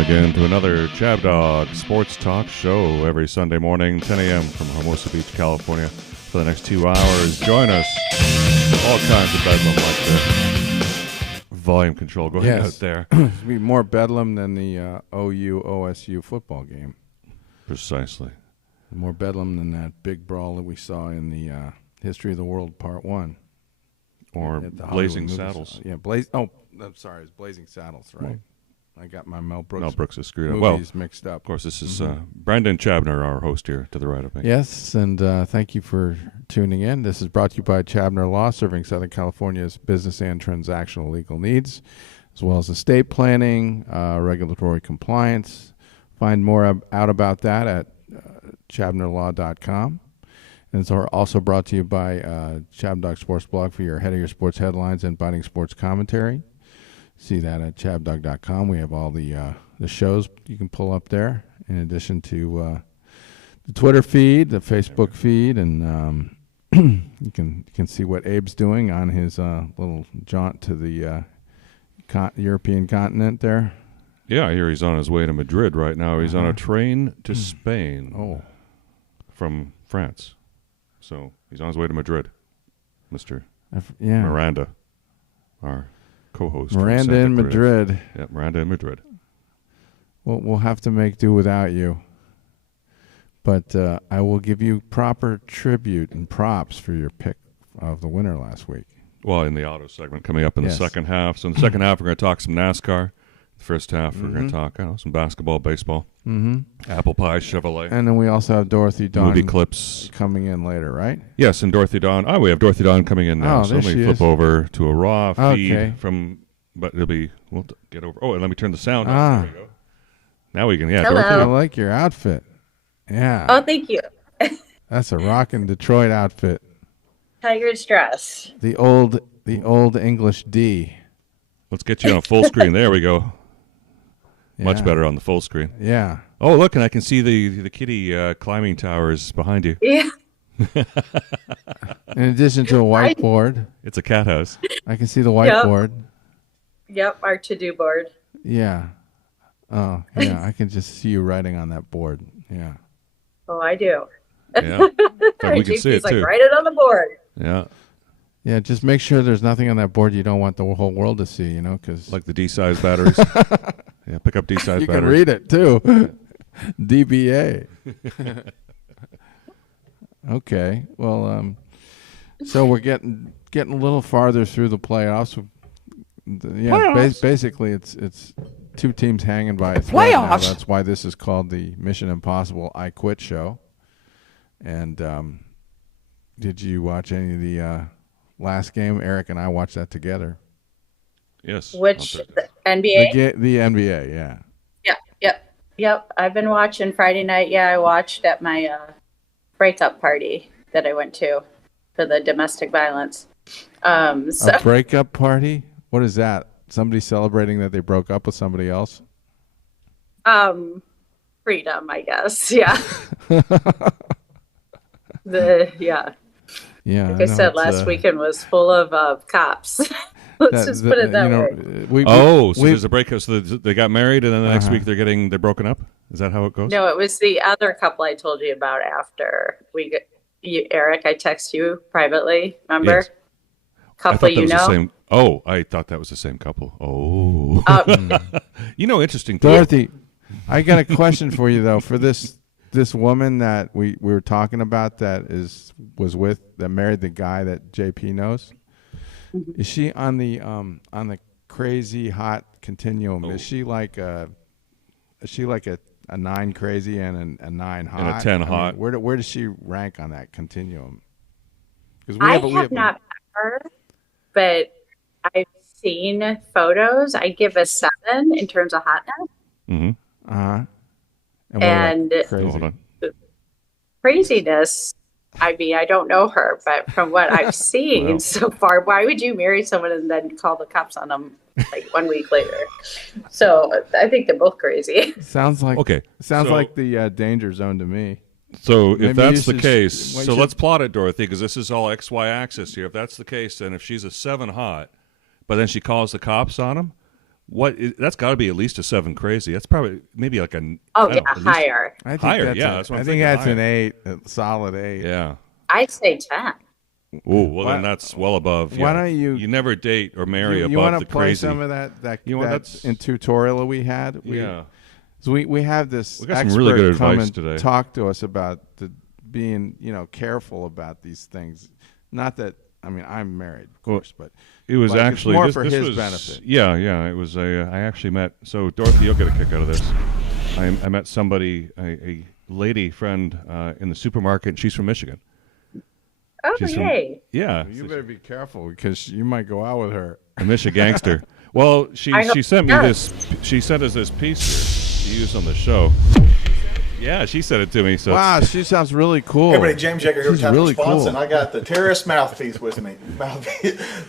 again to another ChabDog Sports Talk Show every Sunday morning, 10 a.m. from Hermosa Beach, California. For the next 2 hours, join us. All kinds of bedlam like the volume control going out there. It'll be more bedlam than the OU-OSU football game. Precisely. More bedlam than that big brawl that we saw in the History of the World Part 1. Or Blazing Saddles. Yeah, I'm sorry, it's Blazing Saddles, right? I got my Mel Brooks is screwed up. Movies mixed up. Of course, this is Brandon Chabner, our host here to the right of me. Yes, and thank you for tuning in. This is brought to you by Chabner Law, serving Southern California's business and transactional legal needs, as well as estate planning, regulatory compliance. Find more out about that at chabnerlaw.com. And it's also brought to you by ChabDog Sports Blog for your ahead of your sports headlines and biting sports commentary. See that at chabdog.com. We have all the shows you can pull up there, in addition to the Twitter feed, the Facebook feed, and you can see what Abe's doing on his little jaunt to the European continent there. Yeah, I hear he's on his way to Madrid right now. He's on a train to Spain from France. So he's on his way to Madrid, Mr. Miranda, our co-host. Miranda in Madrid. Yeah, Miranda in Madrid. Well, we'll have to make do without you. But I will give you proper tribute and props for your pick of the winner last week. Well, in the auto segment coming up in the second half. So in the second half, we're going to talk some NASCAR. The first half, we're going to talk some basketball, baseball, apple pie, Chevrolet. And then we also have Dorothy Dawn movie clips coming in later, right? Yes, and Dorothy Dawn. Oh, we have Dorothy Dawn coming in now. So let me flip over to a raw feed but it'll be, we'll get over. Oh, and let me turn the sound on. There we go. Now we can, Hello. Dorothy, I like your outfit. Yeah. Oh, thank you. That's a rockin' Detroit outfit. Tiger's dress. The old English D. Let's get you on full screen. There we go. Much better on the full screen. Yeah. Oh, look, and I can see the kitty climbing towers behind you. Yeah. In addition to a whiteboard. It's a cat house. I can see the whiteboard. Yep, our to-do board. Yeah. Oh, yeah, I can just see you writing on that board. Yeah. Oh, I do. Yeah. We can see it, too. Like, write it on the board. Yeah. Yeah, just make sure there's nothing on that board you don't want the whole world to see, because... Like the D-size batteries. Yeah, pick up D-size batteries. You can read it, too. DBA. Okay. Well, so we're getting a little farther through the playoffs. Basically, it's two teams hanging by a thread now. That's why this is called the Mission Impossible I Quit show. And did you watch any of the last game? Eric and I watched that together. Yes. Which, the NBA? The NBA, yeah. Yep. I've been watching Friday night. Yeah, I watched at my breakup party that I went to for the domestic violence. A breakup party? What is that? Somebody celebrating that they broke up with somebody else? Freedom, I guess. Yeah. Yeah. Like I said, last weekend was full of cops. Let's just put it that way. So there's a breakup. So they got married, and then the next week they're broken up. Is that how it goes? No, it was the other couple I told you about after Eric. I text you privately. Remember? Yes. Couple I thought that was the same couple. Oh. Interesting. Dorothy, I got a question for you though. For this woman that we were talking about that married the guy that JP knows. Is she on the crazy hot continuum? Is she like a 9 crazy and a 9 hot? And a 10 hot. Where does she rank on that continuum? I have not met her, but I've seen photos. I give a 7 in terms of hotness. Mm-hmm. And hold on. Craziness. I mean, I don't know her, but from what I've seen so far, why would you marry someone and then call the cops on them like 1 week later? So I think they're both crazy. Sounds like the danger zone to me. So if that's the case, let's plot it, Dorothy, because this is all XY axis here. If that's the case, then if she's a 7 hot, but then she calls the cops on him, That's got to be at least a 7 crazy. That's probably maybe like a higher. I think higher. That's Yeah, that's what I I'm think thinking, that's higher. an 8, a solid 8. Yeah. I'd say 10. Oh, well then that's well above. Why yeah. don't you? You never date or marry You above want the to play crazy. some of that You know, that's- in tutorial we had? Yeah. So we have this We got some expert really good come advice and today. talk to us about being careful about these things. Not that I'm married, of course, but It was like, actually it's more this, for this his was, benefit. Yeah. It was I actually met. So Dorothy, you'll get a kick out of this. I met somebody, a lady friend in the supermarket. And she's from Michigan. Oh, She's yay. Yeah. You better be careful because you might go out with her. A Michigan gangster. Well, she sent me this. She sent us this piece here to use on the show. Yeah, she sent it to me. So Wow, she sounds really cool. Hey, everybody, James Yeager here with She's Time really Response, cool. and I got the terrorist mouthpiece with me.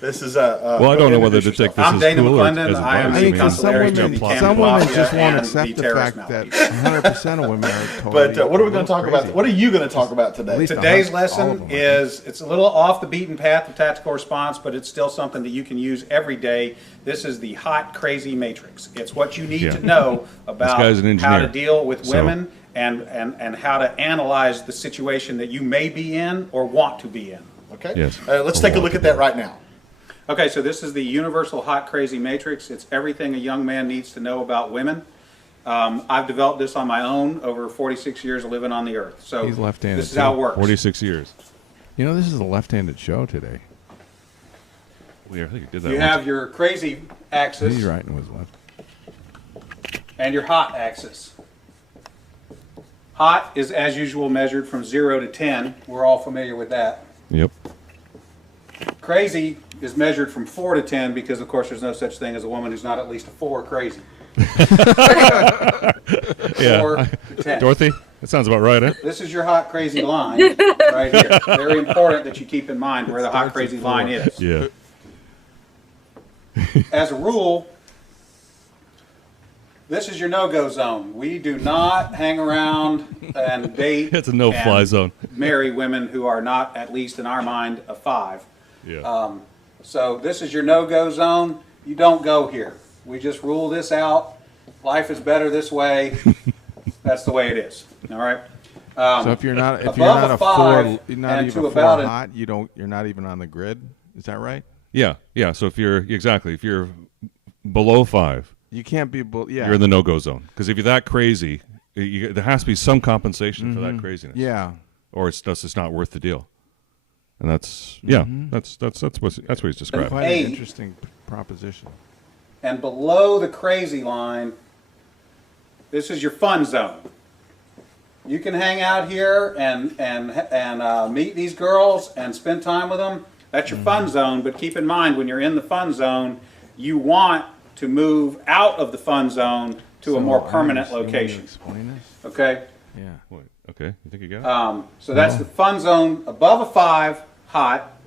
This is well, I don't know whether to take this I'm as Dana cool or McClendon. as I am advice. the I think some consigliere to women, the plot. some Camden women Mafia just won't and accept the the terrorist fact that mouthpiece. 100% of women are totally. But what are we going a to talk little about? What are you going to talk about today? least Today's all of lesson them, is it's a little off the beaten path of tactical response, but it's still something that you can use every day. This is the hot, crazy matrix. It's what you need Yeah. to know about guy's an how engineer. to deal with So- women and how to analyze the situation that you may be in or want to be in. Okay? Yes. Let's take a look at that right now. Okay, so this is the universal hot crazy matrix. It's everything a young man needs to know about women. I've developed this on my own over 46 years of living on the earth. So He's left-handed, this is how it too. works. 46 years. This is a left-handed show today. Weird. I think you did that. You once. have your crazy axis He's writing with his left. and your hot axis. Hot is, as usual, measured from 0 to 10. We're all familiar with that. Yep. Crazy is measured from 4 to 10 because, of course, there's no such thing as a woman who's not at least a 4 crazy. Yeah. 4 to 10. Dorothy, that sounds about right, eh? This is your hot crazy line right here. Very important that you keep in mind where the hot crazy line is. Yeah. As a rule, this is your no-go zone. We do not hang around and date. It's a no-fly and zone. Marry women who are not, at least in our mind, a 5. Yeah. So this is your no-go zone. You don't go here. We just rule this out. Life is better this way. That's the way it is. All right. So if you're not above a a 5 4, you're not and even to 4 about a- hot. You're not even on the grid. Is that right? Yeah. So if you're below 5, You can't be. Yeah. you're in the no-go zone. Because if you're that crazy, there has to be some compensation for that craziness. Yeah. Or it's just not worth the deal. And that's that's what he's describing. Quite an 8. interesting proposition. And below the crazy line, this is your fun zone. You can hang out here and meet these girls and spend time with them. That's your fun zone. But keep in mind, when you're in the fun zone, you want to move out of the fun zone to a more permanent location. Explain this. Okay. Yeah. Wait, okay, you think you got it? So that's the fun zone. Above a 5, hot.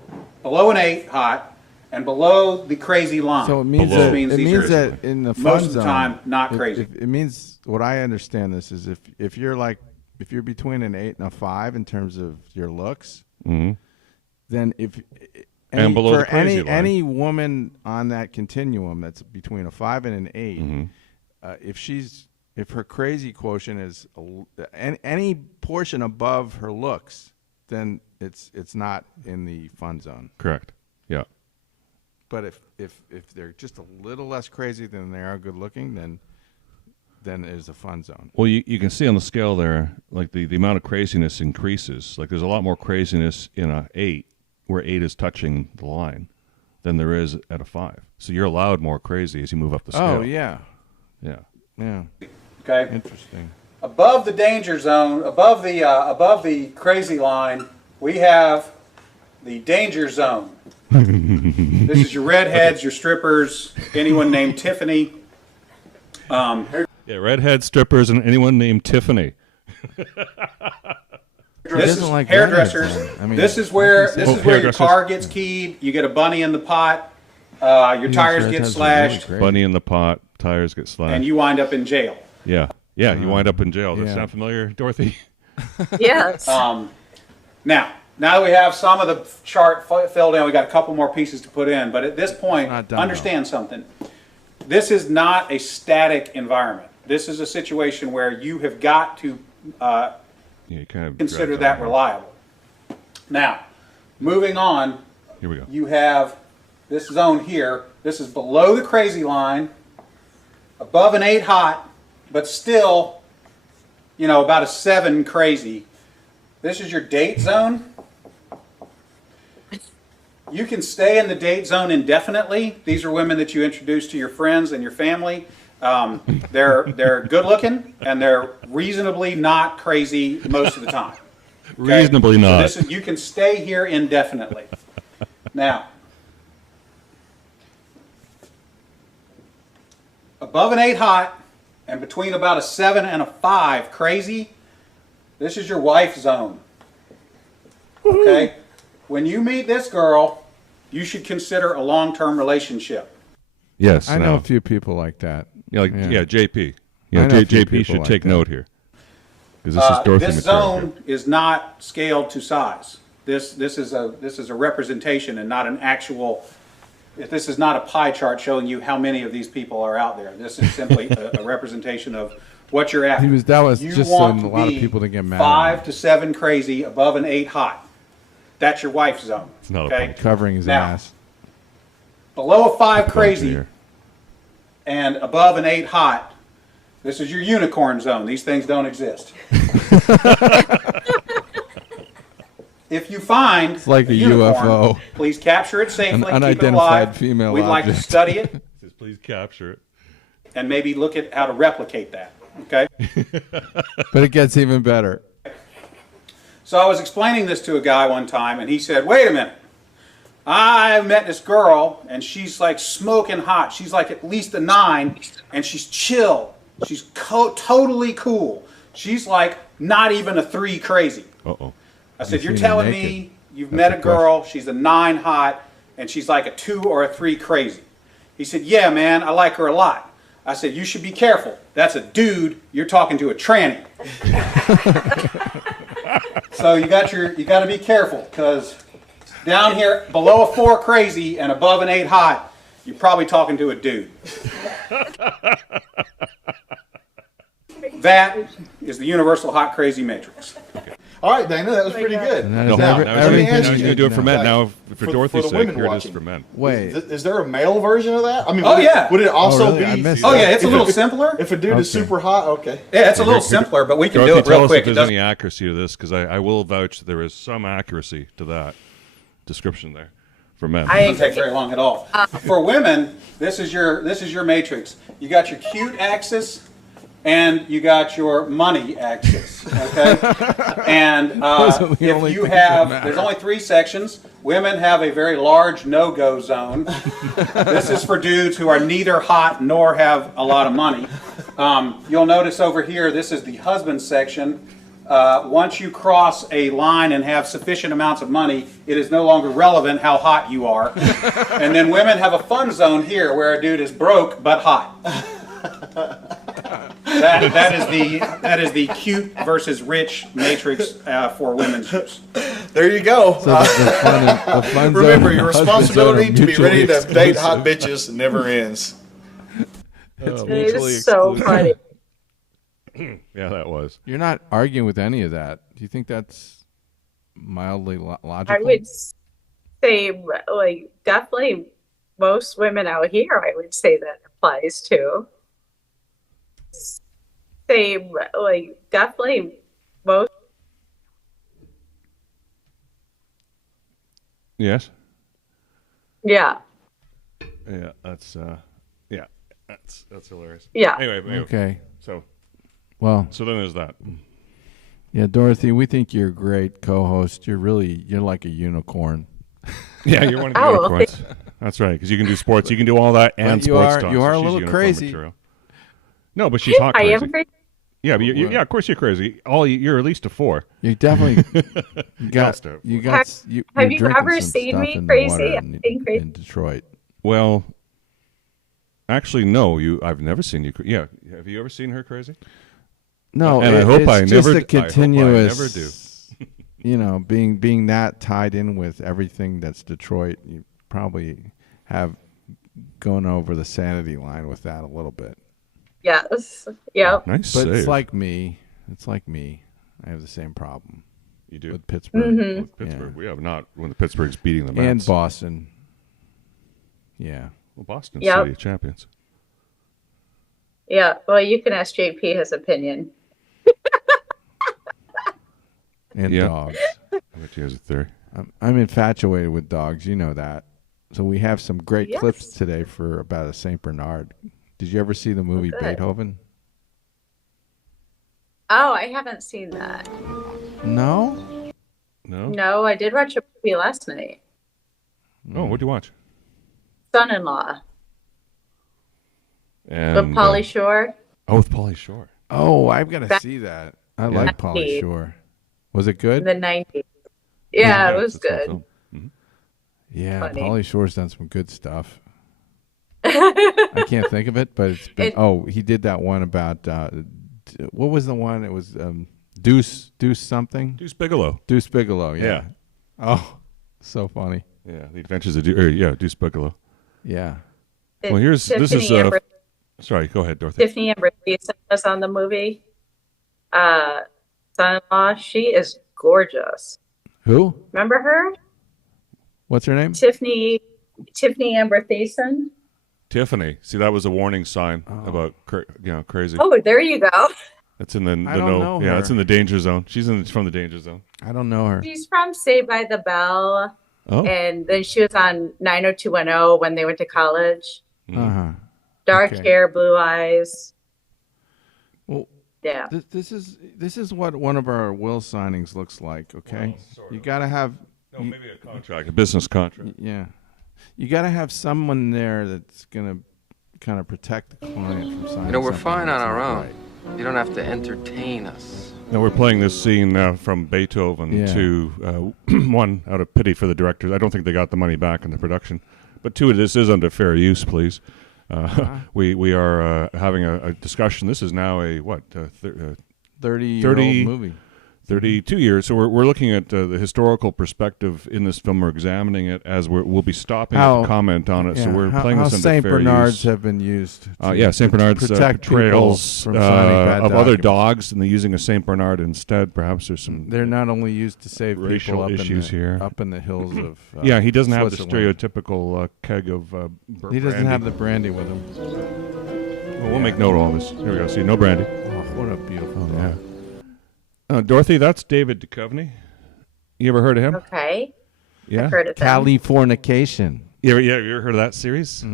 Below an 8, hot. And below the crazy line. So it means Below. that Means these are in the fun most of the zone, time not if- crazy. if- it means what I understand this is if you're between an 8 and a 5 in terms of your looks, then if And below the crazy line. any woman on that continuum that's between a 5 and an 8, if her crazy quotient is any portion above her looks, then it's not in the fun zone. Correct. Yeah. But if they're just a little less crazy than they are good looking, then there's a fun zone. Well, you can see on the scale there, like the amount of craziness increases. Like there's a lot more craziness in a 8, where 8 is touching the line, than there is at a 5. So you're allowed more crazy as you move up the scale. Oh yeah, Yeah. yeah. Okay. Interesting. Above the danger zone, above the crazy line, we have the danger zone. This is your redheads, your strippers, anyone named Tiffany. Yeah, redhead strippers and anyone named Tiffany. This doesn't is like hairdressers. redheads, then. I mean, This is where like you this said. is where your hairdressers. car gets keyed. You get a bunny in the pot. Your tires get Redheads are slashed, really Bunny in the pot, tires get slashed. and you wind up in jail. Yeah, you wind up in jail. Does that yeah. sound familiar, Dorothy? Yes. Now that we have some of the chart filled in, we got a couple more pieces to put in. But at this point, not done, understand something. this is not a static environment. This is a situation where you have got to You kind of consider that reliable. Now, moving on, Here we go. you have this zone here. This is below the crazy line, above an 8 hot, but still, you know, about a 7 crazy. This is your date zone. You can stay in the date zone indefinitely. These are women that you introduce to your friends and your family. They're good looking and they're reasonably not crazy most of the time. Okay? Reasonably So not. this is, you can stay here indefinitely. Now, above an 8 hot and between about a 7 and a 5 crazy, this is your wife zone. Okay? When you meet this girl, you should consider a long-term relationship. Yes. I know a few people like that. Yeah, JP. Yeah, I know a few JP people should like take that. note here. Because this is Dorothy This material zone here. is not scaled to size. This is a representation and not an actual. This is not a pie chart showing you how many of these people are out there. This is simply a representation of what you're after. That was you just want so a to lot of be people to get mad. 5 to 7 crazy, above an 8 hot. That's your wife zone. It's not a okay? pie chart. Covering his Now, ass. Below a 5 crazy Here. and above an 8 hot, this is your unicorn zone. These things don't exist. If you find like a unicorn, UFO. please capture it safely. An keep it unidentified alive. female We'd like to object. study it Says, please capture it. and maybe look at how to replicate that. Okay. But it gets even better. So I was explaining this to a guy one time, and he said, "Wait a minute. I met this girl, and she's like smoking hot. She's like at least a 9, and she's chill. She's totally cool. She's like not even a 3 crazy." Uh-oh. I said, You've "You're seen her telling naked. me you've That's met the a girl, she's a 9 hot, and she's like a 2 or a 3 crazy." He said, "Yeah, man, I like her a lot." I said, "You should be careful. That's a dude. You're talking to a tranny." So you got to be careful, because down here below a 4 crazy and above an 8 hot, you're probably talking to a dude. That is the universal hot crazy matrix. All right, Dana, that was pretty good. And that No, is Now, every- now let me he's ask going you, to do it for men. like, Now, for for Dorothy's the sake, women here it is watching. for men. Wait. Is there a male version of that? I mean, Oh, would yeah. would it also really? I be? missed Oh that. yeah, it's a little If- simpler. If a dude is Okay. super hot, okay. Yeah, it's a little Here, simpler, but we can do Dorothy, it tell real us quick. if It there's doesn't- any accuracy to this, because I will vouch that there is some accuracy to that description there for men. I doesn't take very long at all. For women, this is your matrix. You got your cute axis, and you got your money axis. Okay, and Those are the if only you things that have, matter. there's only 3 sections. Women have a very large no-go zone. This is for dudes who are neither hot nor have a lot of money. You'll notice over here, this is the husband section. Once you cross a line and have sufficient amounts of money, it is no longer relevant how hot you are. And then women have a fun zone here where a dude is broke but hot. That is the cute versus rich matrix for women's use. There you go. So the fun zone Remember, and your the husband zone responsibility are to be mutually ready to date hot exclusive. bitches never ends. It's It mutually is so exclusive. funny. Yeah, that was. You're not arguing with any of that. Do you think that's mildly logical? I would say, like, definitely most women out here, I would say that applies to. Say, like, definitely most. Yes? Yeah. Yeah, that's that's hilarious. Yeah. Anyway, Okay. so Well, then there's that. yeah, Dorothy, we think you're a great co-host. You're like a unicorn. Yeah, you're one of the Oh, unicorns. That's right, because you can do sports, you can do all that and But you sports are- talk. you so are a she's little unicorn crazy. material. No, but she's hot I crazy. am crazy. Yeah, but yeah, of course you're crazy. You're at least a 4. You definitely got start. you got you. Have you're you drinking ever some seen stuff me in the crazy? water I've been crazy. in Detroit. Well, actually, no. I've never seen you. Yeah, have you ever seen her crazy? No, And I hope it's I just never- a I hope I continuous. never do. You know, being that tied in with everything that's Detroit, you probably have going over the sanity line with that a little bit. Yes. Yep. Nice But save. it's like me. I have the same problem you do. with Pittsburgh. Mm-hmm. With Pittsburgh. Yeah. We have not when the Pittsburgh's beating the Mets. And Boston. Yeah. Well, Boston Yep. City champions. Yeah. Well, you can ask JP his opinion. And Yeah. dogs. I bet he has a theory. I'm infatuated with dogs. You know that. So we have some great Yes. clips today about a Saint Bernard. Did you ever see the movie good. Beethoven? Oh, I haven't seen that. No. No? No, I did watch a movie last night. Oh, what'd you watch? Son-in-Law And with Pauly Shore. with Pauly Shore. Oh, I've got to Back- see that. I Yeah. like Pauly Shore. Was it In good? the 90s. Yeah, it was it's a fun good. film. Yeah, funny. Pauly Shore's done some good stuff. I can't think of it, but it's been. He did that one about what was the one? It was Deuce something. Deuce Bigelow. Deuce Bigelow. Yeah. Yeah. Oh, so funny. Yeah, The Adventures of Deuce Bigelow. Yeah. Well, this is Amber, sorry, go ahead, Dorothy. Tiffany Amber Thiessen was on the movie. Son-in-Law. She is gorgeous. Who? Remember her? What's her name? Tiffany Amber Thiessen. Tiffany. See, that was a warning sign about crazy. Oh, there you go. That's in the I don't know yeah, her. it's in the danger zone. She's from the danger zone. I don't know her. She's from Saved by the Bell, Oh. and then she was on 90210 when they went to college. Uh-huh. Dark Okay. hair, blue eyes. Well, Yeah. this is what one of our will signings looks like. Okay, you got to have. No, maybe a contract, a business contract. Yeah, you got to have someone there that's gonna kind of protect the client from signing. You know, we're something fine on that's our not own. right. You don't have to entertain us. Now we're playing this scene from Beethoven Yeah. to one, out of pity for the directors. I don't think they got the money back in the production. But two, this is under fair use, please. We are having a discussion. This is now a 30-year-old movie. 32 years. So we're looking at the historical perspective in this film. We're examining it as we'll be stopping to comment on it. So we're playing how this under Saint fair Bernards use. have been used. Saint Bernard's protect people portrayals from signing bad of other documents. dogs, and they're using a Saint Bernard instead. Perhaps there's some. They're not only used to save racial people issues here. up in the hills of. Yeah, he doesn't have the Switzerland. stereotypical keg of. He doesn't brandy. have the brandy with him. Well, we'll make note of all this. Here we go. See, no brandy. Oh, what a beautiful Yeah. dog. Dorothy, that's David Duchovny. You ever heard of him? Okay. Yeah. I've heard of them. Californication. You ever heard of that series? I've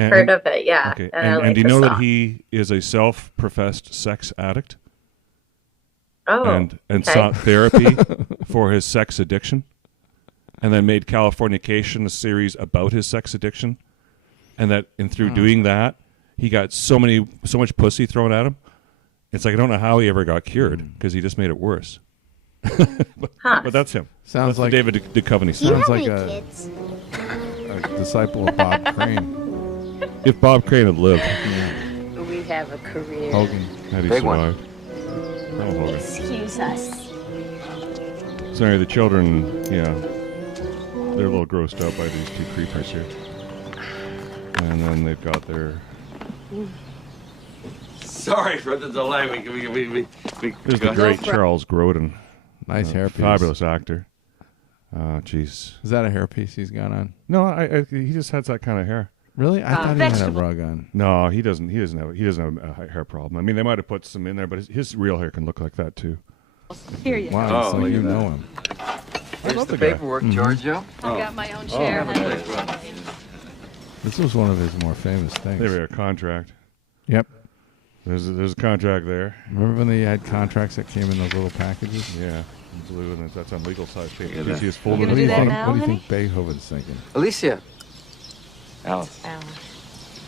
And- heard of it, yeah. Okay. And, I And like do you the know that song. he is a self-professed sex addict Oh, and okay. sought therapy for his sex addiction, and then made Californication a series about his sex addiction, and through doing that, he got so much pussy thrown at him. It's like I don't know how he ever got cured because he just made it worse. But that's him. Sounds That's like the David Duchovny. sounds Story. like a disciple of Bob Crane. If Bob Crane had lived, We have a career. Hogan. had he Big one. survived. Oh, Hogan. Excuse us. Sorry, the children, they're a little grossed out by these two creepers here. And then they've got their... Sorry for the delay. There's the great Charles Grodin. Nice hairpiece. Fabulous actor. Jeez. Is that a hairpiece he's got on? No, he just has that kind of hair. Really? I thought he had a rug on. No, he doesn't. He doesn't have a hair problem. I mean, they might have put some in there, but his real hair can look like that too. Here you go. Wow, Oh, so look you at know that. him. Here's love the the guy. paperwork, Giorgio. I got my own Oh, chair. have a place, well. This was one of his more famous things. There we go. Contract. Yep. There's a contract there. Remember when they had contracts that came in those little packages? Yeah, in blue, and that's on legal size paper. Yeah, You that- see his You folder. gonna What do do you that think? now, What do you honey? think Beethoven's thinking? Alicia. Alice.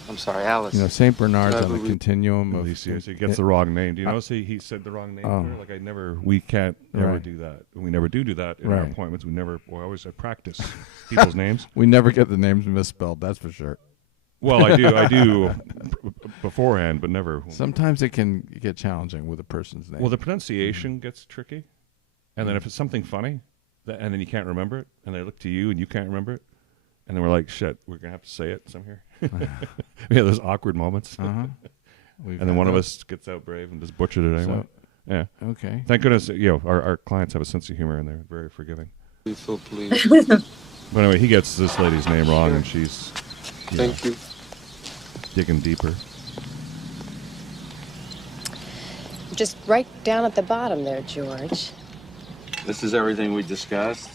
I'm sorry, Alice. You know, Saint Bernard's Uh, on the we- continuum of. Alicia, so he gets the wrong name. Do you notice he said the wrong name? Oh. There? Like we can't ever Right. do that. We never do that in our Right. appointments. We always practice people's names. We never get the names misspelled. That's for sure. Well, I do beforehand, but never. Sometimes it can get challenging with a person's name. Well, the pronunciation gets tricky, and then if it's something funny, and then you can't remember it, and they look to you and you can't remember it, And then we're like, shit, we're going to have to say it some here. We have those awkward moments. Uh-huh. And then one of us gets out brave and just butchered it anyway. Yeah. Okay. Thank goodness, our clients have a sense of humor and they're very forgiving. Please, so please. But anyway, he gets this lady's name wrong, and she's Thank you. digging deeper. Just right down at the bottom there, George. This is everything we discussed.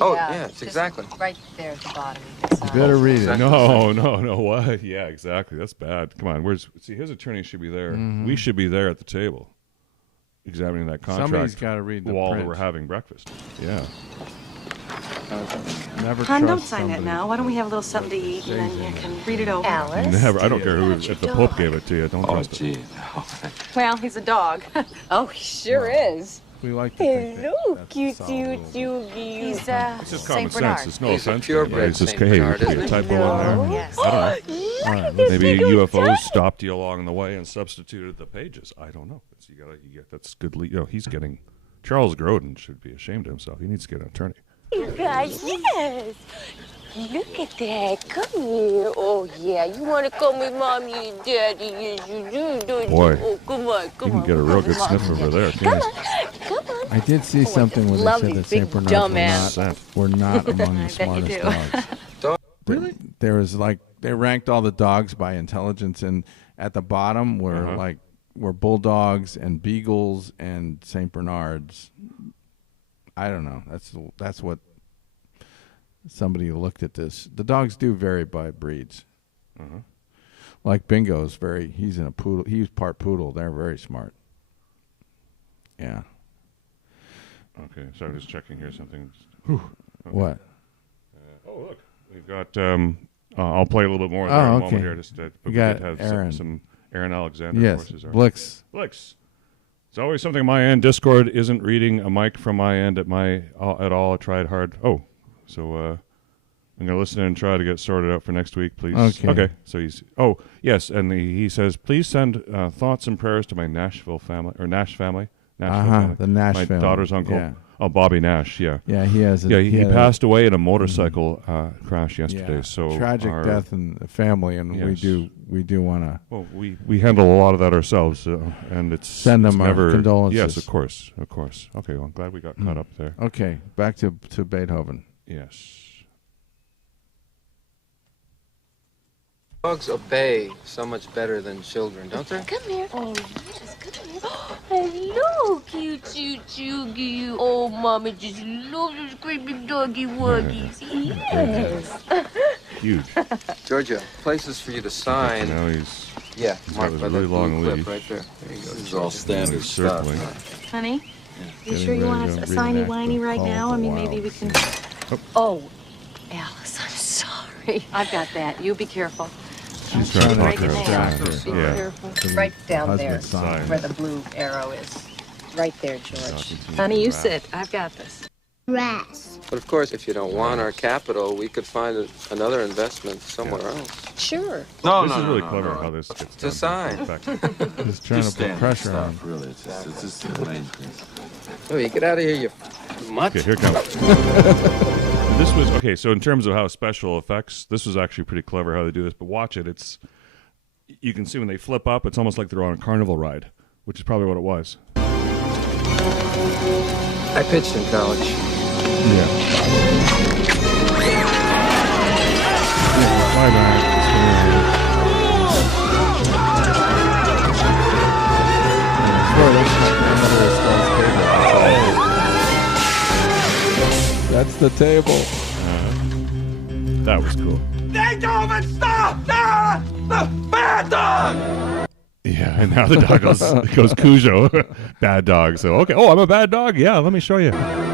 Oh, yeah, it's just exactly. right there at the bottom. You better read it. No, what? Yeah, exactly. That's bad. Come on, his attorney should be there. Mhm. We should be there at the table, examining that contract. Somebody's got to read the while print. we're having breakfast. Yeah. Never Hon, don't trust sign that somebody. now. Why don't we have a little something to eat and then you can read it over? Alice. Never. I don't care That's if your the Pope dog. gave it to you. Don't trust it. Gee. Well, he's a dog. Oh, he sure is. We like to think that Hello, that's a cute, solid cute, little- cute. He's It's just common Saint Bernard. sense. It's no He's a offense. purebred It's just, Saint hey, Bernard, could be a isn't he? typo in there. Yes. I don't know. All right, let's- Maybe UFOs stopped you along the way and substituted the pages. I don't know. You get that's good. He's getting Charles Grodin should be ashamed of himself. He needs to get an attorney. You guys, yes. Look at that. Come here. Oh, yeah. You want to come with Mommy and Daddy? Yes, you do, don't Boy, you? Oh, come on, You come can on. get a real good Come sniff on. over there. Come Can't on, come on. I did see something where they lovely said that St. big Bernards dumbass. were not among I the bet you smartest do. dogs. Really? There was they ranked all the dogs by intelligence, and at the bottom were were bulldogs and beagles and St. Bernards. I don't know. That's what somebody looked at this. The dogs do vary by breeds. Like Bingo's he's in a poodle. He's part poodle. They're very smart. Yeah. Okay, so I'm just checking here something. Okay. What? Oh, look, we've got. I'll play a little bit more there Oh, in a okay. moment here. Just We got did have Aaron. some Aaron Alexander. Yes, Of course, Blix. Blix. It's always something on my end. Discord isn't reading a mic from my end at all. I tried hard. Oh, so I'm gonna listen and try to get sorted out for next week, please. Okay. So he's. Oh, yes, and he says, please send thoughts and prayers to my Nashville family or Nash family. Family. The Nash my family. daughter's uncle. Yeah. Oh, Bobby Nash. Yeah. Yeah, he has. He had passed away in a motorcycle crash yesterday. Yeah, So tragic death in the family, and Yes. we do want to. Well, we handle a lot of that ourselves, and it's Send it's them our never, condolences. Yes, of course. Okay, well, I'm glad we got caught up there. Okay, back to Beethoven. Yes. Dogs obey so much better than children, don't they? Come here. Oh, yes, come here. Hello, cute, cute. Oh, Mama just loves those great big doggy wuggies. Yes. Huge. Georgia, places for you to sign. Now he's Yeah, got mark a by really that long blue leash. clip right there. There you go. This is all standard he's stuff. circling. Honey, you Getting sure you ready want to a signy reenact whiny the right Call now? of I the mean, Wild. maybe we can. Oh, Alice, I'm sorry. I've got that. You be careful. She's trying to talk Right her there. out of that. Be Yeah. careful. Right down there, Husband sign. where the blue arrow is. Right there, George. Talking to Honey, you Raph. sit. I've got this. But of course, if you don't want our capital, we could find another investment somewhere else. Sure. No, This is really clever how this gets done. To sign. In fact, Just trying to put pressure on. Really, it's just the main thing. Oh, you get out of here, you mutt. okay, here it comes. This was okay. So in terms of how special effects, this was actually pretty clever how they do this. But watch it. You can see when they flip up, it's almost like they're on a carnival ride, which is probably what it was. I pitched in college. Yeah. Bye bye. That's the table. That was cool. Beethoven, stop! Ah! The bad dog! Yeah, and now the dog goes Cujo, bad dog. So okay, oh, I'm a bad dog. Yeah, let me show you.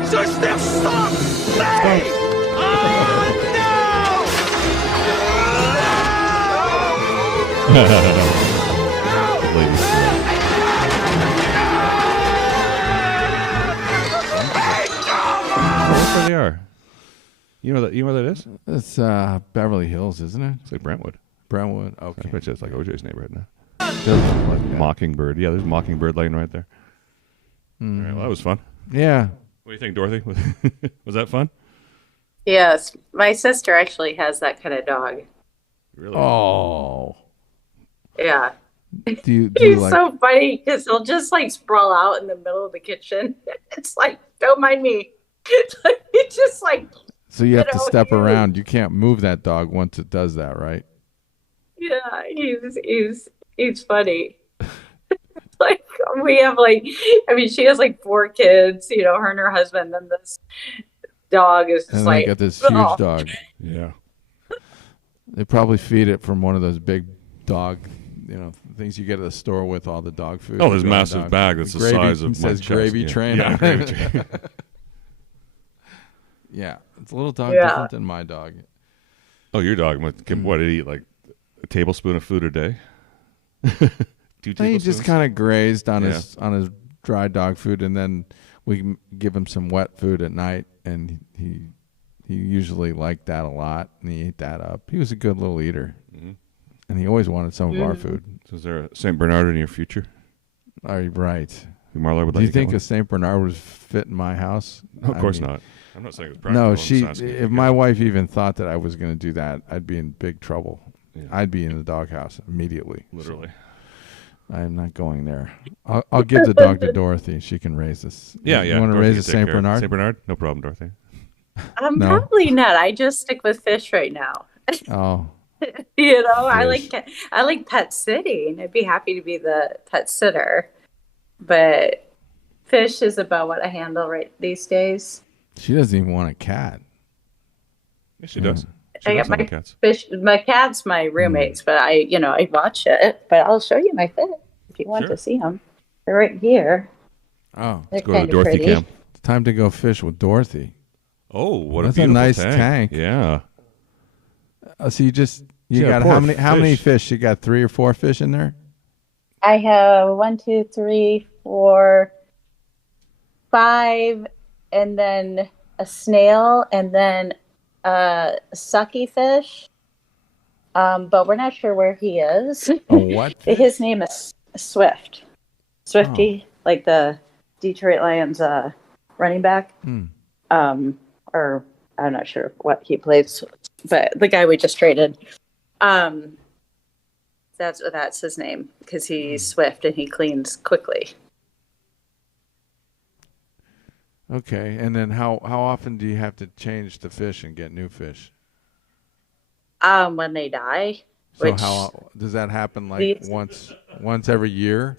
System, stop! Stay! Ladies. Where they are? You know where that is? It's Beverly Hills, isn't it? It's like Brentwood. Brentwood. I Okay. bet you it's like OJ's neighborhood now. Doesn't look like that. Mockingbird. Yeah, there's Mockingbird Lane right there. All right, well, that was fun. Yeah. What do you think, Dorothy? Was that fun? Yes, my sister actually has that kind of dog. Really? Oh. Yeah. Do you He's like? so funny because he'll just like sprawl out in the middle of the kitchen. It's like, don't mind me. It's just like, So you have to know, step you- around. You can't move that dog once it does that, right? yeah, he's funny. Like we have like, I mean, she has like 4 kids, you know, her and her husband, and this dog is just And then like, you got this huge "Oh." dog. Yeah. They probably feed it from one of those big dog, things you get at the store with all the dog food. Oh, there's for a dry massive dogs. bag that's the Gravy- size of it my says chest. gravy Yeah. train. Yeah, on gravy it. train. Yeah, it's a little dog Yeah. different than my dog. Oh, your dog, what, did it eat, like a tablespoon of food a day? 2 He tablespoons? just kind of grazed on Yeah. his dry dog food, and then we give him some wet food at night, and he usually liked that a lot, and he ate that up. He was a good little eater, and he always wanted some of our food. So is there a St. Bernard in your future? Are you right? Marla would Do let you get think one? a St. Bernard would fit in my house? No, of I course mean, not. I'm not saying it's practical. No, I'm just asking if my wife even thought that I was going to do that, I'd be in big trouble. Yeah. I'd be in the doghouse immediately. Literally. So I'm not going there. I'll give the dog to Dorothy. She can raise this. Yeah, You yeah. want to Dorothy raise can a take St. care of it. Bernard? St. Bernard? No problem, Dorothy. No? Probably not. I just stick with fish right now. Oh, You know, Fish. I like pet sitting. I'd be happy to be the pet sitter, but fish is about what I handle right these days. she doesn't even want a cat. Yes, she does. I She got does have my a cats. fish. My cat's my roommates, but I watch it. But I'll show you my fish if you want Sure. to see them. They're right here. Oh, They're Go to the kind of Dorothy pretty. camp. it's time to go fish with Dorothy. Oh, what That's a a beautiful nice tank. tank. Yeah. So you Yeah, got poor how many fish. fish? You got 3 or 4 fish in there? I have 1, 2, 3, 4, 5, and then a snail, and then a sucky fish. But we're not sure where he is. A what? His name is Swift. Swifty, like the Detroit Lions running back. Or I'm not sure what he plays, but the guy we just traded. That's his name because he's swift and he cleans quickly. Okay, and then how often do you have to change the fish and get new fish? When they die, So which how does that happen? Like these- once every year?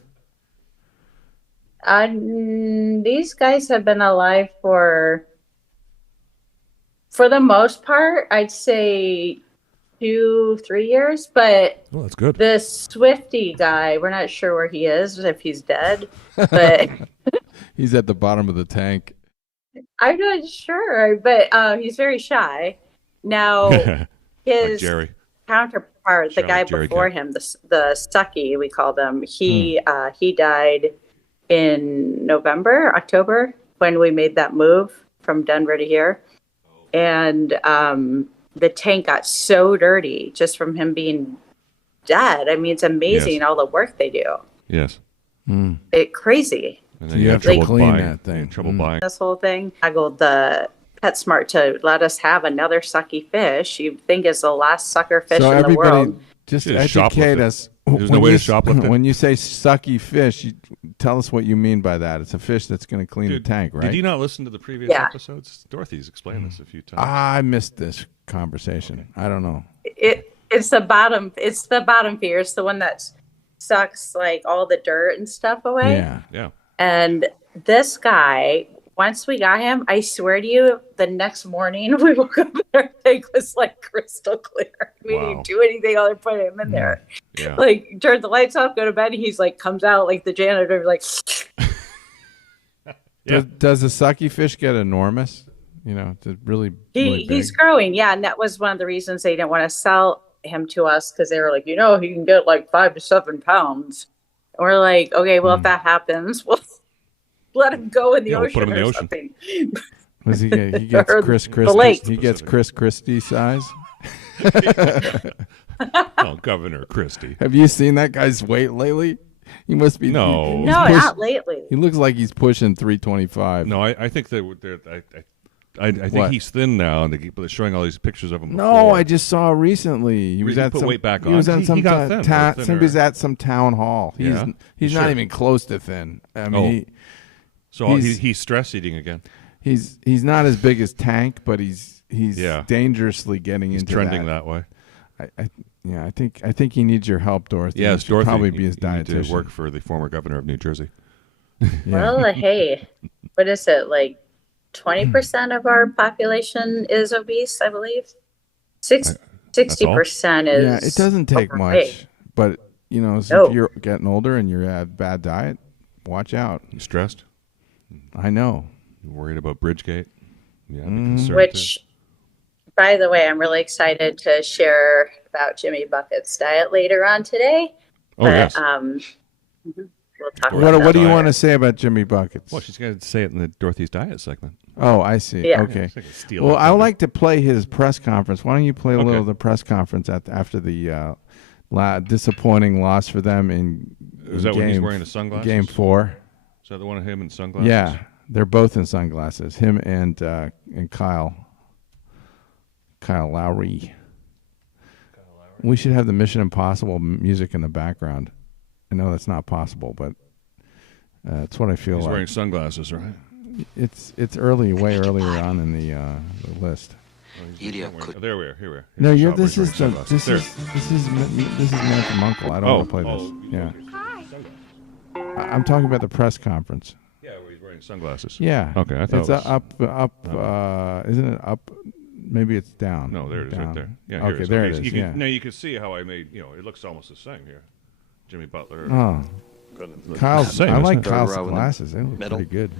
these guys have been alive for the most part, I'd say 2-3 years, but Oh, that's good. this Swifty guy, we're not sure where he is, if he's dead, but He's at the bottom of the tank. I'm not sure, but he's very shy. Now, Like his Jerry. counterpart, the Shout guy out Jerry before Cat. him, the Stucky, we called him, he died in October, when we made that move from Denver to here. And the tank got so dirty just from him being dead. I mean, it's amazing Yes. all the work they do. Yes. It's crazy. And So then you you have have to trouble clean buying. that thing. You have trouble Mm. buying. This whole thing. I go the PetSmart to let us have another sucky fish. You think is the last sucker fish So in the everybody, world. just You just educate shoplift it. us. There's no way to shoplift it? When you say sucky fish, tell us what you mean by that. It's a fish that's going to clean Dude, the tank, right? Did you not listen to the previous Yeah. episodes? Dorothy's explained this a few times. I missed this conversation. I don't know. It's the bottom. It's the bottom feeder. It's the one that sucks like all the dirt and stuff away. Yeah. Yeah. And this guy, once we got him, I swear to you, the next morning we woke up and our tank was like crystal clear. We Wow. didn't do anything other than put him in there. Yeah. Like turn the lights off, go to bed. He's like comes out like the janitor, like Yeah. Does the sucky fish get enormous? You know, to really he's big? growing. Yeah, and that was one of the reasons they didn't want to sell him to us because they were like, he can get like 5 to 7 pounds. And we're like, okay, well if that happens, we'll let him go in the Yeah, we'll put ocean him in or the ocean. something. Was he gets Or Chris the Christie. lake. He gets Chris Christie size. Oh, Governor Christie. Have you seen that guy's weight lately? He must be No. he's No, push- not lately. He looks like he's pushing 325. No, I think that I think What? he's thin now, and they're showing all these pictures of him. No, before. I just saw recently. He was He at put some. weight back He was on. at some. He got thin, or He thinner. was at some town hall. Yeah? He's not Sure. even close to thin. I mean, So he's- he's stress eating again. he's not as big as Tank, but he's Yeah. dangerously getting He's into trending that way. I think he needs your help, Dorothy. Yes, You should Dorothy. probably be his you need dietitian. to work for the former governor of New Jersey. Well, hey, what is it? Like 20% of our population is obese, I believe. 60% is. Yeah, it doesn't take overweight. much, but No. if you're getting older and you're at bad diet, watch out. You stressed? I know. You worried about Bridgegate? Yeah, I'm Mm-hmm. concerned Which, by the way, I'm really excited to share about Jimmy Bucket's diet later on today. Oh, yes. We'll talk What about do you that. want to say about Jimmy Buckets? Well, she's going to say it in the Dorothy's Diet segment. Oh, I see. Yeah. Okay. It's like a steal Well, of I would thunder. like to play his press conference. Why don't you play a little Okay. of the press conference after the disappointing loss for them in Is that when he's wearing the sunglasses? Game 4. Is that the one of him in sunglasses? Yeah, they're both in sunglasses. Him and Kyle Lowry. We should have the Mission Impossible music in the background. I know that's not possible, but it's what I feel He's like. wearing sunglasses, right? It's early, way earlier on in the list. Oh, there we are. Here we are. No, Here's you're. the shot This where is he's the. wearing This sunglasses. is Man from Uncle. I don't want to play this. Yeah, I'm talking about the press conference. Yeah, where he's wearing sunglasses. Yeah. Okay, I thought it's it was up. Isn't it up? Maybe it's down. No, there it is, Down. right there. Yeah, here Okay, it is. there Okay, it so is. You can, Yeah. Now you can see how I made. It looks almost the same here. Jimmy Butler. Oh, It's Kyle's. the same, I isn't like it? Kyle's Third row in the glasses. They look middle. pretty good.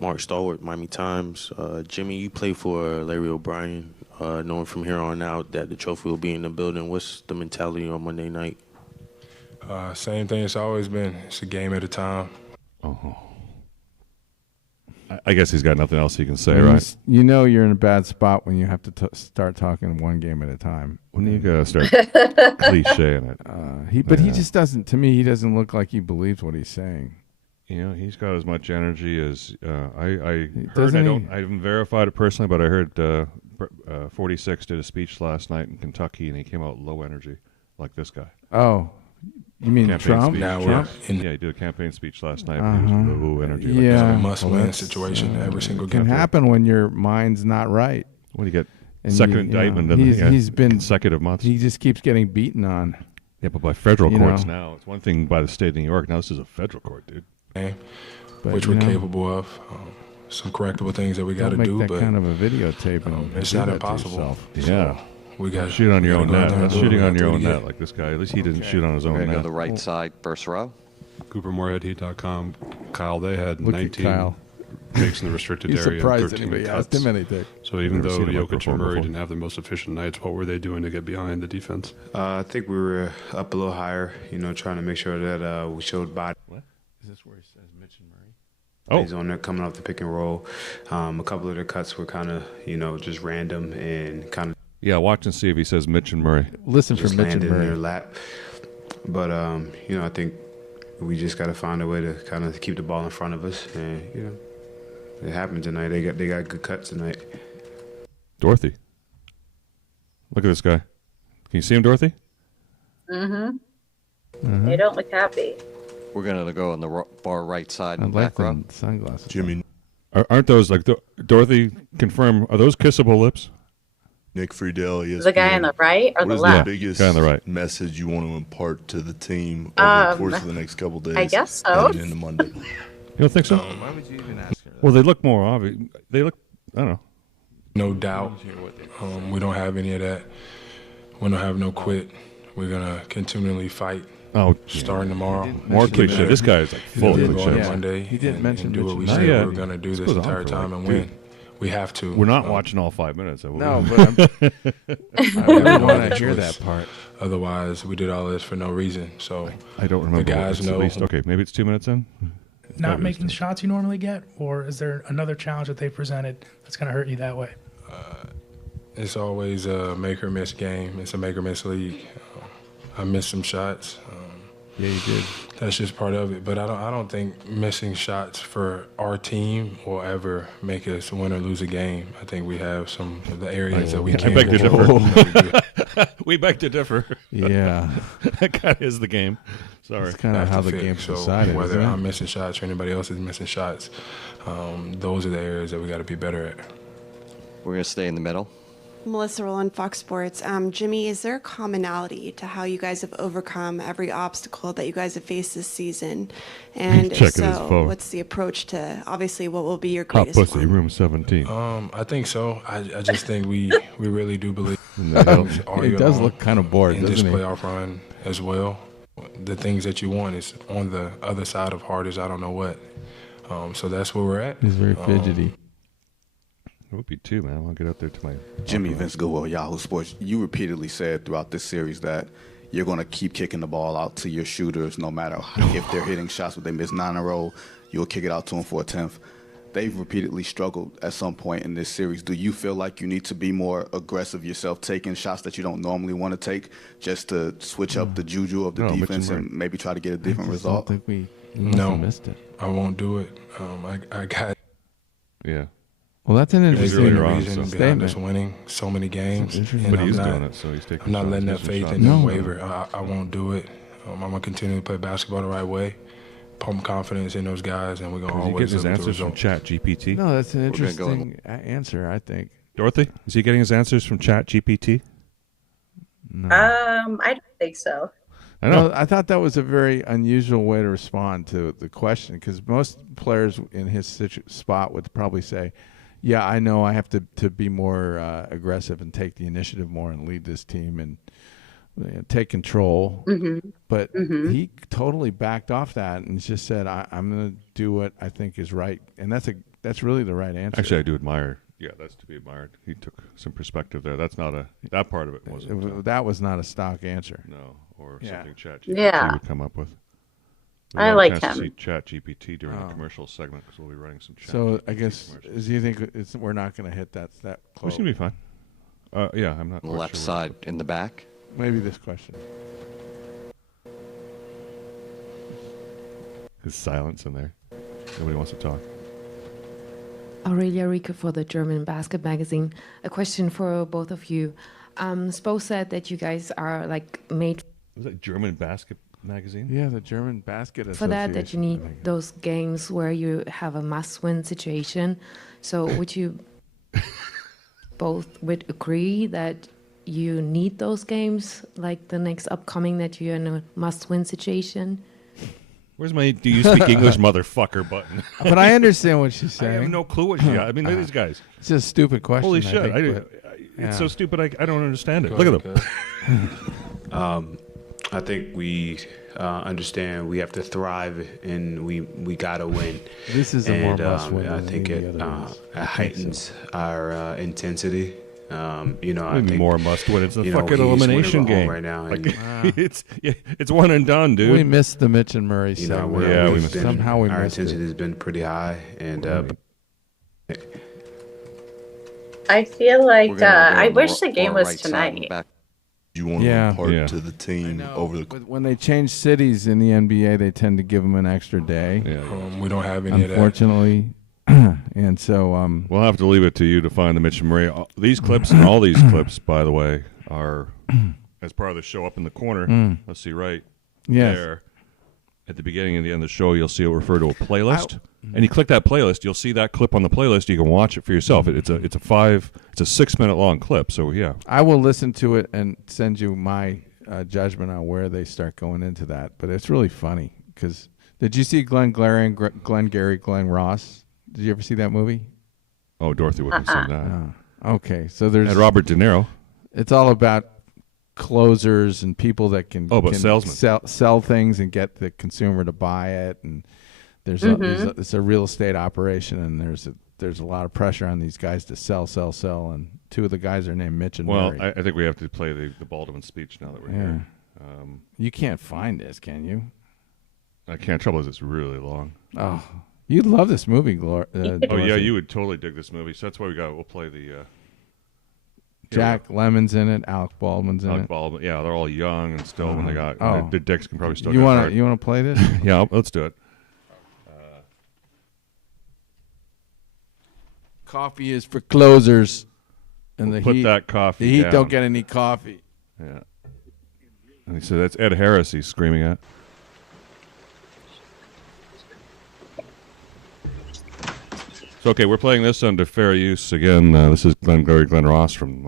Mark Stallworth, Miami Times. Jimmy, you play for Larry O'Brien. Knowing from here on out that the trophy will be in the building, what's the mentality on Monday night? Same thing it's always been. It's a game at a time. Oh. I guess he's got nothing else he can say, When right? You know you're in a bad spot when you have to start talking one game at a time. When you gotta start clichéing it. But he just doesn't. To me, he doesn't look like he believes what he's saying. He's got as much energy as I heard. Doesn't I haven't verified it personally, but I heard 46 did a speech last night in Kentucky, and he came out low energy, like this guy. Oh, you mean Campaign Trump? speech. Now Trump? Yeah, he did a campaign speech last night. But he was low energy. Like Yeah, It's a this. must-win that's, situation every single It can game. happen when your mind's not right. What do you get? And Second you indictment know, in he's been consecutive months. He just keeps getting beaten on. Yeah, but by federal You courts know. now. It's one thing by the state of New York. Now this is a federal court, dude. But, which you we're know, capable of. Some correctable things that we got to don't make do, that but kind of a videotape and it's do not that to impossible. yourself. Yeah. we got Shoot on your own net. That's shooting on your own net. net, like this guy. At least he didn't shoot on his We're own going to go net. the right side, first row. CooperMoreheadHeat.com. Kyle, they had Look at 19 Kyle. makes in the restricted He's area. surprised 13 anybody cuts. asked him anything. So even Never though seen him like Jokic perform and Murray before. didn't have the most efficient nights, what were they doing to get behind the defense? I think we were up a little higher, trying to make sure that we showed body. What? Is this where he says Mitch and Murray? Oh. He's on there coming off the pick and roll. A couple of the cuts were kind of, just random and kind of Yeah, watch and see if he says Mitch and Murray. Listen for just Mitch and landed in their Murray. lap. But, I think we just got to find a way to kind of keep the ball in front of us. And, it happened tonight. They got good cuts tonight. Dorothy. Look at this guy. Can you see him, Dorothy? Mm-hmm. They don't look happy. We're going to go on the far right side I in the like back row. them sunglasses. Jimmy. Aren't those, like, Dorothy, confirm, are those kissable lips? Nick Friedel, The guy on the right or What the is left? the biggest guy on the right. message you want to impart to the team over the course of the next couple days? I guess so. Heading into Monday. You don't think so? Why would you even ask her that? Well, they look more obvious. They look, I don't know. No doubt. We don't have any of that. We don't have no quit. We're going to continually fight. Oh, starting tomorrow. More Keep cliche. it- This guy is like full of keep it cliches. on Monday. He didn't mention and do what we Mitch and say Murray. we're going to do This this goes on entire for time like, and dude. win. We have to. We're not watching all 5 minutes. No, but I really want to hear that part. Otherwise, we did all this for no reason. So I don't remember. The guys It's at know. least, okay, maybe it's 2 minutes in. Not making the shots you normally get, or is there another challenge that they presented that's going to hurt you that way? It's always a make or miss game. It's a make or miss league. I missed some shots. Yeah, you did. That's just part of it. But I don't think missing shots for our team will ever make us win or lose a game. I think we have some of the areas that we I can. beg to differ. We beg to differ. Yeah. That kind of is the game. Sorry. It's kind of how the game's decided. Whether isn't it? I'm missing shots or anybody else is missing shots, those are the areas that we got to be better at. We're going to stay in the middle. Melissa Rowland, Fox Sports. Jimmy, is there a commonality to how you guys have overcome every obstacle that you guys have faced this season? And if Checking his so, phone. what's the approach to, obviously, what will be your Hot greatest pussy, one? room 17. I think so. I just think we really do believe He does look kind of bored, in this doesn't he? playoff run as well. The things that you want is on the other side of hard as I don't know what. So that's where we're at. He's very fidgety. It would be too, man. I want to get up there to my Jimmy Vince Goodwill, Yahoo Sports. You repeatedly said throughout this series that you're going to keep kicking the ball out to your shooters no matter if they're hitting shots, but they miss 9 in a row, you'll kick it out to them for a 10th. They've repeatedly struggled at some point in this series. Do you feel like you need to be more aggressive yourself, taking shots that you don't normally want to take, just to switch up the juju of the defense and maybe try to get a different result? I think we missed it. I won't do it. I got. Yeah. Well, that's an interesting reason behind us winning so many games. But he's doing it, so he's taking I'm not shots, letting that missing faith shots. in them waver. I won't do it. I'm going to continue to play basketball the right way, pump confidence in those guys, and we're going to Is he always getting his look at the answers from result. ChatGPT? No, that's an interesting answer, I think. Dorothy, is he getting his answers from ChatGPT? No. I don't think so. I know. No, I thought that was a very unusual way to respond to the question, because most players in his spot would probably say, yeah, I know I have to be more aggressive and take the initiative more and lead this team and take control. Mm-hmm. But he totally backed off that and just said, I'm going to do what I think is right. And that's really the right answer. Actually, I do admire. Yeah, that's to be admired. He took some perspective there. That's not that part of it wasn't. That was not a stock answer. No, or Yeah. something ChatGPT would come up with. I like him. See ChatGPT during the commercial segment because we'll be running some. So I guess, do you think we're not going to hit that We close? should be fine. Yeah, I'm not. The quite left sure side in the back. Maybe this question. His silence in there. Nobody wants to talk. Aurelia Rico for the German Basket Magazine. A question for both of you. Spo said that you guys are like made Was that German Basket Magazine? Yeah, the German Basket for that you need those games where you have a must-win situation. So would you both would agree that you need those games, like the next upcoming, that you're in a must-win situation? Where's my "Do you speak English, motherfucker" button? But I understand what she's saying. I have no clue what she. I mean, look at these guys. It's a stupid question. Holy I shit! think, It's so stupid. I don't understand it. Look at them. I think we understand we have to thrive and we gotta win. This is a more must-win I than think any it other ones. heightens our intensity. I Maybe think more must win. It's a he's fucking winning elimination at home game right now. Like, and, it's one and done, dude. We missed the Mitch and Murray segment. we missed it. Somehow we our missed intensity it. has been pretty high, and I feel like We're gonna go I on wish the the game far was right side and tonight. back. You want to Yeah. impart Yeah. to the team over the. When they change cities in the NBA, they tend to give them an extra day. We don't have any of that. Unfortunately. And so we'll have to leave it to you to find the Mitch and Murray. These clips and all these clips, by the way, are as part of the show up in the corner. Let's see, right there. At the beginning and the end of the show, you'll see it refer to a playlist. And you click that playlist, you'll see that clip on the playlist. You can watch it for yourself. It's a 6-minute long clip. So yeah, I will listen to it and send you my judgment on where they start going into that. But it's really funny because did you see Glenn Gary, Glenn Ross? Did you ever see that movie? Oh, Dorothy wouldn't have seen that. Okay, so there's and Robert De Niro. It's all about closers and people that can, salesmen. sell things and get the consumer to buy it. And it's a real estate operation, and there's a lot of pressure on these guys to sell. And two of the guys are named Mitch and Murray. I think we have to play the Baldwin speech now that we're here. You can't find this, can you? I can't. Trouble is, it's really long. Oh, you'd love this movie, oh yeah, you would totally dig this movie. So that's why we'll play the. Jack Lemmon's in it. Alec Baldwin's in Alec it. Baldwin. Yeah, they're all young and still when they got Oh. their dicks can probably still. You get want hard. to? You want to play this? Yeah, let's do it. Coffee is for closers, and We'll the put Heat. that coffee The Heat down. don't get any coffee. Yeah. And he said that's Ed Harris he's screaming at. So, okay, we're playing this under fair use again. This is Glenn Ross from,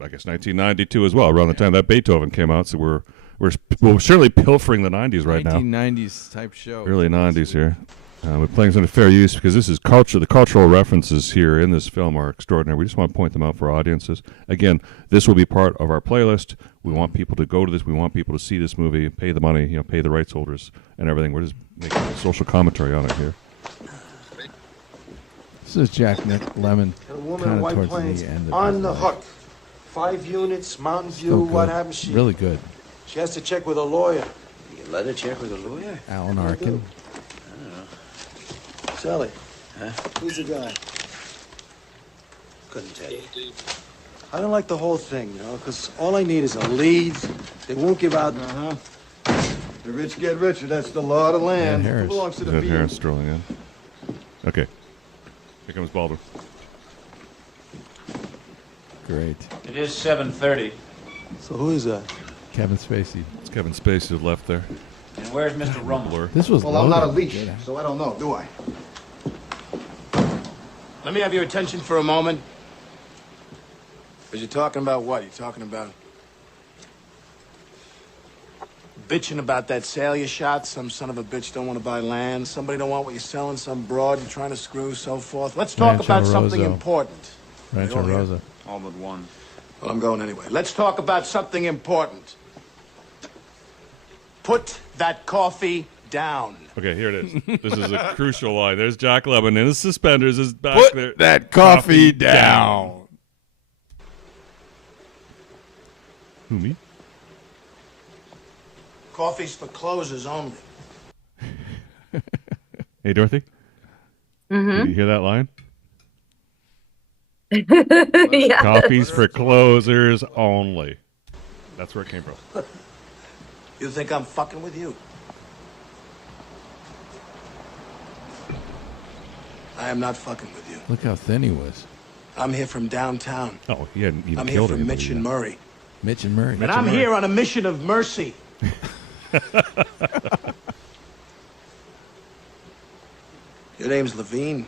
I guess, 1992 as well, around the time that Beethoven came out. So we're surely pilfering the 90s right now. 1990s type show. Early 90s here. We're playing this under fair use because this is culture. The cultural references here in this film are extraordinary. We just want to point them out for audiences. Again, this will be part of our playlist. We want people to go to this. We want people to see this movie, pay the money, pay the rights holders and everything. We're just making a social commentary on it here. This is Jack Lemmon. A woman kind in of White towards Plains the end of on his the life. hook. 5 units, Mountain View, Still what good. happens? She Really good. She has to check with a lawyer. You let her check with a lawyer? Alan Arkin. Sally. Huh? Who's the guy? Couldn't tell you. I don't like the whole thing, because all I need is a lead. They won't give out. The rich get richer. That's the law of the land. Ed It Harris. belongs to the Ed people. Harris strolling in. Okay. Here comes Baldwin. Great. It is 7:30. So who is that? Kevin Spacey. It's Kevin Spacey to the left there. And where's Mr. Rummel? This was Well, I'm not a loaded. leash, Good. so I don't know, do I? Let me have your attention for a moment. Because you're talking about what? You're talking about bitching about that sale you shot. Some son of a bitch don't want to buy land. Somebody don't want what you're selling. Some broad you're trying to screw, so forth. Let's talk Rancho about something Rosa. important. Rancho They all here? Rosa. All but one. Well, I'm going anyway. Let's talk about something important. Put that coffee down. Okay, here it is. This is a crucial line. There's Jack Lemmon in his suspenders. Is back Put there. that coffee down. Who, me? Coffee's for closers only. Hey, Dorothy? Mhm. Did you hear that line? Yeah. Coffee's for closers only. That's where it came from. You think I'm fucking with you? I am not fucking with you. Look how thin he was. I'm here from downtown. Oh, he hadn't even I'm here killed from anybody Mitch yet. and Murray. Mitch and Murray. And I'm here on a mission of mercy. Your name's Levine.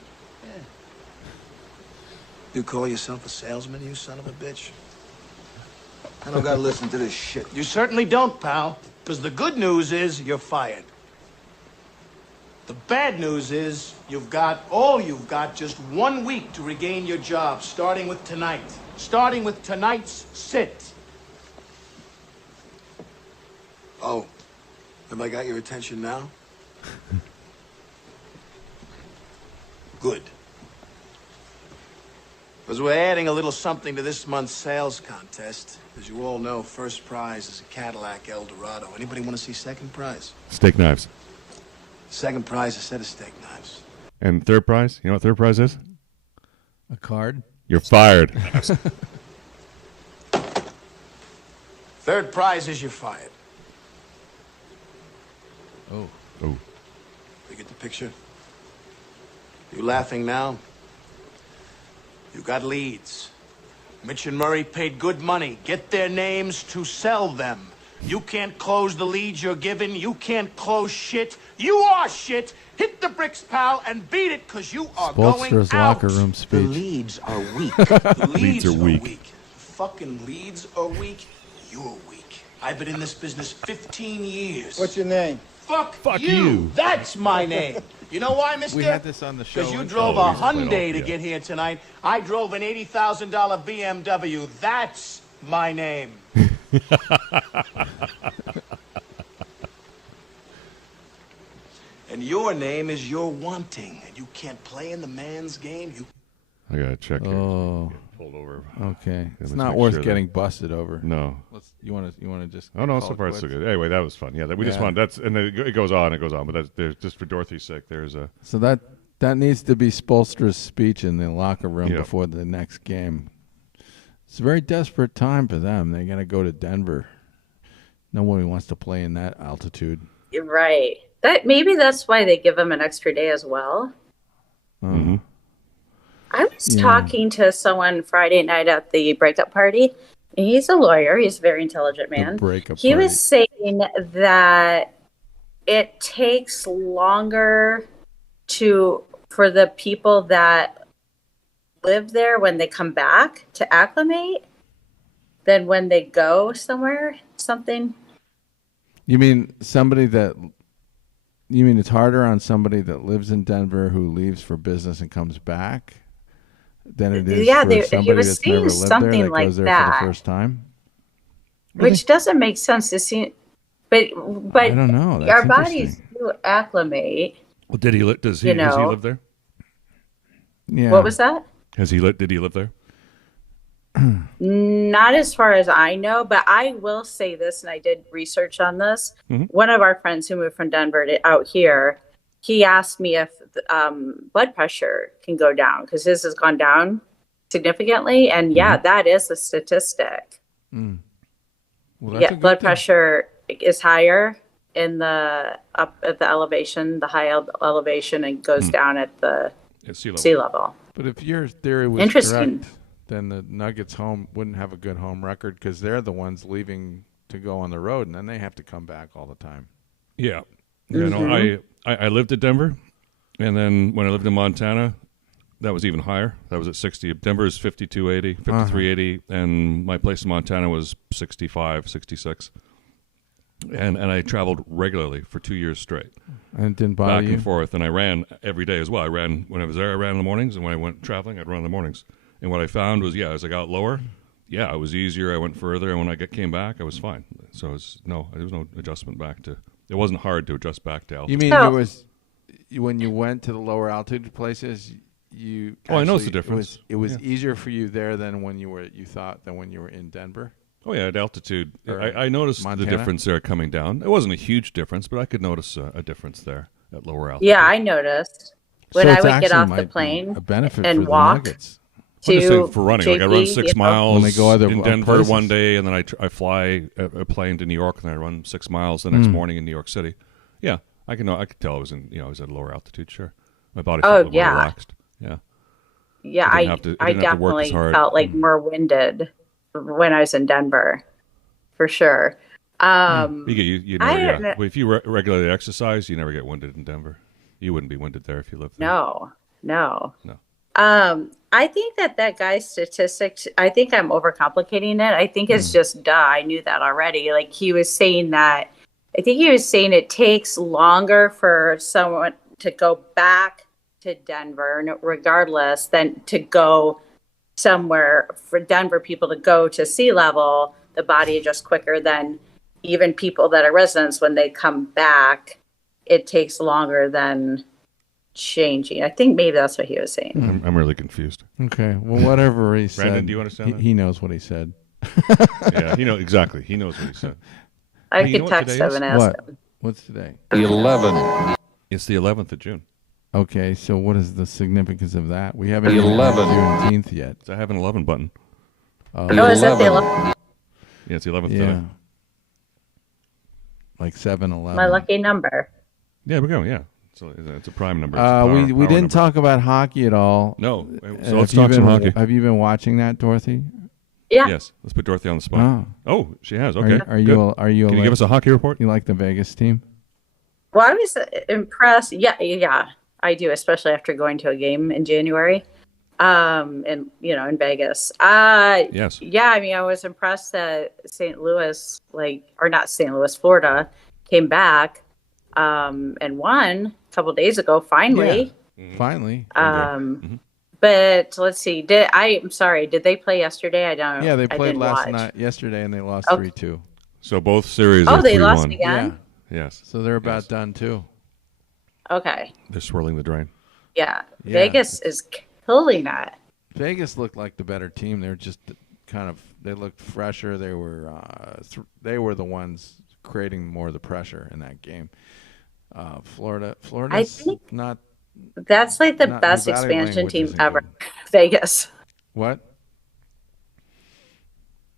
You call yourself a salesman, you son of a bitch? I don't gotta listen to this shit. You certainly don't, pal. Because the good news is you're fired. The bad news is you've got just 1 week to regain your job, starting with tonight. Starting with tonight's sit. Oh, have I got your attention now? Good. Because we're adding a little something to this month's sales contest. As you all know, first prize is a Cadillac Eldorado. Anybody want to see second prize? Steak knives. Second prize, a set of steak knives. And third prize? You know what third prize is? A card? You're fired. Third prize is you're fired. Oh. Oh. You get the picture? You laughing now? You got leads. Mitch and Murray paid good money. Get their names to sell them. You can't close the leads you're given. You can't close shit. You are shit. Hit the bricks, pal, and beat it, because you are going Bolster's out. locker room The speech. leads are weak. The Leads are weak. Fucking leads are weak. You're weak. I've been in this business 15 years. What's your name? Fuck you. you. That's my name. You know why, mister? We had this on the show. Because you once. drove Oh, a he's played all- Hyundai to yeah. get here tonight. I drove an $80,000 BMW. That's my name. And your name is You're Wanting. And you can't play in the man's game. You I got to check here. Oh. Get pulled over. Okay. It's Let's not make worth sure that- getting busted over. No. You want to just. Oh no, call so it far it's so quits? good. Anyway, that was fun. Yeah, we just Yeah. want that's and then it goes on, but that's there's just for Dorothy's sake. There's a So that needs to be Spolster's speech in the locker room Yeah. before the next game. It's a very desperate time for them. They got to go to Denver. Nobody wants to play in that altitude. You're right. Maybe that's why they give him an extra day as well. Mm-hmm. I was talking to someone Friday night at the breakup party, and he's a lawyer. He's a very intelligent man. He was saying that it takes longer for the people that live there when they come back to acclimate than when they go somewhere. Something. You mean it's harder on somebody that lives in Denver who leaves for business and comes back than it is for somebody that's never lived there that like goes there that, for the first time? Which doesn't make sense to see. But I don't know. That's our bodies do acclimate. Well, did he live? Does he live there? Yeah. What was that? Did he live there? Not as far as I know, but I will say this, and I did research on this. Mm-hmm. One of our friends who moved from Denver out here, he asked me if blood pressure can go down because his has gone down significantly, and that is a statistic. Mm. Well, blood pressure is higher in the up at the elevation, the high elevation, and goes down at the sea level. But if your theory was correct, then the Nuggets wouldn't have a good home record because they're the ones leaving to go on the road, and then they have to come back all the time. Yeah. No, I lived at Denver, and then when I lived in Montana, that was even higher. That was at 60. Denver is 5280, 5380, and my place in Montana was 65, 66. And I traveled regularly for 2 years straight. And it didn't bother you? Back and forth, and I ran every day as well. I ran when I was there. I ran in the mornings, and when I went traveling, I'd run in the mornings. And what I found was, as I got lower, it was easier. I went further, and when I came back, I was fine. So there was no adjustment back to. It wasn't hard to adjust back to altitude. You mean there was when you went to the lower altitude places? I noticed the difference. It was easier for you there than when you thought than when you were in Denver. Oh yeah, at altitude, I noticed Montana? The difference there coming down. It wasn't a huge difference, but I could notice a difference there at lower altitude. Yeah, I noticed when I would get off the plane and walk. For running, like I run 6 miles when they go in Denver one day, and then I fly a plane to New York, and then I run 6 miles the next morning in New York City. Yeah, I could tell I was I was at lower altitude. Sure, my body felt more relaxed. Yeah. Yeah, I definitely felt like more winded when I was in Denver, for sure. If you regularly exercise, you never get winded in Denver. You wouldn't be winded there if you lived there. No. I think that guy's statistics, I think I'm overcomplicating it. I think it's just duh. I knew that already. Like he was saying that, I think he was saying it takes longer for someone to go back to Denver, regardless, than to go somewhere for Denver people to go to sea level. The body adjusts quicker than even people that are residents when they come back. It takes longer than changing. I think maybe that's what he was saying. I'm really confused. Okay, well, whatever he said. Brandon, do you understand that? He knows what he said. Yeah, exactly. He knows what he said. I could text him and ask him. What's today? The 11th. It's the 11th of June. Okay, so what is the significance of that? We haven't the 11th yet. I have an 11 button. Is that the 11th? Yeah, it's the 11th. Yeah. Like 7-11. My lucky number. Yeah, we go. Yeah. So it's a prime number. We didn't talk about hockey at all. No. So let's talk some hockey. Have you been watching that, Dorothy? Yeah. Yes. Let's put Dorothy on the spot. Oh, she has. Okay. Are you? Can you give us a hockey report? You like the Vegas team? Well, I was impressed. Yeah, I do, especially after going to a game in January, and in Vegas. Yes. Yeah, I mean, I was impressed that St. Louis, Florida, came back and won a couple days ago. Finally. Yeah. Finally. But let's see. Did they play yesterday? I don't. Yeah, they played yesterday, and they lost 3-2. So both series. Oh, are they 3-1. lost again. Yeah. Yes. So they're about done too. Okay. They're swirling the drain. Yeah. Vegas is killing it. Vegas looked like the better team. They're just they looked fresher. They were the ones creating more of the pressure in that game. Florida's I think not. That's like the best expansion team ever. Vegas. What?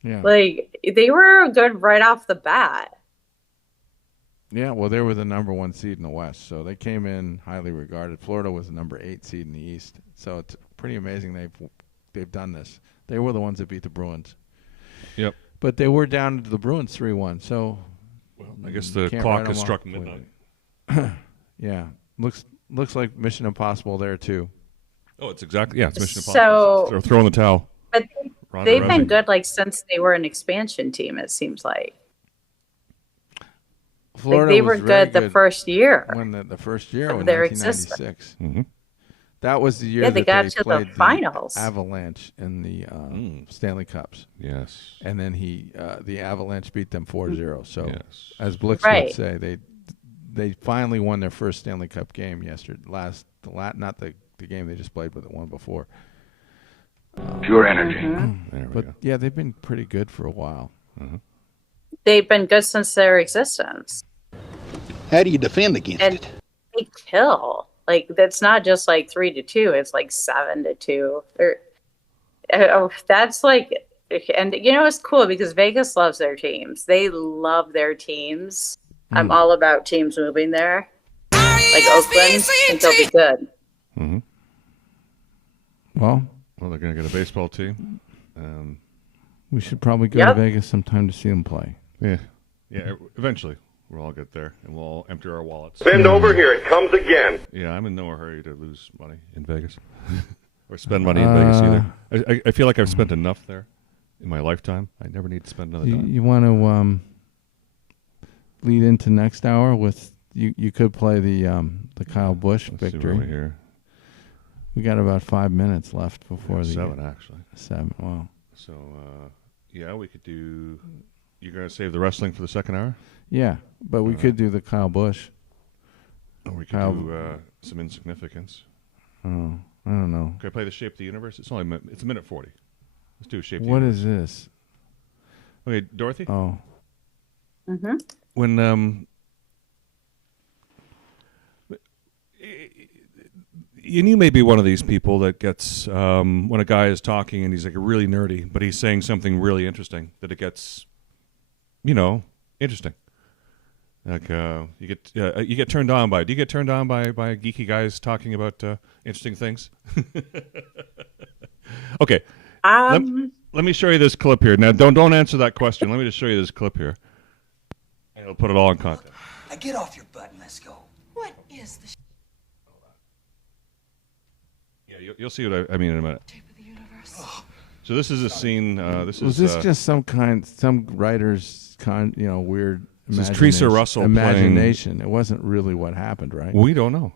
Yeah. Like, they were good right off the bat. Yeah, well, they were the number 1 seed in the West, so they came in highly regarded. Florida was the number 8 seed in the East, so it's pretty amazing they've done this. They were the ones that beat the Bruins. Yep. But they were down to the Bruins 3-1, so I guess the clock has struck midnight. Yeah, looks like Mission Impossible there too. Oh, it's exactly it's Mission So- Impossible. They're throwing the towel. But Ronda they've been Rousey. good, like, since they were an expansion team, it seems like. Florida they was were very good the first year when the first year of in their 1996. Mm-hmm. That was the year Yeah, they that got they to the played finals. Avalanche in the Stanley Cups. Yes. And then the Avalanche beat them 4-0. So Yes. as Blix Right. would say, they finally won their first Stanley Cup game yesterday. Not the game they just played, but the one before. Pure energy. There we But go. yeah, they've been pretty good for a while. Mm-hmm. They've been good since their existence. How do you defend against And it? they kill. Like, that's not just like 3-2, it's like 7-2. That's like, and you know, it's cool because Vegas loves their teams. They love their teams. I'm all about teams moving there. Like Oakland, I think they'll be good. Mm-hmm. Well, they're going to get a baseball team. We should probably go Yep. to Vegas sometime to see them play. Yeah. Eventually, we'll all get there, and we'll all empty our wallets. Bend over, here it comes again. Yeah, I'm in no hurry to lose money in Vegas, or spend money in Vegas either. I feel like I've spent enough there in my lifetime. I never need to spend another dime. You want to lead into next hour with you could play the Kyle Busch Let's see victory. what we hear. We got about 5 minutes left before the 7 actually. 7. Wow. So yeah, we could do. You're going to save the wrestling for the second hour? Yeah, but we could do the Kyle Busch. Or we could do some Insignificance. Oh, I don't know. Can I play the Shape of the Universe? It's only it's a minute 40. Let's do a Shape of the What Universe. is this? Okay, Dorothy? Oh. Mm-hmm. When you may be one of these people that gets when a guy is talking and he's like really nerdy, but he's saying something really interesting, that it gets, interesting. Like you get turned on by. Do you get turned on by geeky guys talking about interesting things? Okay. Let me show you this clip here. Now, don't answer that question. Let me just show you this clip here, and it'll put it all in context. Now get off your butt and let's go. What is the Yeah, you'll see what I mean in a minute. So this is a scene. Was this just some writer's weird? This is Teresa Russell imagination. It wasn't really what happened, right? We don't know,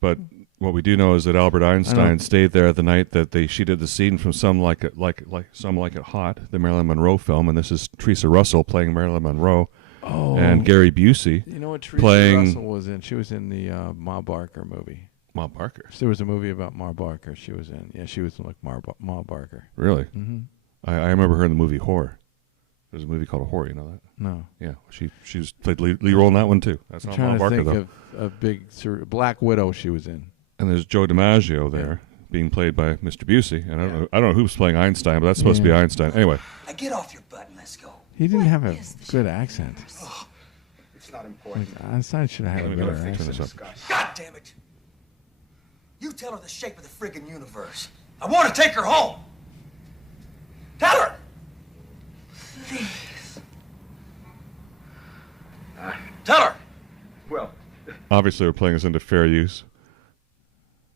but what we do know is that Albert Einstein stayed there the night that she did the scene from Some Like It Hot, the Marilyn Monroe film, and this is Teresa Russell playing Marilyn Monroe, and Gary Busey. You know what Teresa playing Russell was in? She was in the Ma Barker movie. Ma Barker. There was a movie about Ma Barker. She was in. Yeah, she was like Ma Barker. Really? Mm-hmm. I remember her in the movie Whore. There's a movie called Whore. You know that? No. Yeah, she played lead role in that one too. That's I'm not trying Ma to Barker think though. of a big Black Widow. She was in. And there's Joe DiMaggio there, being played by Mr. Busey. And I don't know who's playing Einstein, but that's supposed to be Einstein. Anyway. Now get off your butt and let's go. He didn't have a good accent. It's not important. Like, Einstein should have had a better accent. God damn it. You tell her the shape of the friggin' universe. I want to take her home. Tell her. Please. Tell her. Well. Obviously, we're playing this into fair use.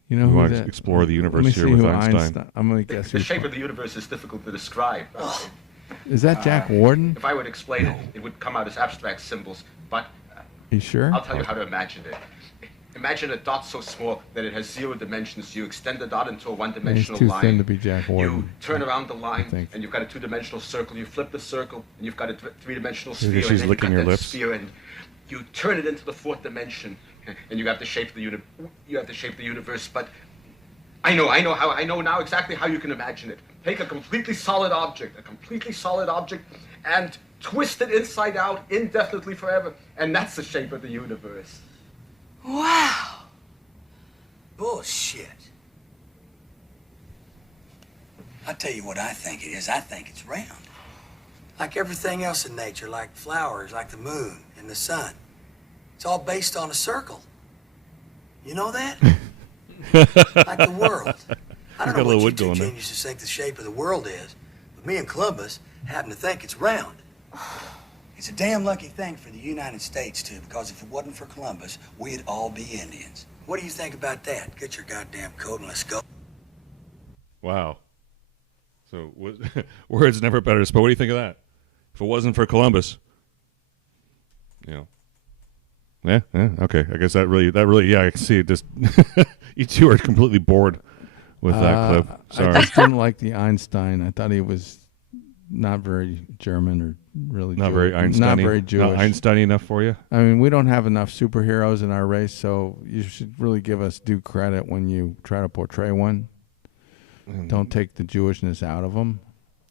You know we who want that? to explore the universe Let me here see with who Einstein. I'm going to guess. The who's shape of the universe is difficult to describe. Is that Jack Warden? If I would explain it, it would come out as abstract symbols. But You sure? I'll tell you how to imagine it. Imagine a dot so small that it has 0 dimensions. You extend the dot into a one-dimensional He's too line. thin to be Jack Warden. You turn around the I line, think. and you've got a 2-dimensional circle. You flip the circle, and you've got a 3-dimensional Maybe sphere. she's and then licking you've your got that lips. sphere, and you turn it into the 4th dimension, and you have the shape of the universe. But I know now exactly how you can imagine it. Take a completely solid object, and twist it inside out indefinitely forever, and that's the shape of the universe. Wow. Bullshit. I'll tell you what I think it is. I think it's round. Like everything else in nature, like flowers, like the moon and the sun. It's all based on a circle. You know that? Like the world. I don't know what you two geniuses think the shape of the world is, but me and Columbus happen to think it's round. It's a damn lucky thing for the United States, too, because if it wasn't for Columbus, we'd all be Indians. What do you think about that? Get your goddamn coat and let's go. Wow. So words never better. But what do you think of that? If it wasn't for Columbus, Yeah, okay. I guess that really, yeah, I can see it. Just you two are completely bored with that clip. Sorry. I just didn't like the Einstein. I thought he was not very German or really not very Einstein-y. Not very Jewish. Not Einstein enough for you? I mean, we don't have enough superheroes in our race, so you should really give us due credit when you try to portray one. Don't take the Jewishness out of them.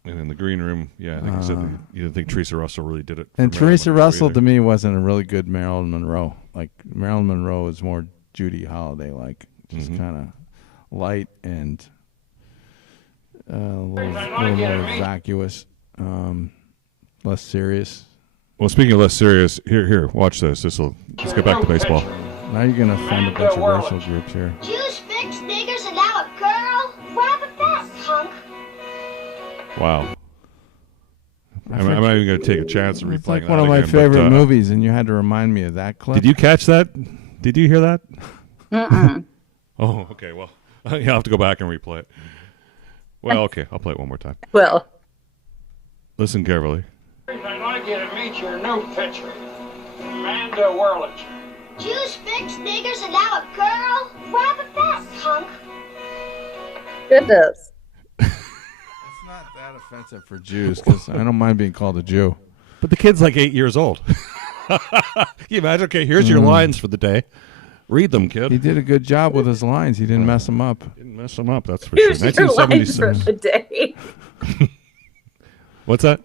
And in the green room, yeah, I think you said that you didn't think Teresa Russell really did it. And Teresa Russell, to me, wasn't a really good Marilyn Monroe. Like, Marilyn Monroe is more Judy Holliday-like. Just kind of light and a little more vacuous, less serious. Well, speaking of less serious, here, watch this. Let's get back to baseball. Now you're going to offend a bunch of racial groups here. Jews, figs, niggers, and now a girl? Grab a bat, punk. Wow. I'm not even going to take a chance of replaying It's like that one of my again, favorite movies, and you had to remind me of that clip. Did you catch that? Did you hear that? Mm-mm. Oh, okay. Well, you'll have to go back and replay it. Well, okay. I'll play it one more time. Well. Listen carefully. I'd like you to meet your new pitcher, Miranda Whirlage. Jews, figs, niggers, and now a girl? Grab a bat, punk. Goodness. Not that offensive for Jews, because I don't mind being called a Jew. But the kid's like 8 years old. Can you imagine? Okay, here's your lines for the day. Read them, kid. He did a good job with his lines. He didn't mess them up. Didn't mess them up, that's for Here's sure. your lines for the day. What's that?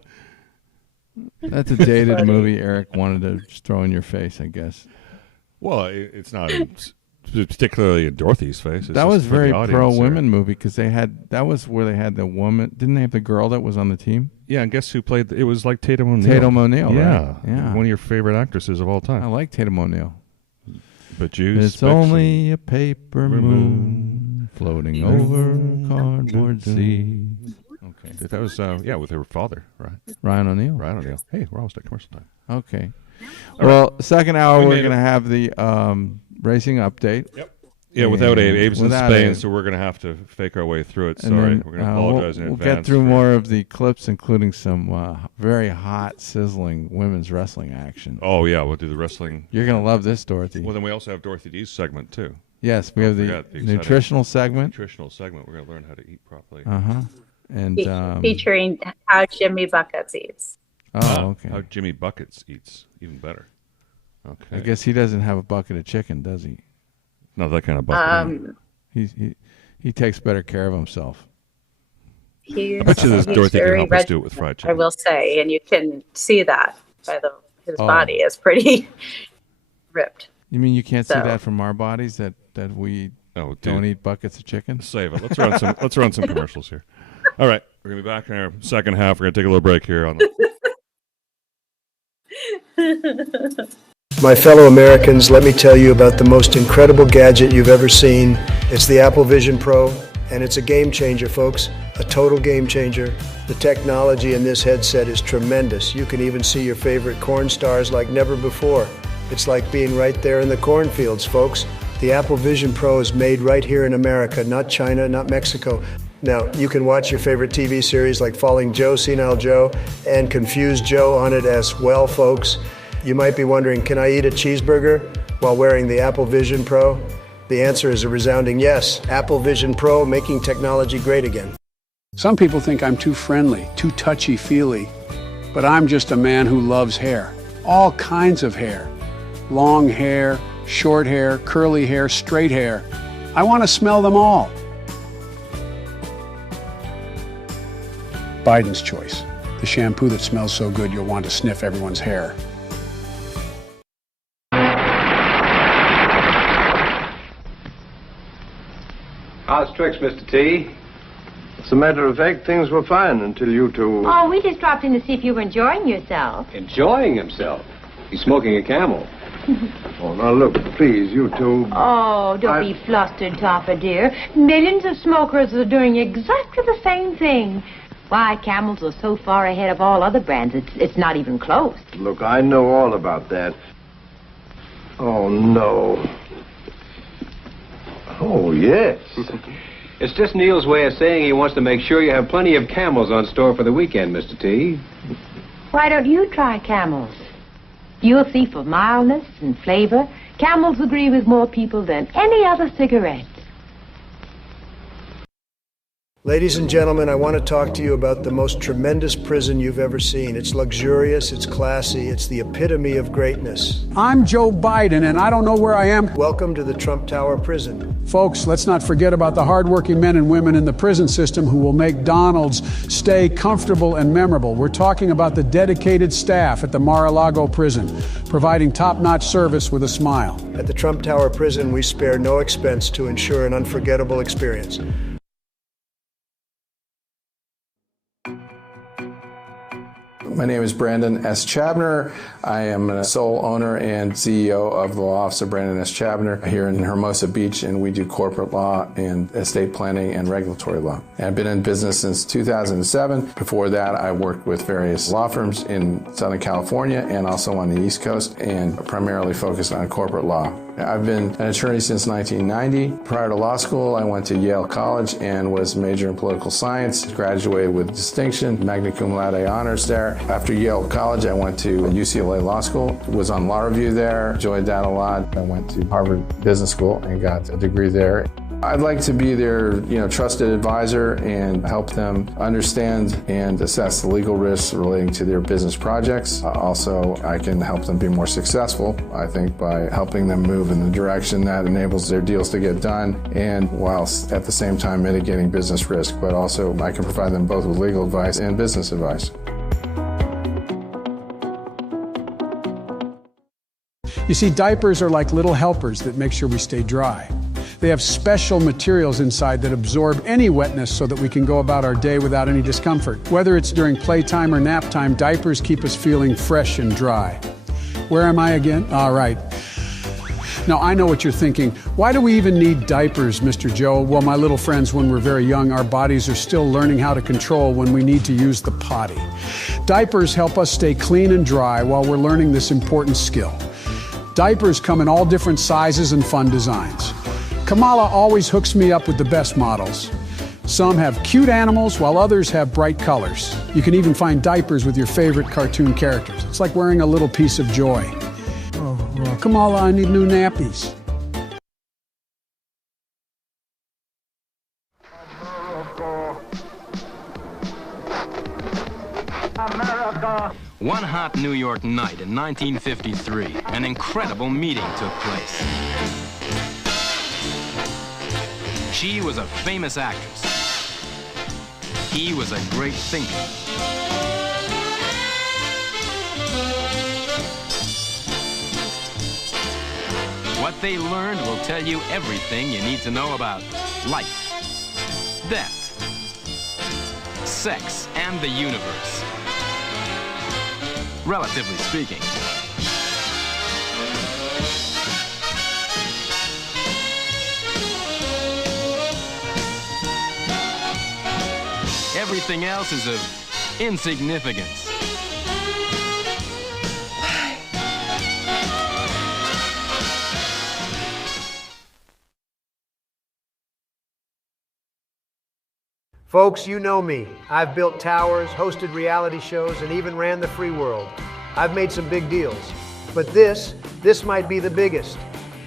That's a dated movie Eric wanted to just throw in your face, I guess. Well, it's not particularly in Dorothy's face. It's that was just for very the audience pro-women movie because that was where they had the woman. Didn't they have the girl that was on the team? Yeah, and guess who played? It was like Tatum O'Neal. Tatum O'Neal, yeah, right? Yeah. One of your favorite actresses of all time. I like Tatum O'Neal. But Jews. It's only a paper moon floating over cardboard sea. Okay, that was with her father, right? Ryan O'Neal. Ryan O'Neal. Hey, we're almost at commercial time. Okay. All Well, right. second hour We we're made going to it. have the racing update. Yep. Yeah, without Abe. Abe's in Without Spain, Abe. so we're going to have to fake our way through it. And Sorry. then, We're going to apologize in we'll advance. get through more of the clips, including some very hot, sizzling women's wrestling action. Oh, yeah, we'll do the wrestling. You're going to love this, Dorothy. Well, then we also have Dorothy D's segment, too. Yes, we have the exciting nutritional segment. Nutritional segment. We're going to learn how to eat properly. Uh-huh. And Featuring how Jimmy Buckets eats. Oh, okay. How Jimmy Buckets eats. Even better. Okay. I guess he doesn't have a bucket of chicken, does he? Not that kind of bucket. He takes better care of himself. He's, I bet you this he's Dorothy can very help us do it with fried chicken. I will say, and you can see that by his Oh. body is pretty ripped. You mean you can't see So- that from our bodies that we don't eat buckets of chicken? Save it. Let's run some commercials here. All right, we're gonna be back in our second half. We're gonna take a little break here on the. My fellow Americans, let me tell you about the most incredible gadget you've ever seen. It's the Apple Vision Pro, and it's a game changer, folks. A total game changer. The technology in this headset is tremendous. You can even see your favorite corn stars like never before. It's like being right there in the cornfields, folks. The Apple Vision Pro is made right here in America, not China, not Mexico. Now, you can watch your favorite TV series like Falling Joe, Senile Joe, and Confused Joe on it as well, folks. You might be wondering, can I eat a cheeseburger while wearing the Apple Vision Pro? The answer is a resounding yes. Apple Vision Pro, making technology great again. Some people think I'm too friendly, too touchy-feely, but I'm just a man who loves hair. All kinds of hair. Long hair, short hair, curly hair, straight hair. I want to smell them all. Biden's Choice, the shampoo that smells so good you'll want to sniff everyone's hair. How's tricks, Mr. T? As a matter of fact, things were fine until you two... Oh, we just dropped in to see if you were enjoying yourself. Enjoying himself? He's smoking a Camel. Oh, now look, please, you two... Oh, don't be flustered, Topper, dear. Millions of smokers are doing exactly the same thing. Why, Camels are so far ahead of all other brands, it's not even close. Look, I know all about that. Oh, no. Oh, yes. It's just Neil's way of saying he wants to make sure you have plenty of Camels on store for the weekend, Mr. T. Why don't you try Camels? You'll see for mildness and flavor, Camels agree with more people than any other cigarette. Ladies and gentlemen, I want to talk to you about the most tremendous prison you've ever seen. It's luxurious, it's classy, it's the epitome of greatness. I'm Joe Biden, and I don't know where I am. Welcome to the Trump Tower prison. Folks, let's not forget about the hardworking men and women in the prison system who will make Donald's stay comfortable and memorable. We're talking about the dedicated staff at the Mar-a-Lago prison, providing top-notch service with a smile. At the Trump Tower prison, we spare no expense to ensure an unforgettable experience. My name is Brandon S. Chabner. I am a sole owner and CEO of the law office of Brandon S. Chabner here in Hermosa Beach, and we do corporate law and estate planning and regulatory law. And I've been in business since 2007. Before that, I worked with various law firms in Southern California and also on the East Coast, and primarily focused on corporate law. I've been an attorney since 1990. Prior to law school, I went to Yale College and was majoring in political science, graduated with distinction, magna cum laude honors there. After Yale College, I went to UCLA Law School, was on law review there, enjoyed that a lot. I went to Harvard Business School and got a degree there. I'd like to be their, trusted advisor and help them understand and assess the legal risks relating to their business projects. Also, I can help them be more successful, I think, by helping them move in the direction that enables their deals to get done, and whilst at the same time mitigating business risk. But also, I can provide them both with legal advice and business advice. You see, diapers are like little helpers that make sure we stay dry. They have special materials inside that absorb any wetness so that we can go about our day without any discomfort. Whether it's during playtime or nap time, diapers keep us feeling fresh and dry. Where am I again? All right. Now, I know what you're thinking. Why do we even need diapers, Mr. Joe? Well, my little friends, when we're very young, our bodies are still learning how to control when we need to use the potty. Diapers help us stay clean and dry while we're learning this important skill. Diapers come in all different sizes and fun designs. Kamala always hooks me up with the best models. Some have cute animals, while others have bright colors. You can even find diapers with your favorite cartoon characters. It's like wearing a little piece of joy. Oh, Kamala, I need new nappies. America. One hot New York night in 1953, an incredible meeting took place. She was a famous actress. He was a great thinker. What they learned will tell you everything you need to know about life, death, sex, and the universe. Relatively speaking. Everything else is of insignificance. Folks, you know me. I've built towers, hosted reality shows, and even ran the free world. I've made some big deals. But this might be the biggest.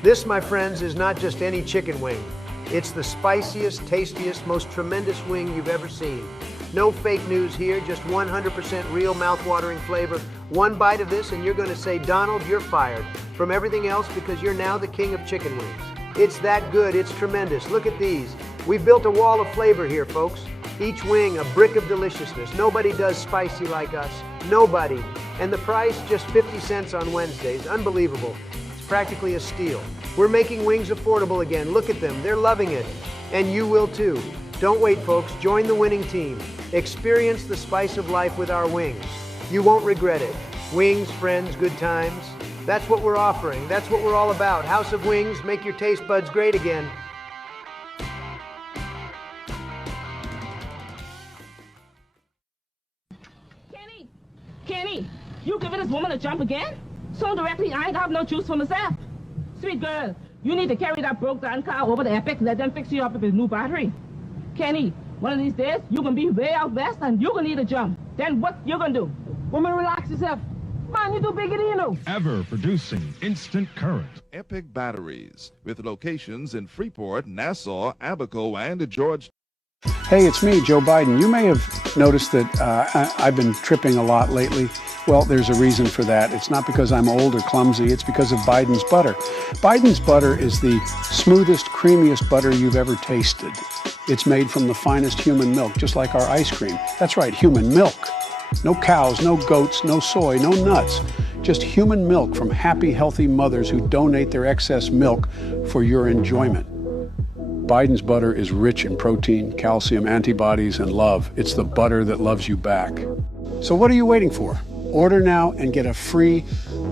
This, my friends, is not just any chicken wing. It's the spiciest, tastiest, most tremendous wing you've ever seen. No fake news here, just 100% real mouth-watering flavor. One bite of this and you're going to say, Donald, you're fired from everything else because you're now the king of chicken wings. It's that good, it's tremendous. Look at these. We've built a wall of flavor here, folks. Each wing, a brick of deliciousness. Nobody does spicy like us. Nobody. And the price, just 50 cents on Wednesdays. Unbelievable. It's practically a steal. We're making wings affordable again. Look at them. They're loving it. And you will too. Don't wait, folks. Join the winning team. Experience the spice of life with our wings. You won't regret it. Wings, friends, good times. That's what we're offering. That's what we're all about. House of Wings, make your taste buds great again. Kenny, you giving this woman a jump again? So directly, I ain't got no juice for myself. Sweet girl, you need to carry that broke down car over to Epic, let them fix you up with a new battery. Kenny, one of these days, you're gonna be way out west and you're gonna need a jump. Then what you gonna do? Woman, relax yourself. Man, you too big, you know. Ever producing instant current. Epic Batteries, with locations in Freeport, Nassau, Abaco, and George. Hey, it's me, Joe Biden. You may have noticed that I've been tripping a lot lately. Well, there's a reason for that. It's not because I'm old or clumsy. It's because of Biden's butter. Biden's butter is the smoothest, creamiest butter you've ever tasted. It's made from the finest human milk, just like our ice cream. That's right, human milk. No cows, no goats, no soy, no nuts. Just human milk from happy, healthy mothers who donate their excess milk for your enjoyment. Biden's butter is rich in protein, calcium, antibodies, and love. It's the butter that loves you back. So what are you waiting for? Order now and get a free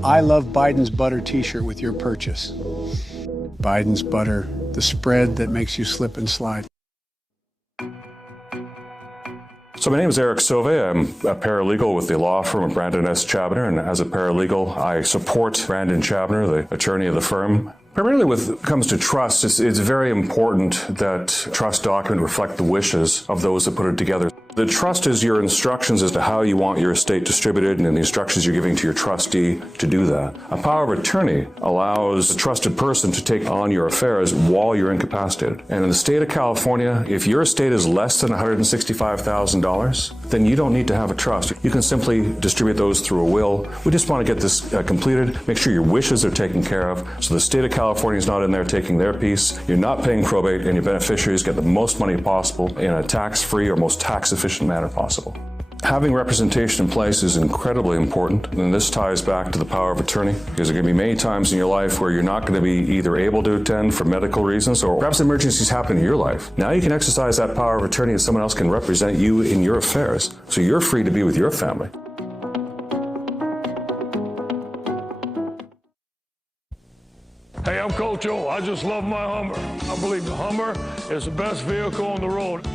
I Love Biden's Butter t-shirt with your purchase. Biden's butter, the spread that makes you slip and slide. So my name is Eric Sauvé. I'm a paralegal with the law firm of Brandon S. Chabner, and as a paralegal, I support Brandon Chabner, the attorney of the firm. Primarily when it comes to trust, it's very important that trust document reflect the wishes of those that put it together. The trust is your instructions as to how you want your estate distributed and the instructions you're giving to your trustee to do that. A power of attorney allows a trusted person to take on your affairs while you're incapacitated. And in the state of California, if your estate is less than $165,000, then you don't need to have a trust. You can simply distribute those through a will. We just want to get this completed, make sure your wishes are taken care of, so the state of California is not in there taking their piece, you're not paying probate, and your beneficiaries get the most money possible in a tax-free or most tax-efficient manner possible. Having representation in place is incredibly important, and this ties back to the power of attorney, because there are going to be many times in your life where you're not going to be either able to attend for medical reasons or perhaps emergencies happen in your life. Now you can exercise that power of attorney and someone else can represent you in your affairs, so you're free to be with your family. Hey, I'm Coach O. I just love my Hummer. I believe the Hummer is the best vehicle on the road.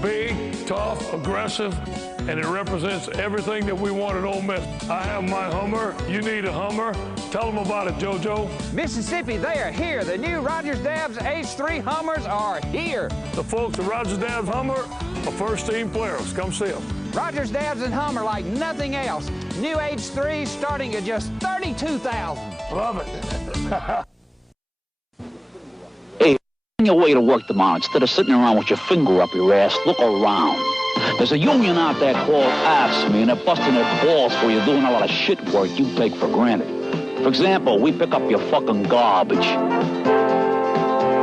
Big, tough, aggressive, and it represents everything that we want at Ole Miss. I have my Hummer. You need a Hummer. Tell them about it, JoJo. Mississippi, they are here. The new Rogers Dabbs H3 Hummers are here. The folks at Rogers Dabbs Hummer are first-team players. Come see them. Rogers Dabbs and Hummer like nothing else. New H3 starting at just $32,000. Love it. Your way to work tomorrow. Instead of sitting around with your finger up your ass, look around. There's a union out there called AFSCME, and they're busting their balls for you doing a lot of shit work you take for granted. For example, we pick up your fucking garbage.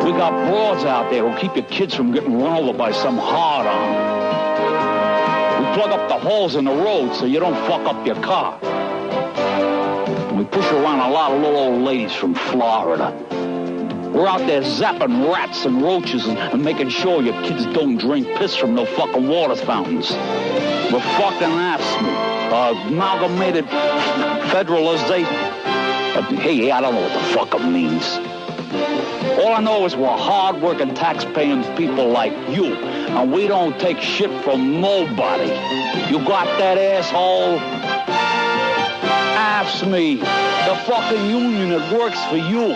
We got broads out there who keep your kids from getting run over by some hard-on. We plug up the holes in the road so you don't fuck up your car. And we push around a lot of little old ladies from Florida. We're out there zapping rats and roaches and making sure your kids don't drink piss from no fucking water fountains. We're fucking AFSCME, Amalgamated Federalization. Hey, I don't know what the fuck it means. All I know is we're hard-working, tax-paying people like you, and we don't take shit from nobody. You got that, asshole? AFSCME, the fucking union that works for you.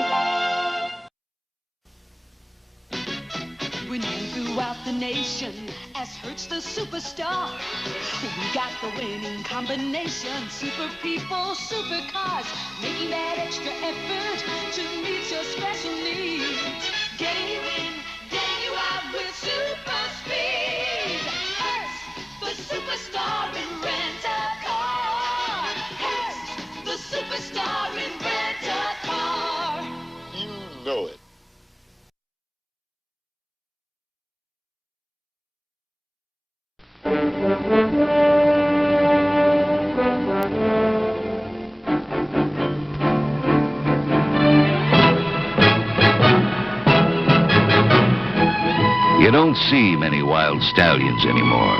The nation as Hertz the superstar. We got the winning combination. Super people, super cars, making that extra effort to meet your special needs. Getting you in, getting you out with super speed. Hertz, the superstar in rent-a-car. Hertz, the superstar in rent-a-car. You know it. You don't don't see many wild stallions anymore.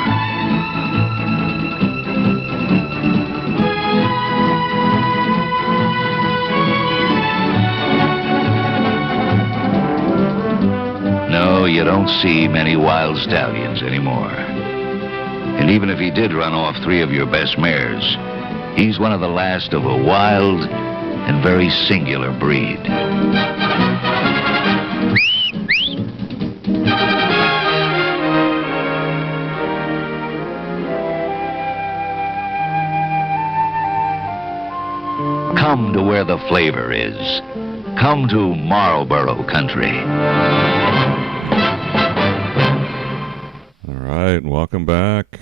No, you don't see many wild stallions anymore. And even if he did run off 3 of your best mares, he's one of the last of a wild and very singular breed. Come to where the flavor is. Come to Marlboro country. All right, welcome back.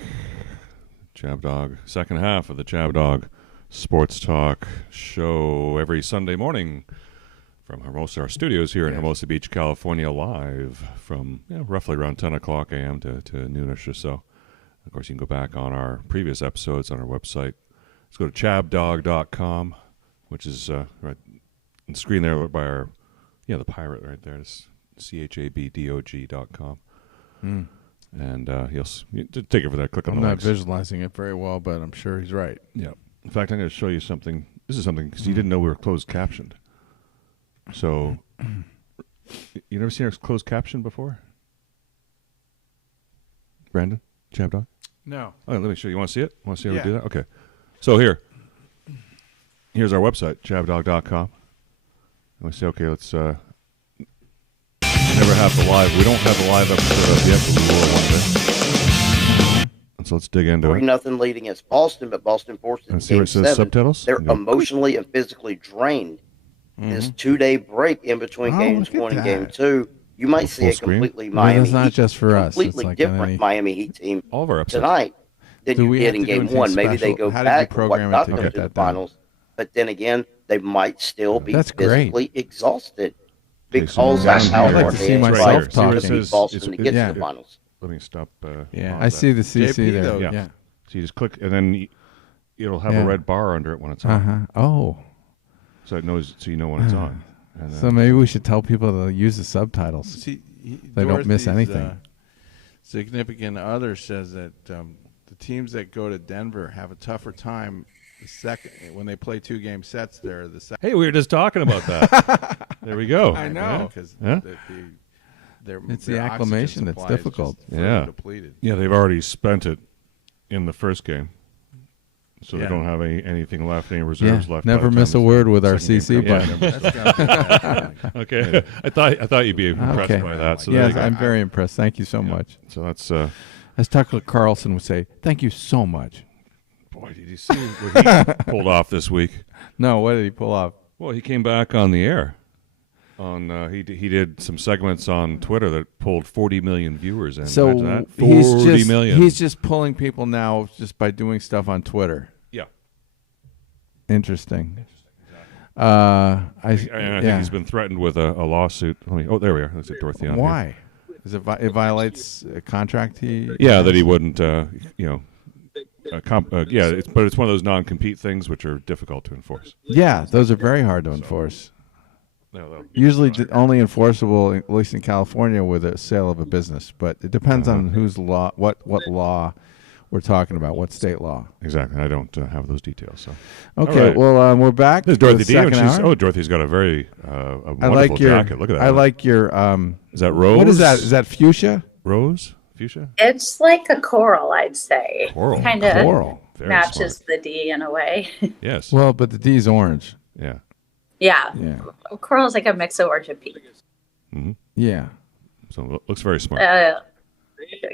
ChabDog, second half of the ChabDog Sports Talk Show every Sunday morning from Hermosa, our studios here in Hermosa Beach, California, live from roughly around 10 o'clock a.m. to noonish or so. Of course, you can go back on our previous episodes on our website. Let's go to ChabDog.com, which is right on the screen there by our, the pirate right there. It's ChabDog.com. And you'll take it for that. Click on the links. I'm not visualizing it very well, but I'm sure he's right. Yeah. In fact, I'm going to show you something. This is something because you didn't know we were closed captioned. So, you never seen our closed caption before? Brandon? ChabDog? No. Oh, let me show you. You want to see it? Want to see how we do that? Okay. So here's our website, ChabDog.com. And we say, okay, let's never have the live. We don't have the live episode up yet, but we will one day. And so let's dig into 3-0 lead against Boston, but Boston forced it in Game 7. Subtitles? They're emotionally and physically drained. This 2-day break in between games 1 and game 2, you might see a completely Miami It's not just for us. completely It's like different Miami Heat team all of our episodes tonight than you did in game 1. Maybe they go back to what got them to the finals, but then again, they might still be physically exhausted because that's how I'd like to see myself talking. Boston to get to the finals. Let me stop. I see the CC there. Yeah. So you just click, and then it'll have a red bar under it when it's on. Oh. So it knows, so you know when it's on. And so maybe we should tell people to use the subtitles. See, they don't miss anything. Significant other says that the teams that go to Denver have a tougher time the second when they play 2-game sets there. Hey, we were just talking about that. There we go. I know because it's the acclimation that's difficult. Depleted. Yeah, they've already spent it in the first game. So they don't have anything left, any reserves left. Never miss a word with our CC button. Okay, I thought you'd be impressed by that. So yes, I'm very impressed. Thank you so much. So that's as Tucker Carlson would say, thank you so much. Boy, did you see what he pulled off this week? No, what did he pull off? Well, he came back on the air. He did some segments on Twitter that pulled 40 million viewers in. So that. 40 million. He's just pulling people now just by doing stuff on Twitter. Yeah. Interesting. I think he's been threatened with a lawsuit. There we are. Let's get Dorothy on. Why? Is it violates a contract? That he wouldn't. But it's one of those non-compete things which are difficult to enforce. Yeah, those are very hard to enforce. Usually only enforceable, at least in California, with a sale of a business. But it depends on whose law, what law we're talking about, what state law. Exactly. I don't have those details. So okay, right. Well, we're back. There's Dorothy D. Dorothy's got a very wonderful jacket. Look at that. I like your. Is that rose? What is that? Is that fuchsia? Rose? Fuchsia? It's like a coral, I'd say. Coral. Kind of coral. matches the D in a way. Yes. Well, but the D is orange. Yeah. Yeah. Yeah. Coral's like a mix of orange and pink. Mm-hmm. Yeah. So it looks very smart.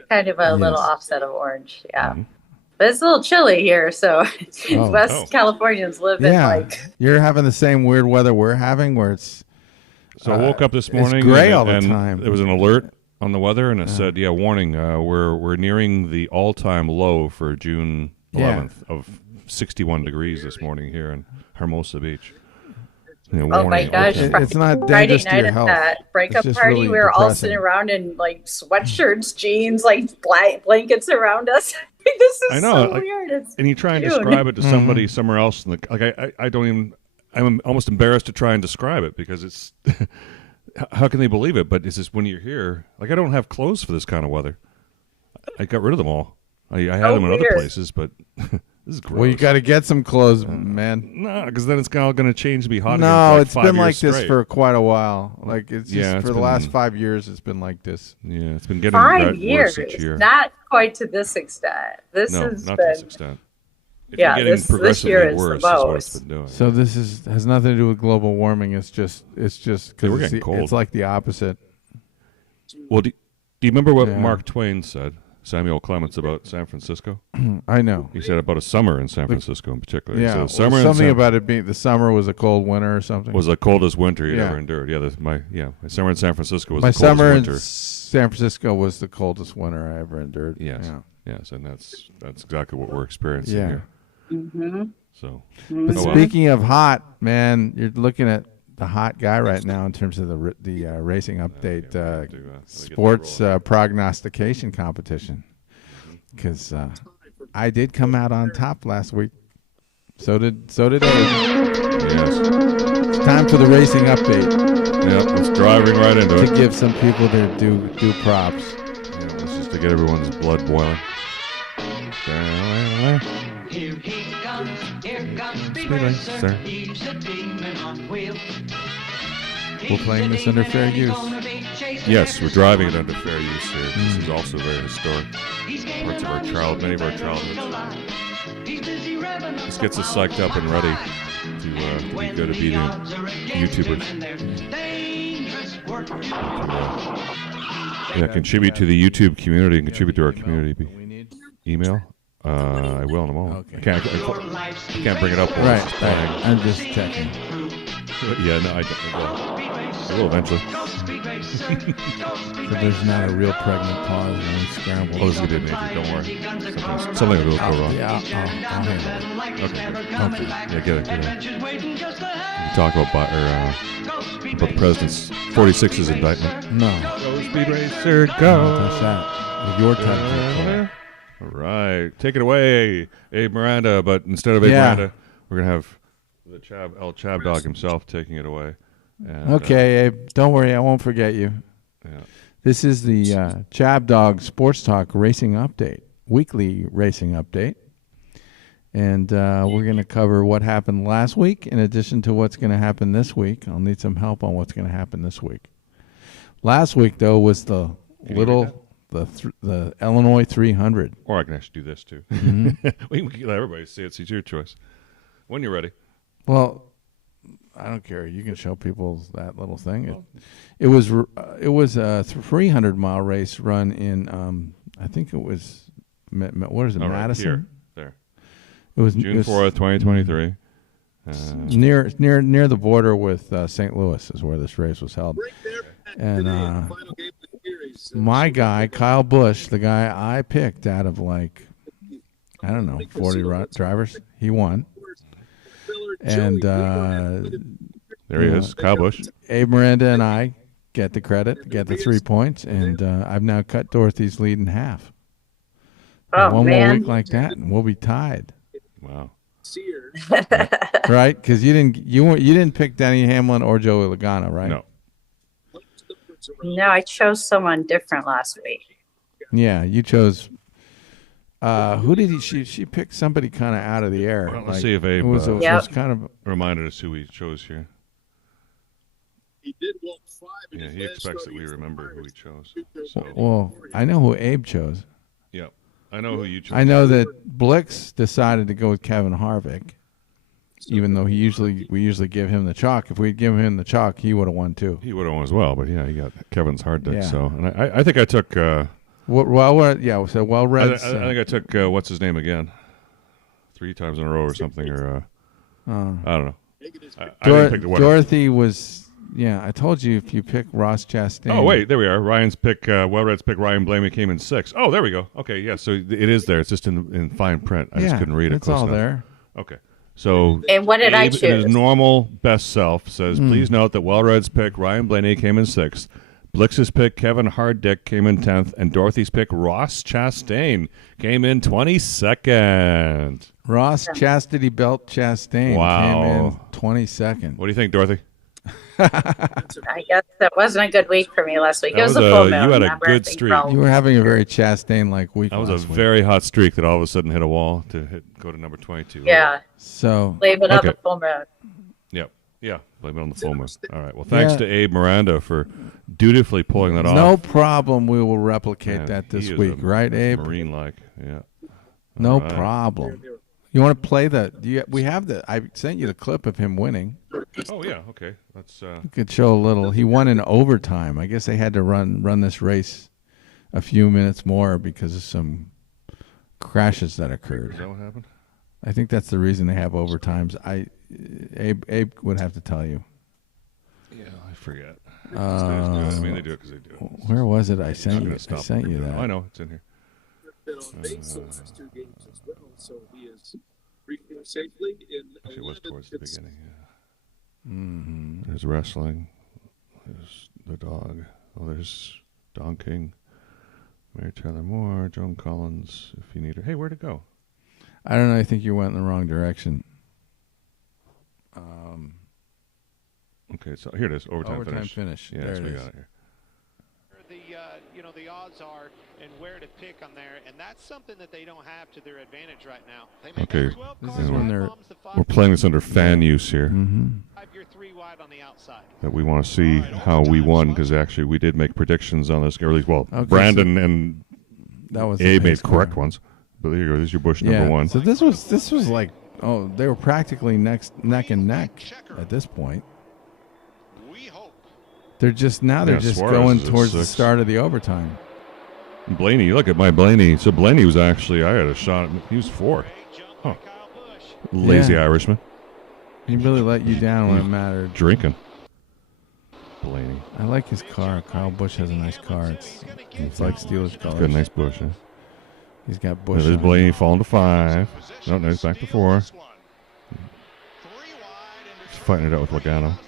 Kind of a little offset of orange. Yeah. Mm-hmm. But it's a little chilly here, so Californians live in like. You're having the same weird weather we're having, where it's. So I woke up this morning. It's gray all the time. There was an alert on the weather, and it said, warning, we're nearing the all-time low for June 11th of 61 degrees this morning here in Hermosa Beach. Oh my gosh! It's not Friday dangerous to night your at health. that breakup just party, really we were all depressing. sitting around in like sweatshirts, jeans, like blankets around us. This is so weird. And you try and describe it to somebody somewhere else, I don't even. I'm almost embarrassed to try and describe it because it's how can they believe it? But it's just when you're here, like I don't have clothes for this kind of weather. I got rid of them all. I had them in other places, but this is gross. Well, you got to get some clothes, man. No, because then it's all going to change to be hot. No, again it's been like this for quite a while. Like it's just for the last 5 years, it's been like this. Yeah, it's been getting 5 years. Worse each year. Not quite to this extent. This has not been. to this extent. It's yeah, been getting this year is worse the most. is what it's been doing. So this has nothing to do with global warming. It's just we're getting cold. It's like the opposite. Well, do you remember what Mark Twain said? Samuel Clemens about San Francisco. I know. He said about a summer in San Francisco in particular. Yeah, he said something about it being the summer was a cold winter or something. Was the coldest winter he'd ever endured. Yeah, my summer in San Francisco was the coldest summer winter. in San Francisco was the coldest winter I ever endured. Yes, yes, and that's exactly what we're experiencing here. Mm-hmm. So, but speaking of hot, man, you're looking at the hot guy right now in terms of the racing update sports prognostication competition, because I did come out on top last week. So did Abe. Yes. It's time for the racing update. Yeah, it's driving right into it. To give some people their due props. Yeah, this is to get everyone's blood boiling. Here he comes, here comes Speed Racer. He's a demon on wheels. We're playing this under fair use. Yes, we're driving it under fair use here. This is also very historic. Parts of our many of our childhoods. This gets us psyched up and ready to be good at beating YouTubers. Contribute to the YouTube community and contribute to our community. Email? I will in a moment. Okay. I can't bring it up while it's playing. I'm just checking. Yeah, no, I will eventually. So there's not a real pregnant pause or any scramble. Oh, this is going to be major. Don't worry. Something will go wrong. Yeah, I'll handle it. Okay. Yeah, get it. You talk about the president's 46's indictment. No. Go, Speed Racer, go. Touch that. With your time. All right. Take it away, Abe Miranda. But instead of Abe Miranda, we're going to have the ChabDog himself taking it away. And, okay, Abe. Don't worry. I won't forget you. Yeah. This is the ChabDog Sports Talk Racing Update, weekly racing update. And we're going to cover what happened last week in addition to what's going to happen this week. I'll need some help on what's going to happen this week. Last week, though, was the Illinois 300. Or I can actually do this, too. Mm-hmm. We can let everybody see it. It's your choice. When you're ready. Well, I don't care. You can show people that little thing. It was a 300-mile race run in, I think it was, what is it, Madison? Here. There. It was June 4th, 2023. Near the border with St. Louis is where this race was held. And my guy, Kyle Busch, the guy I picked out of 40 drivers, he won. And there he is, Kyle Busch. Abe Miranda and I get the credit, get the 3 points, and I've now cut Dorothy's lead in half. One more week like that, and we'll be tied. Wow. Right? Because you didn't pick Denny Hamlin or Joey Logano, right? No. No, I chose someone different last week. Yeah, you chose. Who did she picked somebody kind of out of the air. Well, let's see if Abe was kind of reminded us who he chose here. He did walk 5. Yeah, he expects that we remember who he chose. So. Well, I know who Abe chose. Yep, I know who you chose. I know that Blix decided to go with Kevin Harvick, even though we usually give him the chalk. If we'd given him the chalk, he would have won too. He would have won as well, but yeah, he got Kevin's hard dick. Yeah. So, and I think I took. So well-read. I think I took what's his name again, 3 times in a row or something, or I don't know. I didn't pick the winner. Dorothy was. Yeah, I told you if you pick Ross Chastain. Oh wait, there we are. Ryan's pick, well-read's pick. Ryan Blamey came in 6. Oh, there we go. Okay, yeah. So it is there. It's just in fine print. I just couldn't read it. It's all there. Okay. So and what did Abe, I choose? His normal best self says, please note that Well-Read's pick, Ryan Blaney, came in 6th. Blix's pick, Kevin Harddick, came in 10th. And Dorothy's pick, Ross Chastain, came in 22nd. Ross Chastity Belt Chastain came in 22nd. What do you think, Dorothy? I guess that wasn't a good week for me last week. That it was was a full a- moon. you had a remember? good I think streak. we're all- You were having a very Chastain-like week. That was a last week. very hot streak that all of a sudden hit a wall to go to number 22. Yeah. So Blame it on Okay. the full moon. Yep. Yeah. Blame it on the full moon. All right. Well, thanks Yeah. to Abe Miranda for dutifully pulling that off. No problem. We will replicate Man, that this he is week, a right, Abe? Marine-like. Yeah. No All right. problem. You want to play we have I sent you the clip of him winning. Oh yeah. Okay. Let's. You could show a little. He won in overtime. I guess they had to run this race a few minutes more because of some crashes that occurred. Is that what happened? I think that's the reason they have overtimes. Abe would have to tell you. Yeah, I forget. Uh, I mean, they do it because they do. Where was it? I sent you. gonna I stop sent you it. that. I know it's in here. Been on base the last 2 games as well, so he is breathing safely in Actually, it was towards the beginning. Yeah. Mm-hmm. There's wrestling. There's the dog. Oh, there's Don King, Mary Tyler Moore, Joan Collins. If you need her, hey, where'd it go? I don't know. I think you went in the wrong direction. Okay, so here it is. Overtime finish. Yeah, There that's it what we is. got here. The odds are and where to pick on there, and that's something that they don't have to their advantage right now. Okay, This is when we're playing this under fan use here. Mm-hmm. You're 3 wide on the outside. That we want to see how we won because actually we did make predictions on this. Or at least, well, Okay, Brandon and That was Abe his made correct car. ones. But there you go. This is your Bush number one. So this was like, they were practically neck and neck at this point. They're just Suarez going is at towards the 6. start of the overtime. Blaney, look at my Blaney. So Blaney was actually, I had a shot. He was 4. Huh. Lazy Yeah. Irishman. He really let you down when it He's mattered. Drinking. Blaney. I like his car. Kyle Busch has a nice car. It's like Steelers colors. He's got a nice Bush. Yeah. He's got Bush. There's on Blaney it. falling to 5. No, he's back to 4. He's fighting it out with Logano.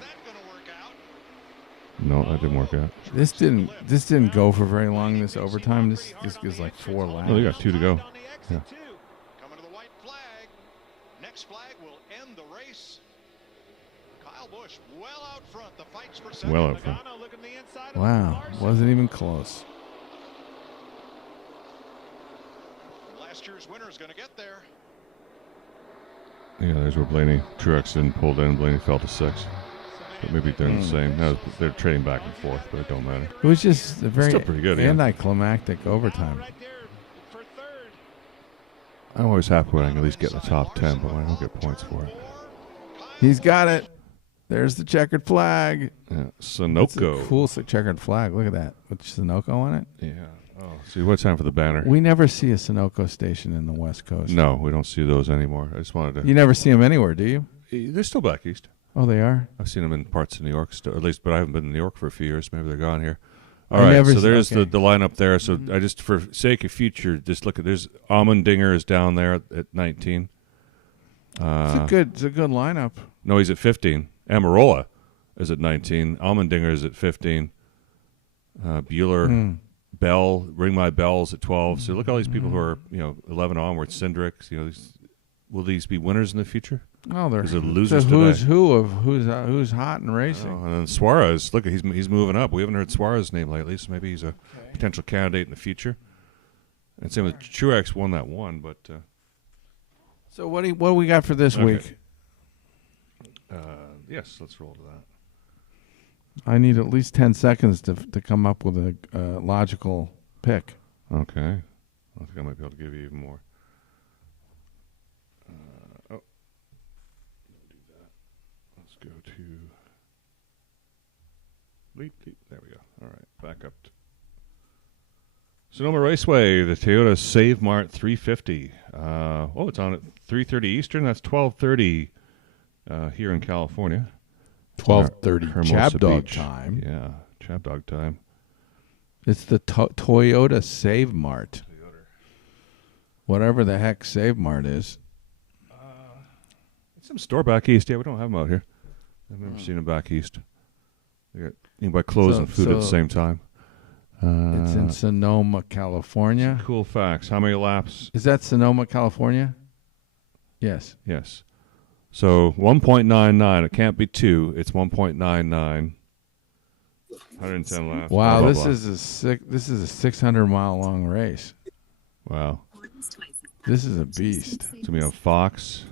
No, that didn't work out. This didn't go for very long. This overtime. This is like 4 laps. Oh, they got 2 to go. Yeah. Next flag will end the race. Kyle Busch well out front. The fights for second. Well out front. Logano looking the inside. Wow, wasn't even close. Last year's winner is going to get there. Yeah, there's where Blaney, Truex didn't pull in. Blaney fell to 6. But maybe they're the same. No, they're trading back and forth, but it don't matter. It was just a very Still pretty good, yeah. anticlimactic overtime. I'm always happy when I can at least get in the top 10, but when I don't get points for it. He's got it. There's the checkered flag. Yeah, It's Sunoco. a cool checkered flag. Look at that with Sunoco on it. Yeah. Oh, see, what's time for the banner? We never see a Sunoco station in the West Coast. No, we don't see those anymore. I just wanted to. You never see them anywhere, do you? They're still back east. Oh, they are? I've seen them in parts of New York, still, at least, but I haven't been in New York for a few years. Maybe they're gone here. All right, so there's the lineup there. So I just, for sake of future, just look at, there's Allmendinger is down there at 19. It's a good lineup. No, he's at 15. Amarola is at 19. Allmendinger is at 15. Bueller, Bell, Ring My Bells at 12. So look at all these people who are, 11 onwards. Cindrix, will these be winners in the future? Oh, they're losers the who's today. who of who's hot and racing. Oh, and then Suarez, look, he's moving up. We haven't heard Suarez's name lately, so maybe he's a potential candidate in the future. And same with Truex won that one, but. So what do we got for this week? Yes, let's roll to that. I need at least 10 seconds to come up with a logical pick. Okay, I think I might be able to give you even more. Go to leap. There we go. All right, back up. Sonoma Raceway, the Toyota Save Mart 350. It's on at 3:30 Eastern. That's 12:30 here in California. 12:30 Hermosa ChabDog Beach. time. Yeah, ChabDog time. It's the Toyota Save Mart. Whatever the heck Save Mart is. It's some store back east. Yeah, we don't have them out here. I've never seen them back east. You can buy clothes and food at the same time. It's in Sonoma, California. Some cool facts. How many laps? Is that Sonoma, California? Yes. Yes. So 1.99. It can't be 2. It's 1.99. 110 laps. Wow, blah, blah, this blah. is a 600-mile long race. Wow. This is a beast. So we have Fox.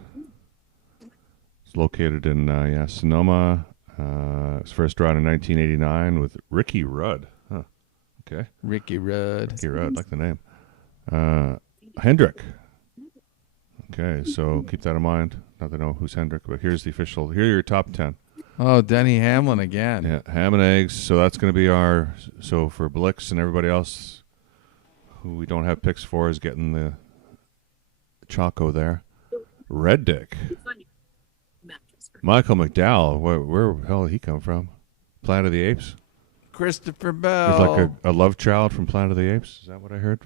It's located in Sonoma. It was first run in 1989 with Ricky Rudd. Huh. Okay. Ricky Rudd. Ricky Rudd, like the name. Hendrick. Okay, so keep that in mind. Not that I know who's Hendrick, but here's the official. Here are your top 10. Oh, Denny Hamlin again. Yeah, ham and eggs. So that's going to be our. So for Blix and everybody else who we don't have picks for is getting the Choco there. Red Dick. Michael McDowell. Where the hell did he come from? Planet of the Apes? Christopher Bell. He's like a love child from Planet of the Apes. Is that what I heard?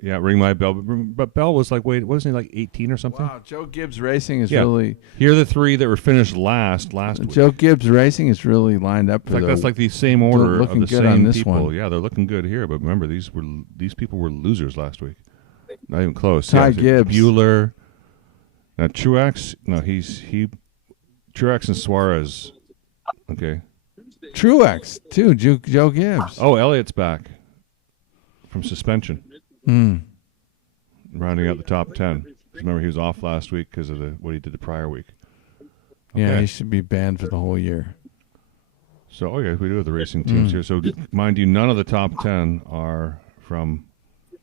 Yeah, ring my bell. But Bell was like, wasn't he like 18 or something? Wow, Joe Gibbs Racing is really... Here are the three that were finished last week. Joe Gibbs Racing is really lined up for that's like the same order of the good same on this people. one. Yeah, they're looking good here. But remember, these people were losers last week. Not even close. Ty Gibbs. Bueller. Now, Truex, Truex and Suarez. Okay. Truex, too, Joe Gibbs. Oh, Elliott's back from suspension. Rounding out the top 10. Remember, he was off last week because of what he did the prior week. Okay. Yeah, he should be banned for the whole year. So, we do have the racing teams here. So, mind you, none of the top 10 are from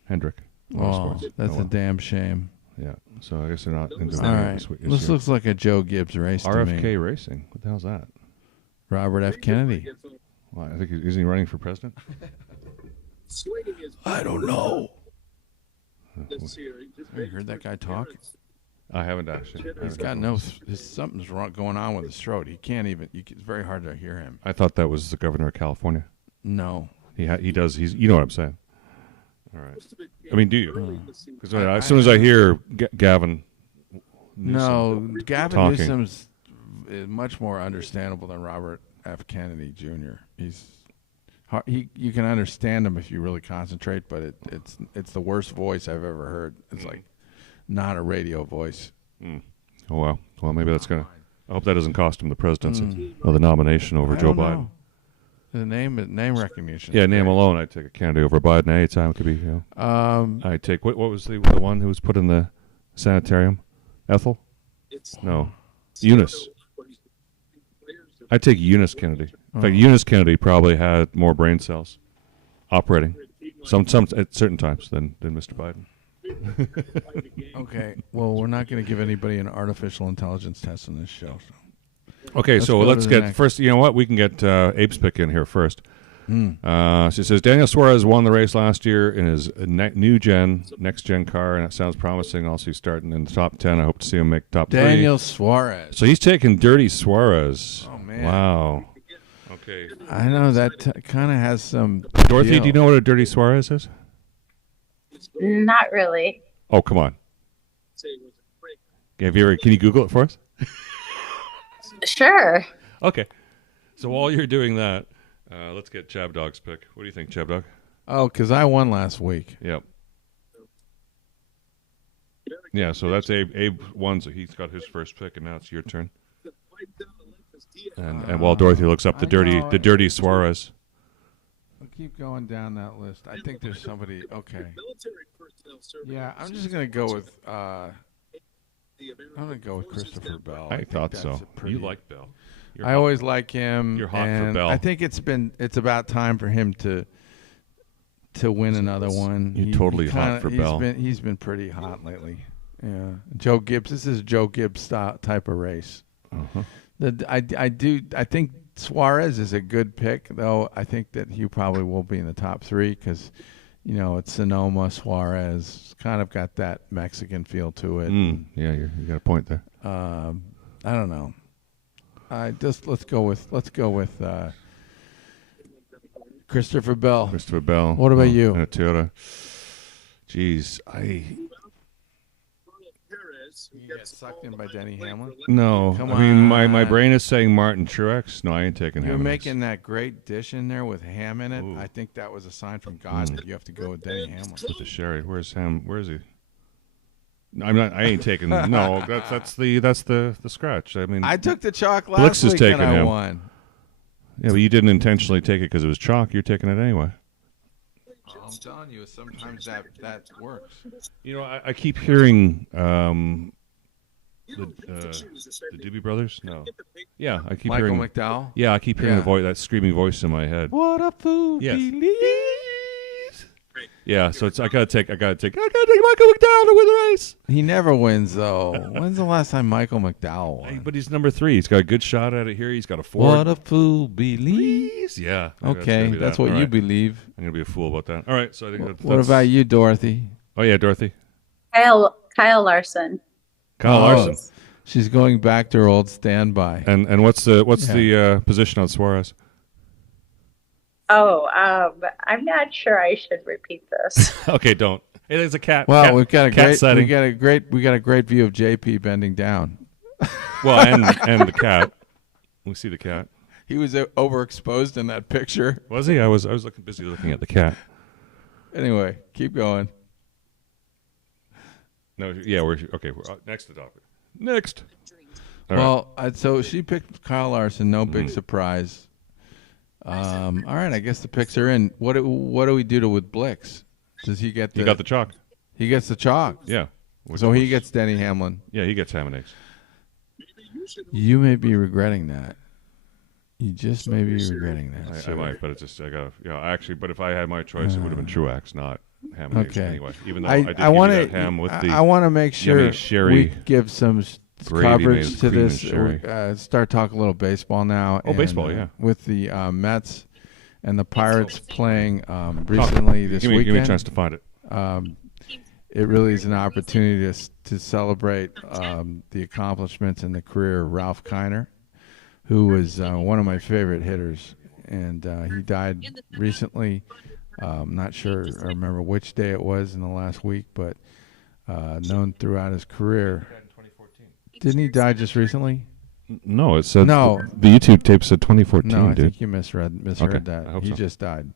Hendrick. Oh, that's a damn shame. Yeah, so I guess they're not into All right. This looks like a Joe Gibbs race to me. RFK Racing. What the hell's that? Robert F. Kennedy. Well, I think isn't he running for president? I don't know. You heard that guy talk? I haven't actually. He's got something's wrong going on with his throat. He can't even. It's very hard to hear him. I thought that was the governor of California. No, he does. You know what I'm saying? All right. I mean, do you? Because as soon as I hear Gavin Newsom Gavin talking, Newsom's is much more understandable than Robert F. Kennedy Jr. You can understand him if you really concentrate, but it's the worst voice I've ever heard. It's like not a radio voice. Oh wow. Well, maybe that's gonna. I hope that doesn't cost him the presidency or the nomination over Joe Biden. The name recognition. Yeah, name alone, I'd take a candidate over Biden. Anytime it could be. I'd take what was the one who was put in the sanitarium? Ethel? No, Eunice. I'd take Eunice Kennedy. In fact, Eunice Kennedy probably had more brain cells operating some at certain times than Mr. Biden. Okay, well, we're not going to give anybody an artificial intelligence test in this show. So. Okay, let's get first. You know what? We can get Abe's pick in here first. She says Daniel Suarez won the race last year in his next gen car, and that sounds promising. Also, he's starting in the top 10. I hope to see him make top 3. Daniel Suarez. So he's taking Dirty Suarez. Oh man! Wow. Okay. I know that kind of has some. Dorothy, do you know what a Dirty Suarez is? Not really. Oh, come on. Can you Google it for us? Sure. Okay. So while you're doing that, let's get ChabDog's pick. What do you think, ChabDog? Oh, because I won last week. Yep. Yeah, so that's Abe. Abe won, so he's got his first pick, and now it's your turn. And while Dorothy looks up the dirty Suarez. I'll keep going down that list. I think there's somebody. Okay. Yeah, I'm just gonna go with. I'm gonna go with Christopher Bell. I thought so. You like Bell. I always like him. You're hot for Bell. I think it's about time for him to win another one. You're totally hot for Bell. He's been pretty hot lately. Yeah, Joe Gibbs. This is Joe Gibbs type of race. Uh-huh. I think Suarez is a good pick, though. I think that he probably will be in the top 3 because, it's Sonoma, Suarez. Kind of got that Mexican feel to it. Yeah, you got a point there. I don't know. Let's go with Christopher Bell. Christopher Bell. What about you? And a Toyota. Jeez, You get sucked in by Denny Hamlin? No. Come I mean, on. my brain is saying Martin Truex. No, I ain't taking Hamlin. You're making that great dish in there with ham in it. Ooh. I think that was a sign from God that you have to go with Denny Hamlin. With the sherry. Where's Ham? Where is he? I'm not. I ain't taking. No, that's the scratch. I mean, I took the chalk Blix last is week taking and I him. won. Yeah, but you didn't intentionally take it because it was chalk. You're taking it anyway. I'm telling you, sometimes that works. You know, I keep hearing the Doobie Brothers. No, yeah, I keep Michael hearing McDowell? Yeah, I keep hearing Yeah. the voice, that screaming voice in my head. What a fool Yes. believes. Yeah, so I gotta take Michael McDowell to win the race. He never wins though. When's the last time Michael McDowell won? Hey, but he's number 3. He's got a good shot at it here. He's got a Ford. What a fool believes. Yeah. Okay, that's what All you right. believe. I'm gonna be a fool about that. All right, so I think that's. What about you, Dorothy? Oh yeah, Dorothy. Kyle Larson. Kyle Larson. She's going back to her old standby. And what's the position on Suarez? Oh, I'm not sure I should repeat this. Okay, don't. Hey, there's a cat. Well, cat, we got a great view of JP bending down. Well, and the cat. We see the cat. He was overexposed in that picture. Was he? I was busy looking at the cat. Anyway, keep going. No, yeah, we're next to topic. Next. All Well, so she picked Kyle Larson. No big surprise. All right, I guess the picks are in. What do we do with Blix? Does he get? He got the chalk. He gets the chalk. Yeah. So he gets Denny Hamlin. Yeah, he gets ham and eggs. You may be regretting that. You just may be regretting that. I might, but it's just actually. But if I had my choice, it would have been Truax, not ham and eggs anyway. Even though I did give you that ham with the. I want to make sure sherry we give some coverage to cream this. and Start talking a little baseball now. Oh, baseball, yeah. With the Mets and the Pirates playing recently this weekend. Give me a chance to find it. It really is an opportunity to celebrate the accomplishments and the career of Ralph Kiner, who was one of my favorite hitters, and he died recently. I'm not sure I remember which day it was in the last week, but known throughout his career. Didn't he die just recently? No, it said no. The YouTube tape said 2014. No, I dude. think you misheard that. I hope He so. just died.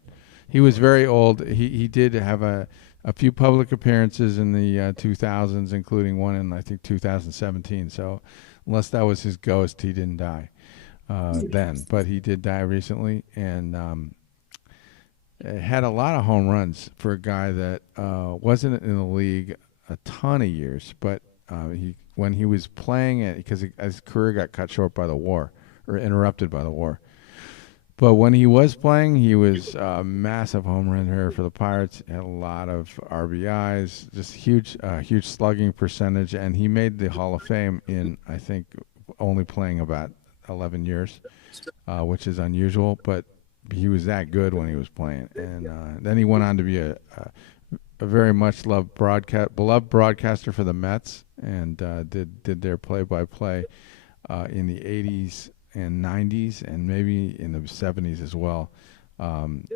He was very old. He did have a few public appearances in the 2000s, including one in I think 2017. So, unless that was his ghost, he didn't die then. But he did die recently, and had a lot of home runs for a guy that wasn't in the league a ton of years, but when he was playing it, because his career got cut short by the war, or interrupted by the war. But when he was playing, he was a massive home run hitter for the Pirates. Had a lot of RBIs, just huge slugging percentage, and he made the Hall of Fame in, I think, only playing about 11 years, which is unusual. But he was that good when he was playing, and then he went on to be a very much beloved broadcaster for the Mets, and did their play-by-play in the 80s and 90s, and maybe in the 70s as well. And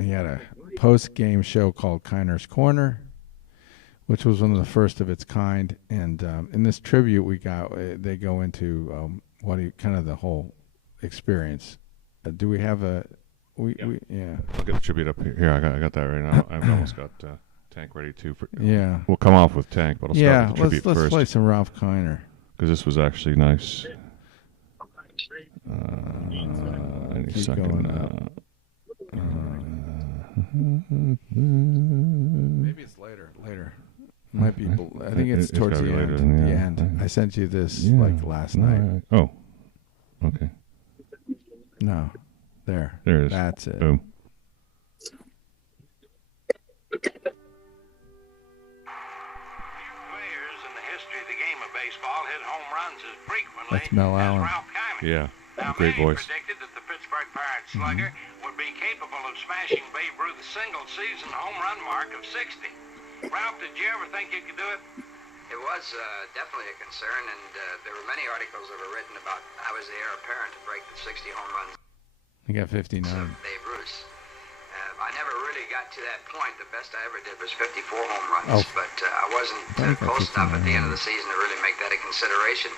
he had a post-game show called Kiner's Corner, which was one of the first of its kind. And in this tribute we got, they go into kind of the whole experience. Do we have a? Yeah. I'll get the tribute up here. Here, I got that right now. I've almost got Tank ready too. Yeah. We'll come off with Tank, but I'll start with the tribute let's first. play some Ralph Kiner. Because this was actually nice. Any second. Maybe it's later. Might be. I think it's towards the end. I sent you this last night. Oh. Okay. No. There it is. That's it. Boom. That's Mel Allen. Yeah. Great voice. Predicted that the Pittsburgh Pirates slugger would be capable of smashing Babe Ruth's single-season home run mark of 60. Ralph, did you ever think you could do it? It was definitely a concern, and there were many articles that were written about I was the heir apparent to break the 60 home runs. He got 59. Babe Ruth. I never really got to that point. The best I ever did was 54 home runs, but I wasn't close enough at the end of the season to really make that a consideration.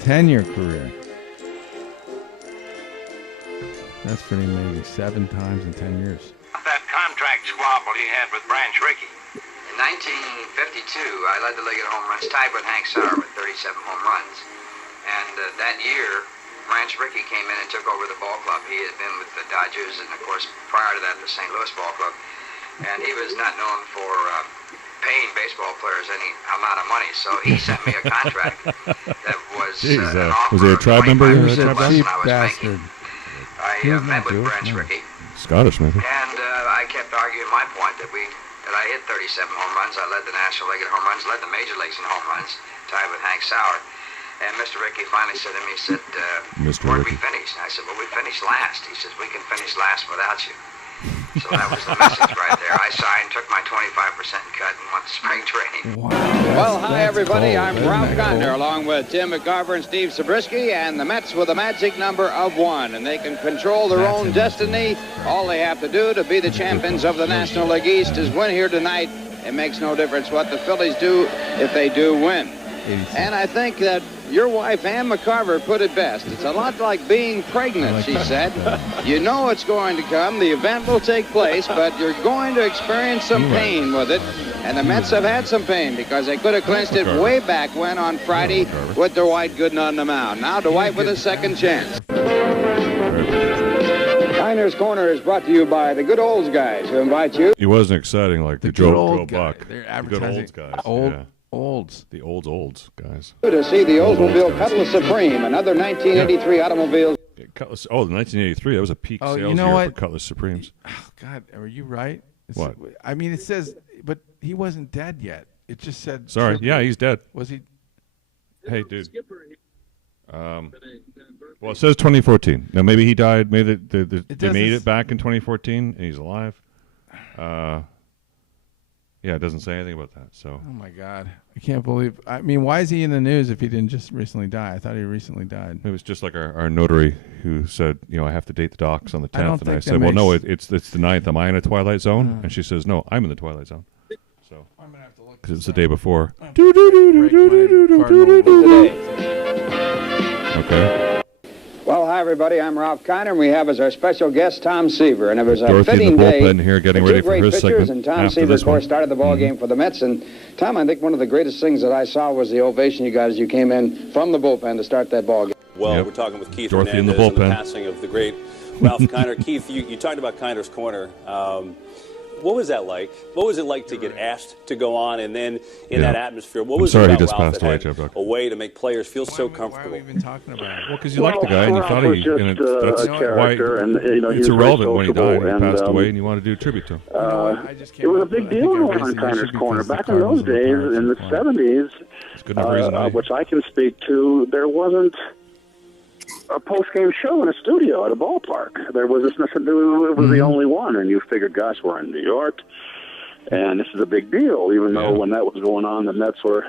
10-year career. That's pretty amazing. 7 times in 10 years. That contract squabble he had with Branch Rickey. In 1952, I led the league in home runs, tied with Hank Sauer with 37 home runs. And that year, Branch Rickey came in and took over the ball club. He had been with the Dodgers and, of course, prior to that, the St. Louis ball club. And he was not known for paying baseball players any amount of money. So he sent me a contract that was Jeez, an offer was he a tribe member? of 25% He was a less cheap than I was bastard. making. I met with Branch Rickey. Scottish, maybe. And I kept arguing my point that I hit 37 home runs. I led the National League in home runs, led the major leagues in home runs, tied with Hank Sauer. And Mr. Rickey finally said to me, he said, where'd we finish? And I said, well, we finished last. He says, we can finish last without you. So that was the message right there. I signed, took my 25% cut, and went to spring training. Wow. Well, hi, everybody. cool. I'm Isn't Ralph that Conner, cool? along with Tim McCarver and Steve Zabriskie, and the Mets with a magic number of 1. And they can control their own destiny. All they have to do to be the champions of the National League East is win here tonight. It makes no difference what the Phillies do if they do win. And I think that your wife, Ann McCarver, put it best. It's a lot like being pregnant, she said. You know it's going to come. The event will take place, but you're going to experience some pain with it. And the Mets have had some pain because they could have clinched it way back when on Friday with Dwight Gooden on the mound. Now Dwight with a second chance. Kiner's Corner is brought to you by the Good Olds guys who invite you. He wasn't exciting like the Joe Buck. They're The advertising good olds guys. Olds. The olds guys. To see the Oldsmobile Cutlass Supreme, another 1983 automobile. Cutlass. Oh, the 1983. That was a peak sales you know year what? for Cutlass Supremes. Oh, God, are you right? What? I mean, it says, but he wasn't dead yet. It just said. Sorry. triple. Yeah, he's dead. Was he? Hey, dude. Well, it says 2014. Now, maybe he died. Maybe they made it back in 2014, and he's alive. Yeah, it doesn't say anything about that. So. Oh my God, I can't believe. I mean, why is he in the news if he didn't just recently die? I thought he recently died. It was just like our notary who said, I have to date the docs on the 10th, and I think said, that well, no, makes- it's the 9th. Am I in a twilight zone? And she says, no, I'm in the twilight zone. So, I'm gonna have to look. because it's the day before. Okay. Well, hi, everybody. I'm Ralph Conner, and we have as our special guest Tom Seaver. And it was a Dorothy in fitting the day. bullpen here getting for two ready for great his pitchers, segment and Tom after Seaver, this of course, one. started the ball game for the Mets. And, Tom, I think one of the greatest things that I saw was the ovation you guys, you came in from the bullpen to start that ball game. Well, we're talking with Keith Dorothy in the Hernandez and the bullpen. passing of the great Ralph Kiner. Keith, you talked about Kiner's Corner. What was that like? What was it like to get asked to go on, and then in that atmosphere, what was I'm sorry it he about just Ralph passed that away, had ChabDog. a way to make players feel so comfortable? Why are we even talking about it? Well, because you liked the guy and you thought he, just and that's a character, why and he it's was irrelevant very when he sociable, died. He and, passed away, and you want to do a tribute to him. It was a big deal on Kiner's Corner back in those days, in the 70s, which I can speak to. There wasn't a post-game show in a studio at a ballpark. There was just nothing. It was the only one, and you figured, gosh, we're in New York, and this is a big deal. Even though when that was going on, the Mets were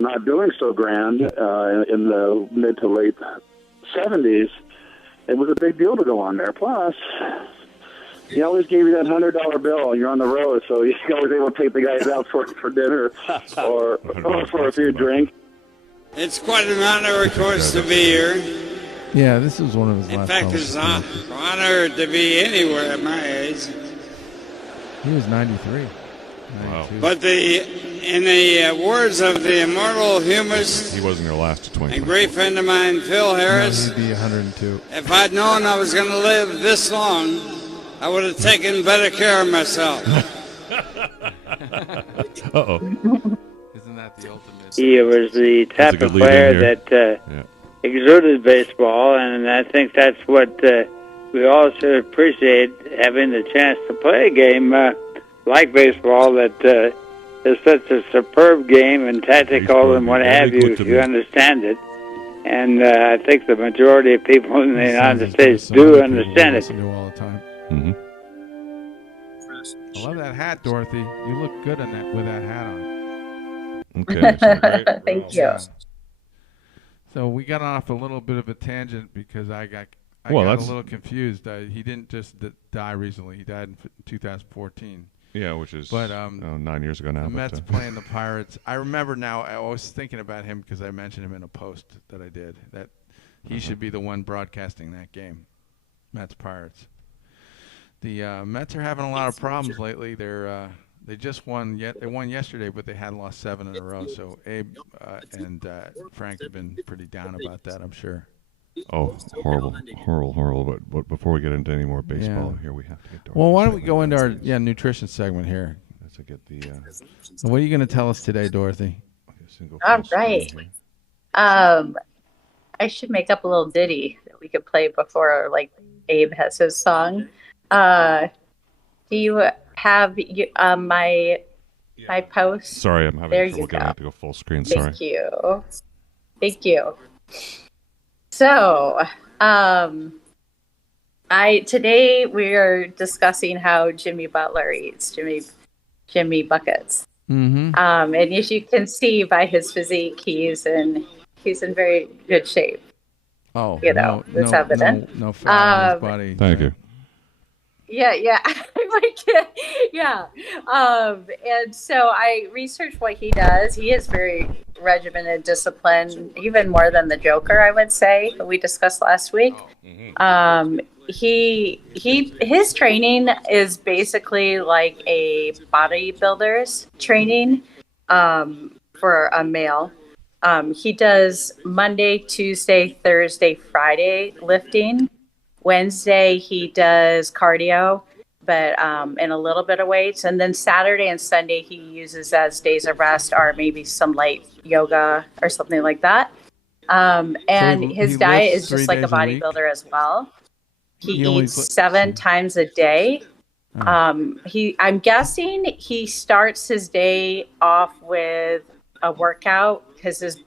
not doing so grand in the mid to late 70s. It was a big deal to go on there. Plus, he always gave you that $100 bill, and you're on the road, so you're always able to take the guys out for dinner or for a few drinks. It's quite an honor, of course, to be here. Yeah, this was one of his In last. fact, it's an honor to be anywhere at my age. He was 93. Wow. But in the words of the immortal humorist He wasn't your last to 20. and great friend of mine, Phil Harris, He'd be 102. if I'd known I was going to live this long, I would have taken better care of myself. Uh-oh. Isn't that the ultimate? He was the type of player that exerted baseball, and I think that's what we all should appreciate, having the chance to play a game like baseball that is such a superb game and tactical and what have you, if you understand it. And I think the majority of people in the United States do understand it. All the time. I love that hat, Dorothy. You look good in that with that hat on. Okay. So great. Thank you. So we got off a little bit of a tangent because I got a little confused. He didn't just die recently. He died in 2014. Yeah, which is 9 years ago now. The Mets playing the Pirates. I remember now. I was thinking about him because I mentioned him in a post that I did, that he should be the one broadcasting that game. Mets Pirates. The Mets are having a lot of problems lately. They just won. They won yesterday, but they had lost 7 in a row. So Abe and Frank have been pretty down about that, I'm sure. Oh, horrible. But before we get into any more baseball, here we have to get Dorothy. Well, why don't we go into our nutrition segment here? Let's get the. So what are you going to tell us today, Dorothy? All right. I should make up a little ditty that we could play before, like, Abe has his song. Do you have my post? Sorry, I'm having trouble getting it to go full screen. Sorry. Thank you. So, today we are discussing how Jimmy Butler eats. Jimmy Buckets. Mm-hmm. And as you can see by his physique, he's in very good shape. Oh, it's evident. No fat on his body. Thank you. Yeah. Yeah. And so I researched what he does. He is very regimented, disciplined, even more than the Joker, I would say, that we discussed last week. His training is basically like a bodybuilder's training for a male. He does Monday, Tuesday, Thursday, Friday lifting. Wednesday he does cardio, but and a little bit of weights. And then Saturday and Sunday he uses as days of rest or maybe some light yoga or something like that. And his diet is just like a bodybuilder as well. He eats 7 times a day. I'm guessing he starts his day off with a workout because his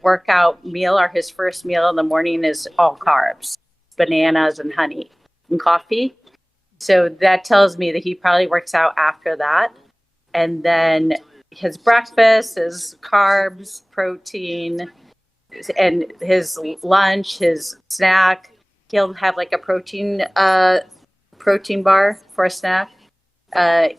workout meal or his first meal in the morning is all carbs, bananas and honey and coffee. So that tells me that he probably works out after that. And then his breakfast is carbs, protein, and his lunch, his snack, he'll have like a protein bar for a snack.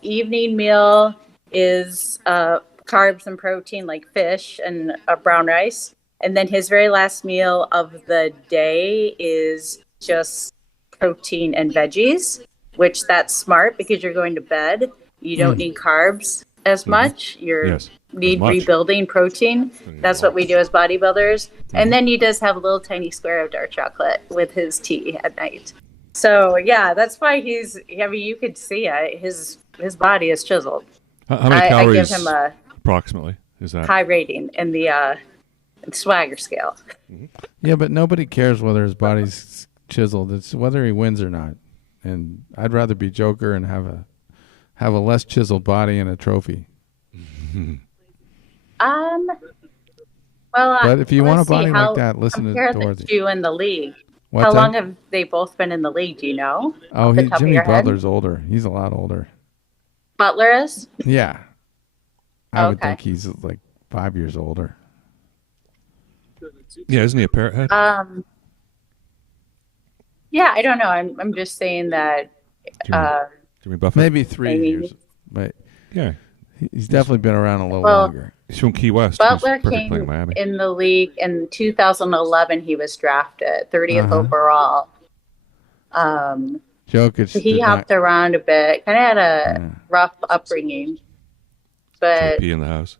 Evening meal is carbs and protein like fish and brown rice. And then his very last meal of the day is just protein and veggies, which that's smart because you're going to bed. You don't need carbs as much. You need rebuilding protein. That's what we do as bodybuilders. And then he does have a little tiny square of dark chocolate with his tea at night. So yeah, that's why you could see it. His body is chiseled. How many calories I give him approximately is that? High rating in the swagger scale. Yeah, but nobody cares whether his body's chiseled. It's whether he wins or not. And I'd rather be Joker and have a less chiseled body and a trophy. But if you want a body like that, listen to Dorothy. You in the league. How long have they both been in the league? Do you know? Oh, Jimmy Butler's older. He's a lot older. Butler is? Yeah. I would think he's like 5 years older. Yeah, isn't he a parrot head? Yeah, I don't know. I'm just saying that. Jimmy Buffett? Maybe 3 years, but yeah, he's definitely been around a little longer. He's from Key West. Butler came in the league in 2011. He was drafted 30th overall. Jokic. So he hopped around a bit. Kind of had a rough upbringing, but JP in the house.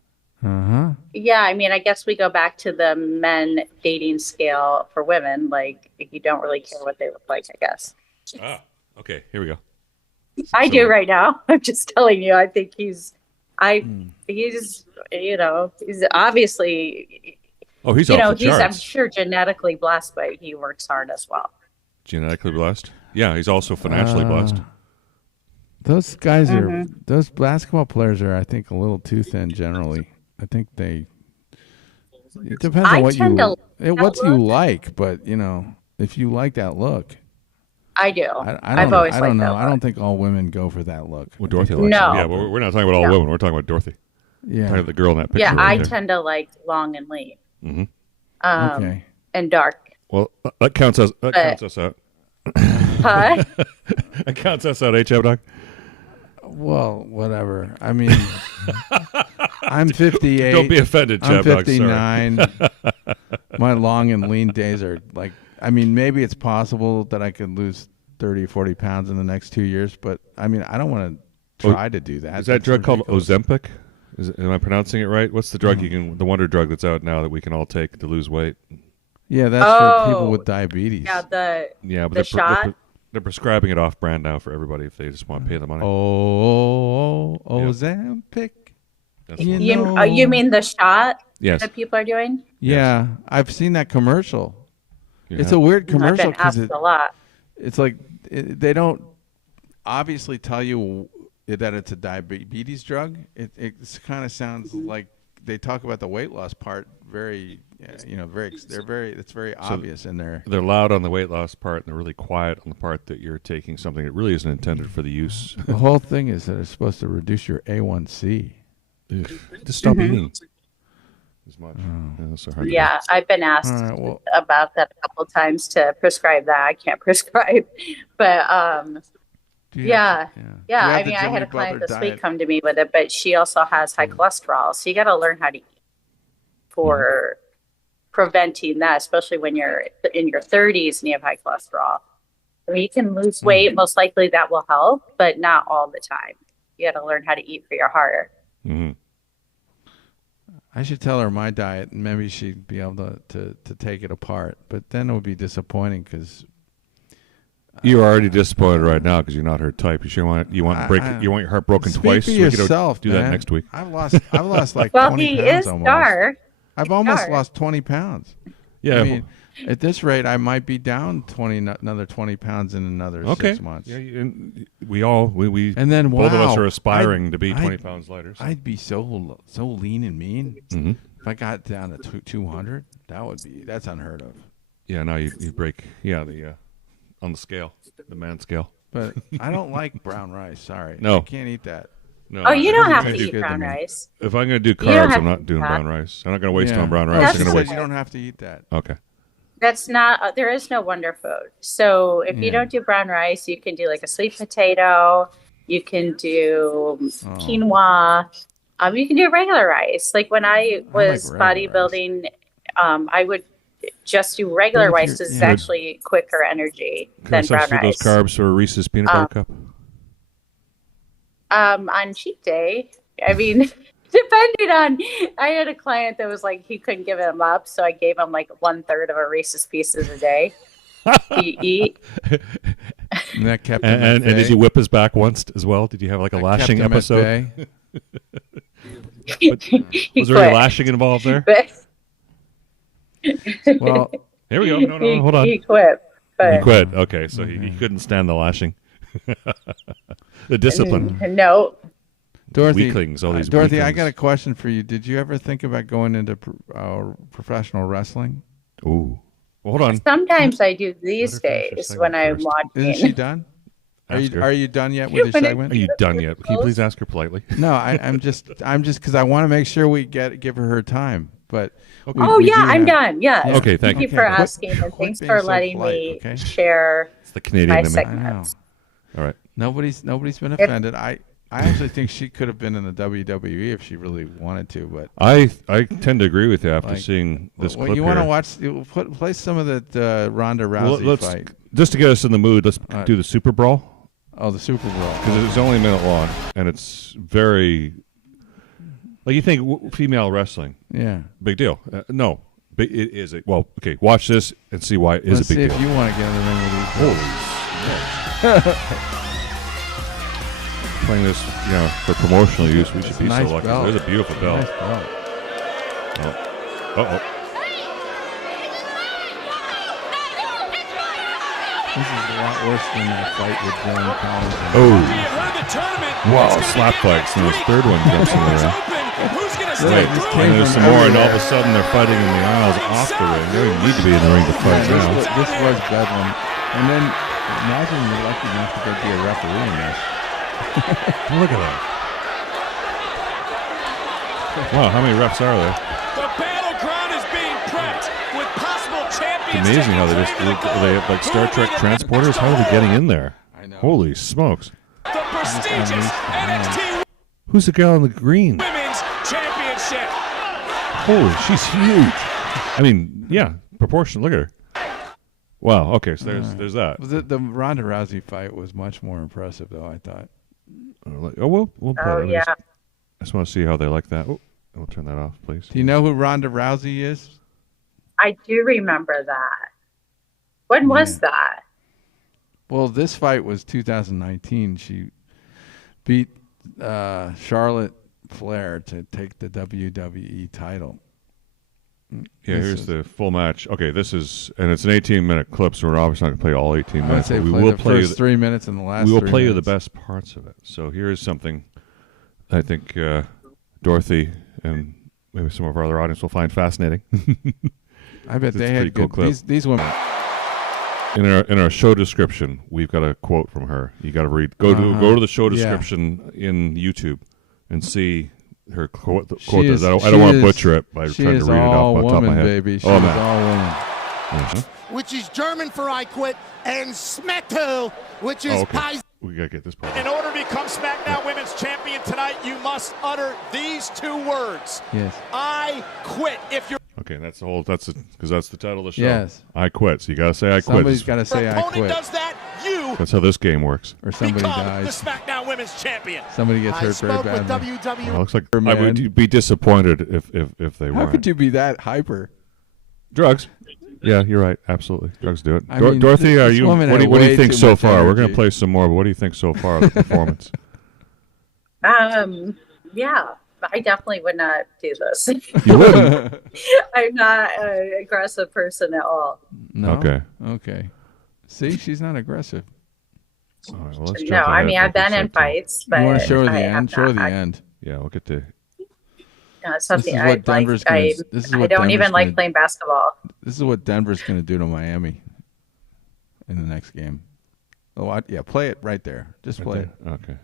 Yeah, I mean, I guess we go back to the men dating scale for women. Like, you don't really care what they look like, I guess. Okay, here we go. I do right now. I'm just telling you. I think he's obviously. Oh, he's off the charts. I'm sure genetically blessed, but he works hard as well. Genetically blessed? Yeah, he's also financially blessed. Those guys those basketball players are, I think, a little too thin generally. I think it depends on what you like, but if you like that look. I do. I've always liked that look. I don't think all women go for that look. Well, Dorothy likes it. Yeah, well, we're not talking about all women. We're talking about Dorothy. Yeah. Talking about the girl in that picture. Yeah, right I tend to like long and lean. Okay. And dark. Well, that counts us out. Huh? That counts us out, ChabDog? Well, whatever. I mean, I'm 58. Don't be offended, ChabDog. I'm 59. My long and lean days are like I mean, maybe it's possible that I could lose 30 or 40 pounds in the next 2 years, but I mean, I don't want to try to do that. Is that drug called Ozempic? Am I pronouncing it right? What's the drug the wonder drug that's out now that we can all take to lose weight? Yeah, that's for people with diabetes. Yeah, but the shot. They're prescribing it off brand now for everybody if they just want to pay the money. Ozempic. You mean the shot that people are doing? Yeah, I've seen that commercial. It's a weird commercial because a lot. It's like they don't obviously tell you that it's a diabetes drug. It kind of sounds like they talk about the weight loss part very, it's very obvious in there. They're loud on the weight loss part and they're really quiet on the part that you're taking something that really isn't intended for the use. The whole thing is that it's supposed to reduce your A1C. Just stop eating as much. Yeah, I've been asked about that a couple times to prescribe that. I can't prescribe, but I mean, I had a client this week come to me with it, but she also has high cholesterol, so you got to learn how to eat for preventing that, especially when you're in your 30s and you have high cholesterol. I mean, you can lose weight, most likely that will help, but not all the time. You got to learn how to eat for your heart. Mm-hmm. I should tell her my diet, and maybe she'd be able to take it apart. But then it would be disappointing because you're already disappointed right now because you're not her type. You want your heart broken twice. For yourself, do that next week. I've lost like 20 pounds he is almost. dark. I've almost lost 20 pounds. Yeah. I mean, at this rate, I might be down another 20 pounds in another 6 months. Yeah, and and then both of us are aspiring to be 20 pounds lighter. So. I'd be so lean and mean. Mm-hmm. If I got down to 200, that's unheard of. Yeah, now you break on the scale, the man scale. But I don't like brown rice. Sorry, no, I can't eat that. No, you don't have to eat brown rice. If I'm going to do carbs, I'm not doing brown rice. I'm not going to waste on brown rice. I'm going to waste. You don't have to eat that. Okay. That's not. There is no wonder food. So if you don't do brown rice, you can do like a sweet potato. You can do quinoa. You can do regular rice. Like when I was bodybuilding, I would just do regular rice. This is actually quicker energy than brown rice. Those carbs for a Reese's peanut butter cup. On cheat day, I mean, depending on, I had a client that was like, he couldn't give them up. So I gave him like 1/3 of a Reese's Pieces a day. He eat. And that kept him and did you whip his back once as well? Did you have like a lashing episode? Was there any lashing involved there? Well, here we go. No, hold on. He quit. He quit. Okay, so he couldn't stand the lashing. The discipline. No. Dorothy, weaklings, all these Dorothy, weaklings. I got a question for you. Did you ever think about going into professional wrestling? Ooh. Well, hold on. Sometimes I do these days when I'm watching. Isn't she done? Are you done yet with the segment? Are you done yet? Can you please ask her politely? No, I'm just because I want to make sure we give her time. But I'm done. Yeah. Okay, thank you for asking, and thanks for letting me share. It's the Canadian my in me. segments. All right. Nobody's been offended. I actually think she could have been in the WWE if she really wanted to. But I tend to agree with you after seeing this clip. You want to watch? Play some of that Ronda Rousey fight. Just to get us in the mood, let's do the Super Brawl. Oh, the Super Brawl. Because it's only a minute long, and it's very. Like you think female wrestling, big deal. No, it is. Watch this and see why it is a big deal. Let's see if you want to get in the ring with these. Holy Playing this, for promotional use, we should be so lucky. There's a beautiful belt. Nice belt. This is a lot worse than that fight with Joan and Wow, slap fights. And this third one jumps in the ring. And there's some more, and all of a sudden they're fighting in the aisles off the ring. They don't need to be in the ring to fight now. This was bedlam. And then imagine you're lucky enough to be a referee in this. Look at that. Wow, how many refs are there? The battleground is being prepped with possible champions. It's amazing how they have like Star Trek transporters. How are they getting in there? I know. Holy smokes. The prestigious NXT Who's the girl in the green? Women's Championship. Holy, she's huge. I mean, yeah, proportion. Look at her. Wow. Okay, so there's that. The Ronda Rousey fight was much more impressive, though, I thought. We'll play that. Yeah. I just want to see how they like that. Oh, we'll turn that off, please. Do you know who Ronda Rousey is? I do remember that. When was that? Well, this fight was 2019. She beat Charlotte Flair to take the WWE title. Yeah, here's the full match. Okay, this is, and it's an 18-minute clip, so we're obviously not going to play all 18 minutes. We will play the first 3 minutes and the last 3 minutes. We will play you the best parts of it. So here's something I think Dorothy and maybe some of our other audience will find fascinating. I bet they had good clip. These women. In our show description, we've got a quote from her. You got to read. Go to the show description in YouTube and see her quote. I don't want to butcher it by trying to read it off the top of my head. Baby. She is all woman. Which is German for I quit, and Smecto, which is Pais. We got to get this part. In order to become SmackDown Women's Champion tonight, you must utter these 2 words. Yes. I quit. If you're okay, that's the whole. Because that's the title of the show. Yes. I quit. So you got to say I quit. Somebody's got to say I quit. does that, you that's how this game works. Or somebody become dies. the SmackDown Women's Champion. Somebody gets hurt very badly. It looks like I would be disappointed if they weren't. How could you be that hyper? Drugs. Yeah, you're right. Absolutely, drugs do it. I mean, Dorothy, are you? What do you think so far? Energy. We're going to play some more, but what do you think so far of the performance? Yeah, I definitely would not do this. You wouldn't? I'm not an aggressive person at all. No. Okay. See, she's not aggressive. All right, well, let's No, jump I ahead mean I've been in fights, but you want to show her the I end? have Show her not. the end. Yeah, we'll get to. Something This is I what Denver's gonna- like. this is I what don't Denver's even like gonna- playing basketball. This is what Denver's going to do to Miami in the next game. Oh, yeah, play it right there. Just play it. Okay.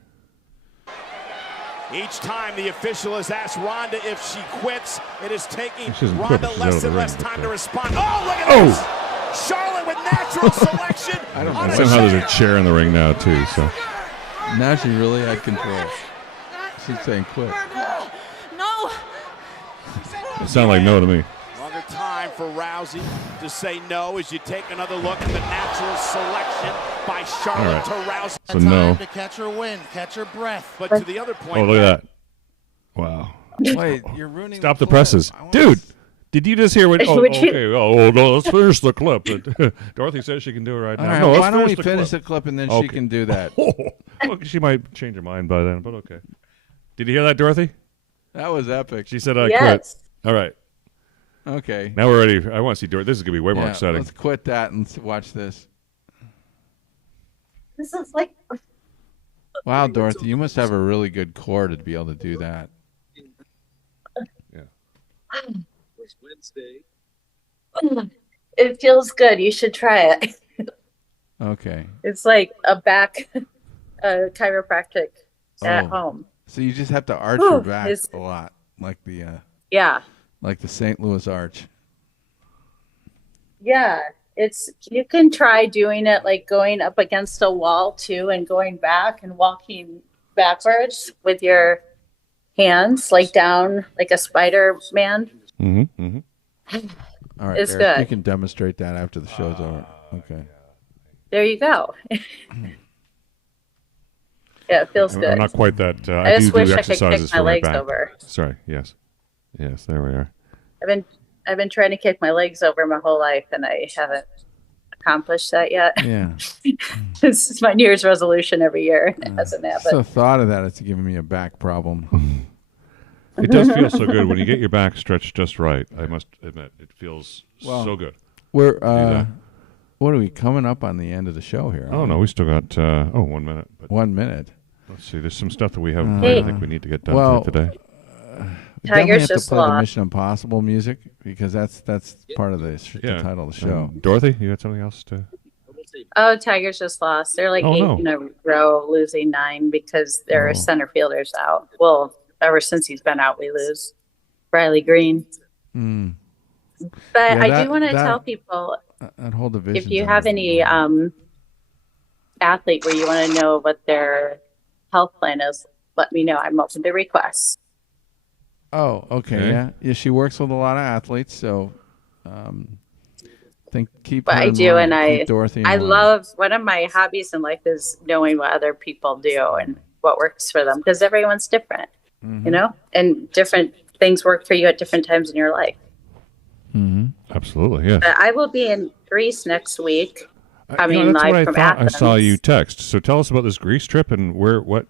Each time the official has asked Ronda if she quits, it is taking She doesn't quit, Ronda she's out less of the and ring, less but, time to respond. Oh, look at this! Charlotte with natural selection. I don't on know. a Somehow there's chair. a chair in the ring now too. So Now she really had control. She's saying quit. No. it sounded like no to me. Longer time for Rousey to say no as you take another look at the natural selection by Charlotte to Rousey. So no. To catch her wind, catch her breath. But to the other point. Oh, look at that! Wow. Wait, you're ruining. Stop the presses, dude. Did you just hear what? Oh, okay. Oh, no. Let's finish the clip. Dorothy says she can do it right now. All right, no, why don't we the finish clip. the clip and then Okay. she can do that? Well, she might change her mind by then, but okay. Did you hear that, Dorothy? That was epic. She said I quit. All right. Okay. Now we're ready. I want to see Dorothy. This is going to be way more exciting. Let's quit that and watch this. This is like. Wow, Dorothy, you must have a really good core to be able to do that. Was Wednesday. It feels good. You should try it. Okay. It's like a back chiropractic at home. So you just have to arch your back a lot, like the like the St. Louis Arch. Yeah, you can try doing it like going up against a wall too and going back and walking backwards with your hands like down like a Spider-Man. Mm-hmm. All right, It's Eric, good. you can demonstrate that after the show's over. Okay. There you go. Yeah, it feels good. I'm not quite that. I just do wish I could exercises kick my for legs back. over. Sorry. Yes. There we are. I've been trying to kick my legs over my whole life, and I haven't accomplished that yet. Yeah. This is my New Year's resolution every year. It hasn't happened. The thought of that is giving me a back problem. It does feel so good when you get your back stretched just right. I must admit, it feels so good. We're what are we coming up on the end of the show here? Oh no, we still got 1 minute. But 1 minute. Let's see. There's some stuff that we haven't played. I think we need to get done today. We definitely have to just play the lost. Mission Impossible music because that's part of the title of the show. Dorothy, you got something else to? Oh, Tigers just lost. They're like 8 in a row, losing 9 because their center fielder's out. Well, ever since he's been out, we lose. Riley Green. Mm. But I do want to tell people, that whole division. if you have any athlete where you want to know what their health plan is, let me know. I'm open to requests. Oh, okay, yeah. She works with a lot of athletes, so Keep. But I do, and I love, one of my hobbies in life is knowing what other people do and what works for them, because everyone's different, you know, and different things work for you at different times in your life. Absolutely, yes. But I will be in Greece next week. That's live what from I thought. Athens. I saw you text. So tell us about this Greece trip and what?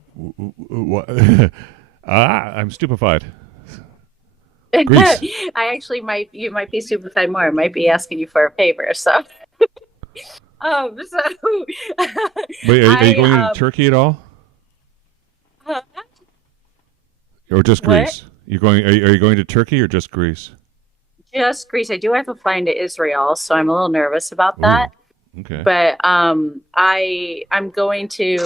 I'm stupefied. Greece. I actually you might be stupefied more. I might be asking you for a favor. So, Wait, are you going to Turkey at all? Or just Greece? Are you going to Turkey or just Greece? Just Greece. I do have to fly into Israel, so I'm a little nervous about that. Okay. But I'm going to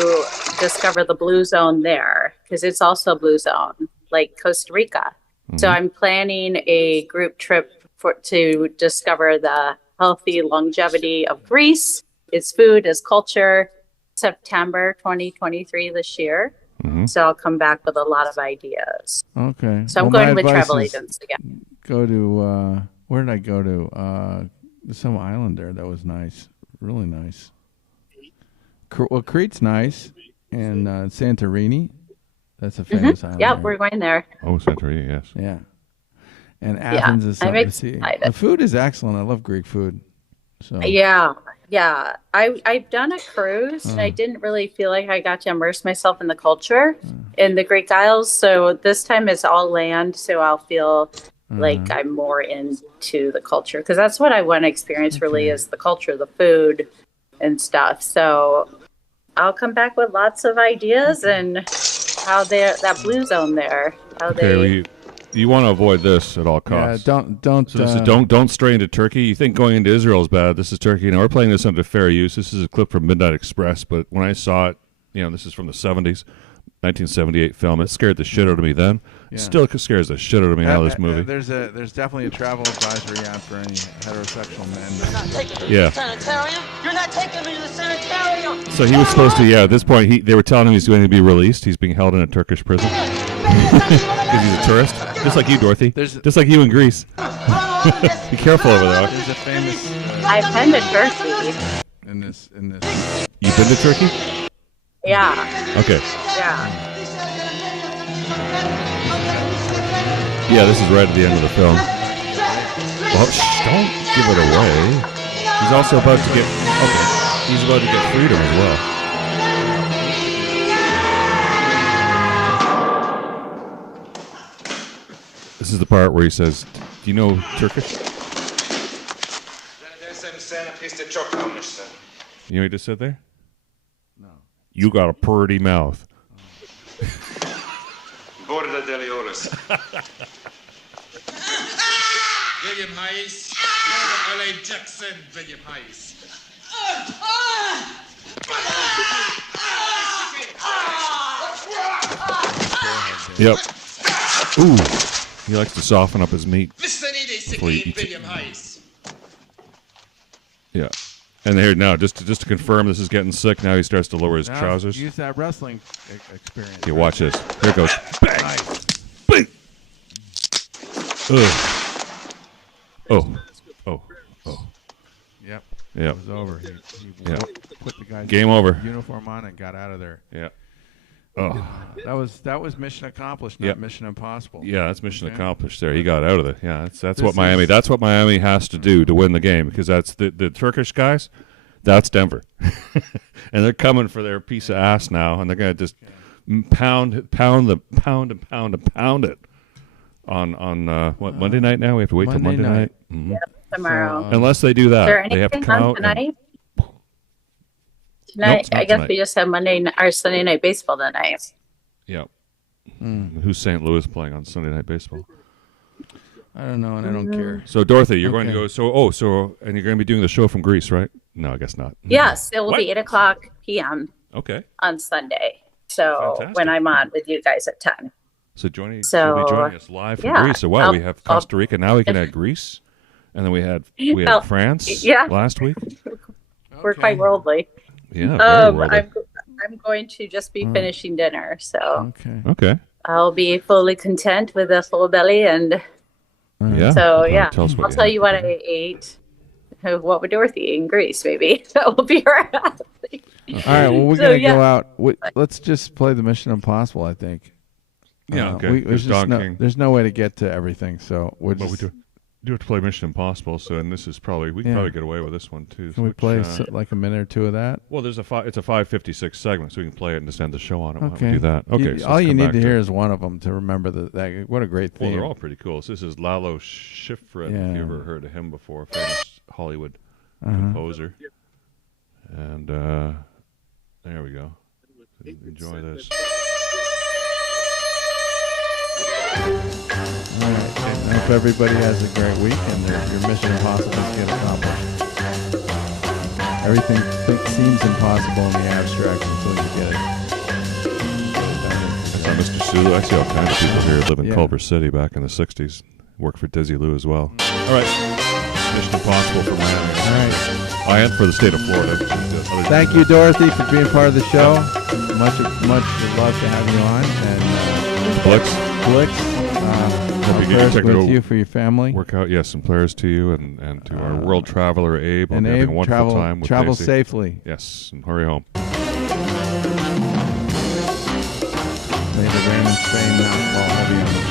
discover the blue zone there, because it's also a blue zone, like Costa Rica. So I'm planning a group trip to discover the healthy longevity of Greece, its food, its culture, September 2023 this year. So I'll come back with a lot of ideas. Okay. So I'm going with travel agents again. Go to, where did I go to? Some island there that was nice. Really nice. Well, Crete's nice. And Santorini. That's a famous island. Yep, we're going there. Oh, Santorini, yes. Yeah. And Athens is something to see. The food is excellent. I love Greek food. So Yeah. I've done a cruise, and I didn't really feel like I got to immerse myself in the culture in the Greek Isles. So this time it's all land, so I'll feel like I'm more into the culture, because that's what I want to experience really, is the culture, the food and stuff. So I'll come back with lots of ideas and how that blue zone there. You want to avoid this at all costs. Yeah, don't. So this is don't stray into Turkey. You think going into Israel is bad? This is Turkey. Now we're playing this under fair use. This is a clip from Midnight Express, but when I saw it, this is from the 70s, 1978 film. It scared the shit out of me then. Yeah. Still scares the shit out of me now. This movie. There's definitely a travel advisory on for any heterosexual men. You're not taking me to the sanitarium. You're not taking me to the sanitarium. So he was supposed to. At this point, they were telling him he's going to be released. He's being held in a Turkish prison because he's a tourist, just like you, Dorothy. Just like you in Greece. Be careful over there. There's a famous. I've been to Turkey. In this. You've been to Turkey? Yeah. Okay. Yeah. Yeah, this is right at the end of the film. Well, don't give it away. He's also about to get. Okay. He's about to get freedom as well. This is the part where he says, "Do you know Turkish?" You know what he just said there? No. You got a pretty mouth. Borda Delioris. William Hayes. L.A. Jackson. William Hayes. Yep. Ooh. He likes to soften up his meat before he eats William Hayes. Yeah. And here now, just to confirm, this is getting sick. Now he starts to lower his trousers. Use that wrestling experience. Okay, watch this. Here it goes. Bang! Nice. Bang! Ugh. Oh. Yep. Yep. It was over. He put the guy's Game over. Uniform on and got out of there. Yeah. Oh. That was mission accomplished, not mission impossible. Yeah, that's mission accomplished there. He got out of it. Yeah, that's what Miami. That's what Miami has to do to win the game, because that's the Turkish guys. That's Denver, and they're coming for their piece of ass now, and they're gonna just pound it on what Monday night now. We have to wait till Monday night. Mm-hmm. Yep, tomorrow. Unless they do that, they have to come out tonight. Nope, I guess we just have Sunday night baseball tonight. Yeah. Who's St. Louis playing on Sunday night baseball? I don't know, and I don't care. So Dorothy, you're going to go. And you're going to be doing the show from Greece, right? No, I guess not. Yes, it will be 8:00 p.m. Okay. On Sunday. So when I'm on with you guys at 10. So you'll be joining us live from Greece. So we have Costa Rica. Now we can add Greece, and then we had France last week. We're quite worldly. Yeah. Very worldly. I'm going to just be finishing dinner, so okay. I'll be fully content with a full belly, and so Tell us what I'll tell you what I ate what would Dorothy in Greece? Maybe that will be her athlete. All right. Well, we're gonna go out. Let's just play the Mission Impossible. I think. Yeah. Okay. There's no way to get to everything, so we do have to play Mission Impossible. So, and this is probably we can probably get away with this one too. Can we play like a minute or two of that? Well, it's a 5:56 segment, so we can play it and just end the show on it. Why don't we do that? Okay. All you need to hear is one of them to remember that. What a great theme. Well, they're all pretty cool. So this is Lalo Schifrin. If you ever heard of him before, famous Hollywood composer. And there we go. Enjoy this. All right. I hope everybody has a great week and your Mission Impossible get accomplished. Everything seems impossible in the abstract until you get it. I saw Mr. Sulu. I see all kinds of people here live in Culver City back in the 60s. Worked for Dizzy Lou as well. All right. Mission Impossible for Miami. All right. I am for the state of Florida. Thank you, Dorothy, for being part of the show. Much love to have you on. And Blix. Prayers with you for your family. Work out, yes, some prayers to you and to our world traveler Abe. And Abe, travel safely. Yes, and hurry home. May the rain and Spain not fall heavy on the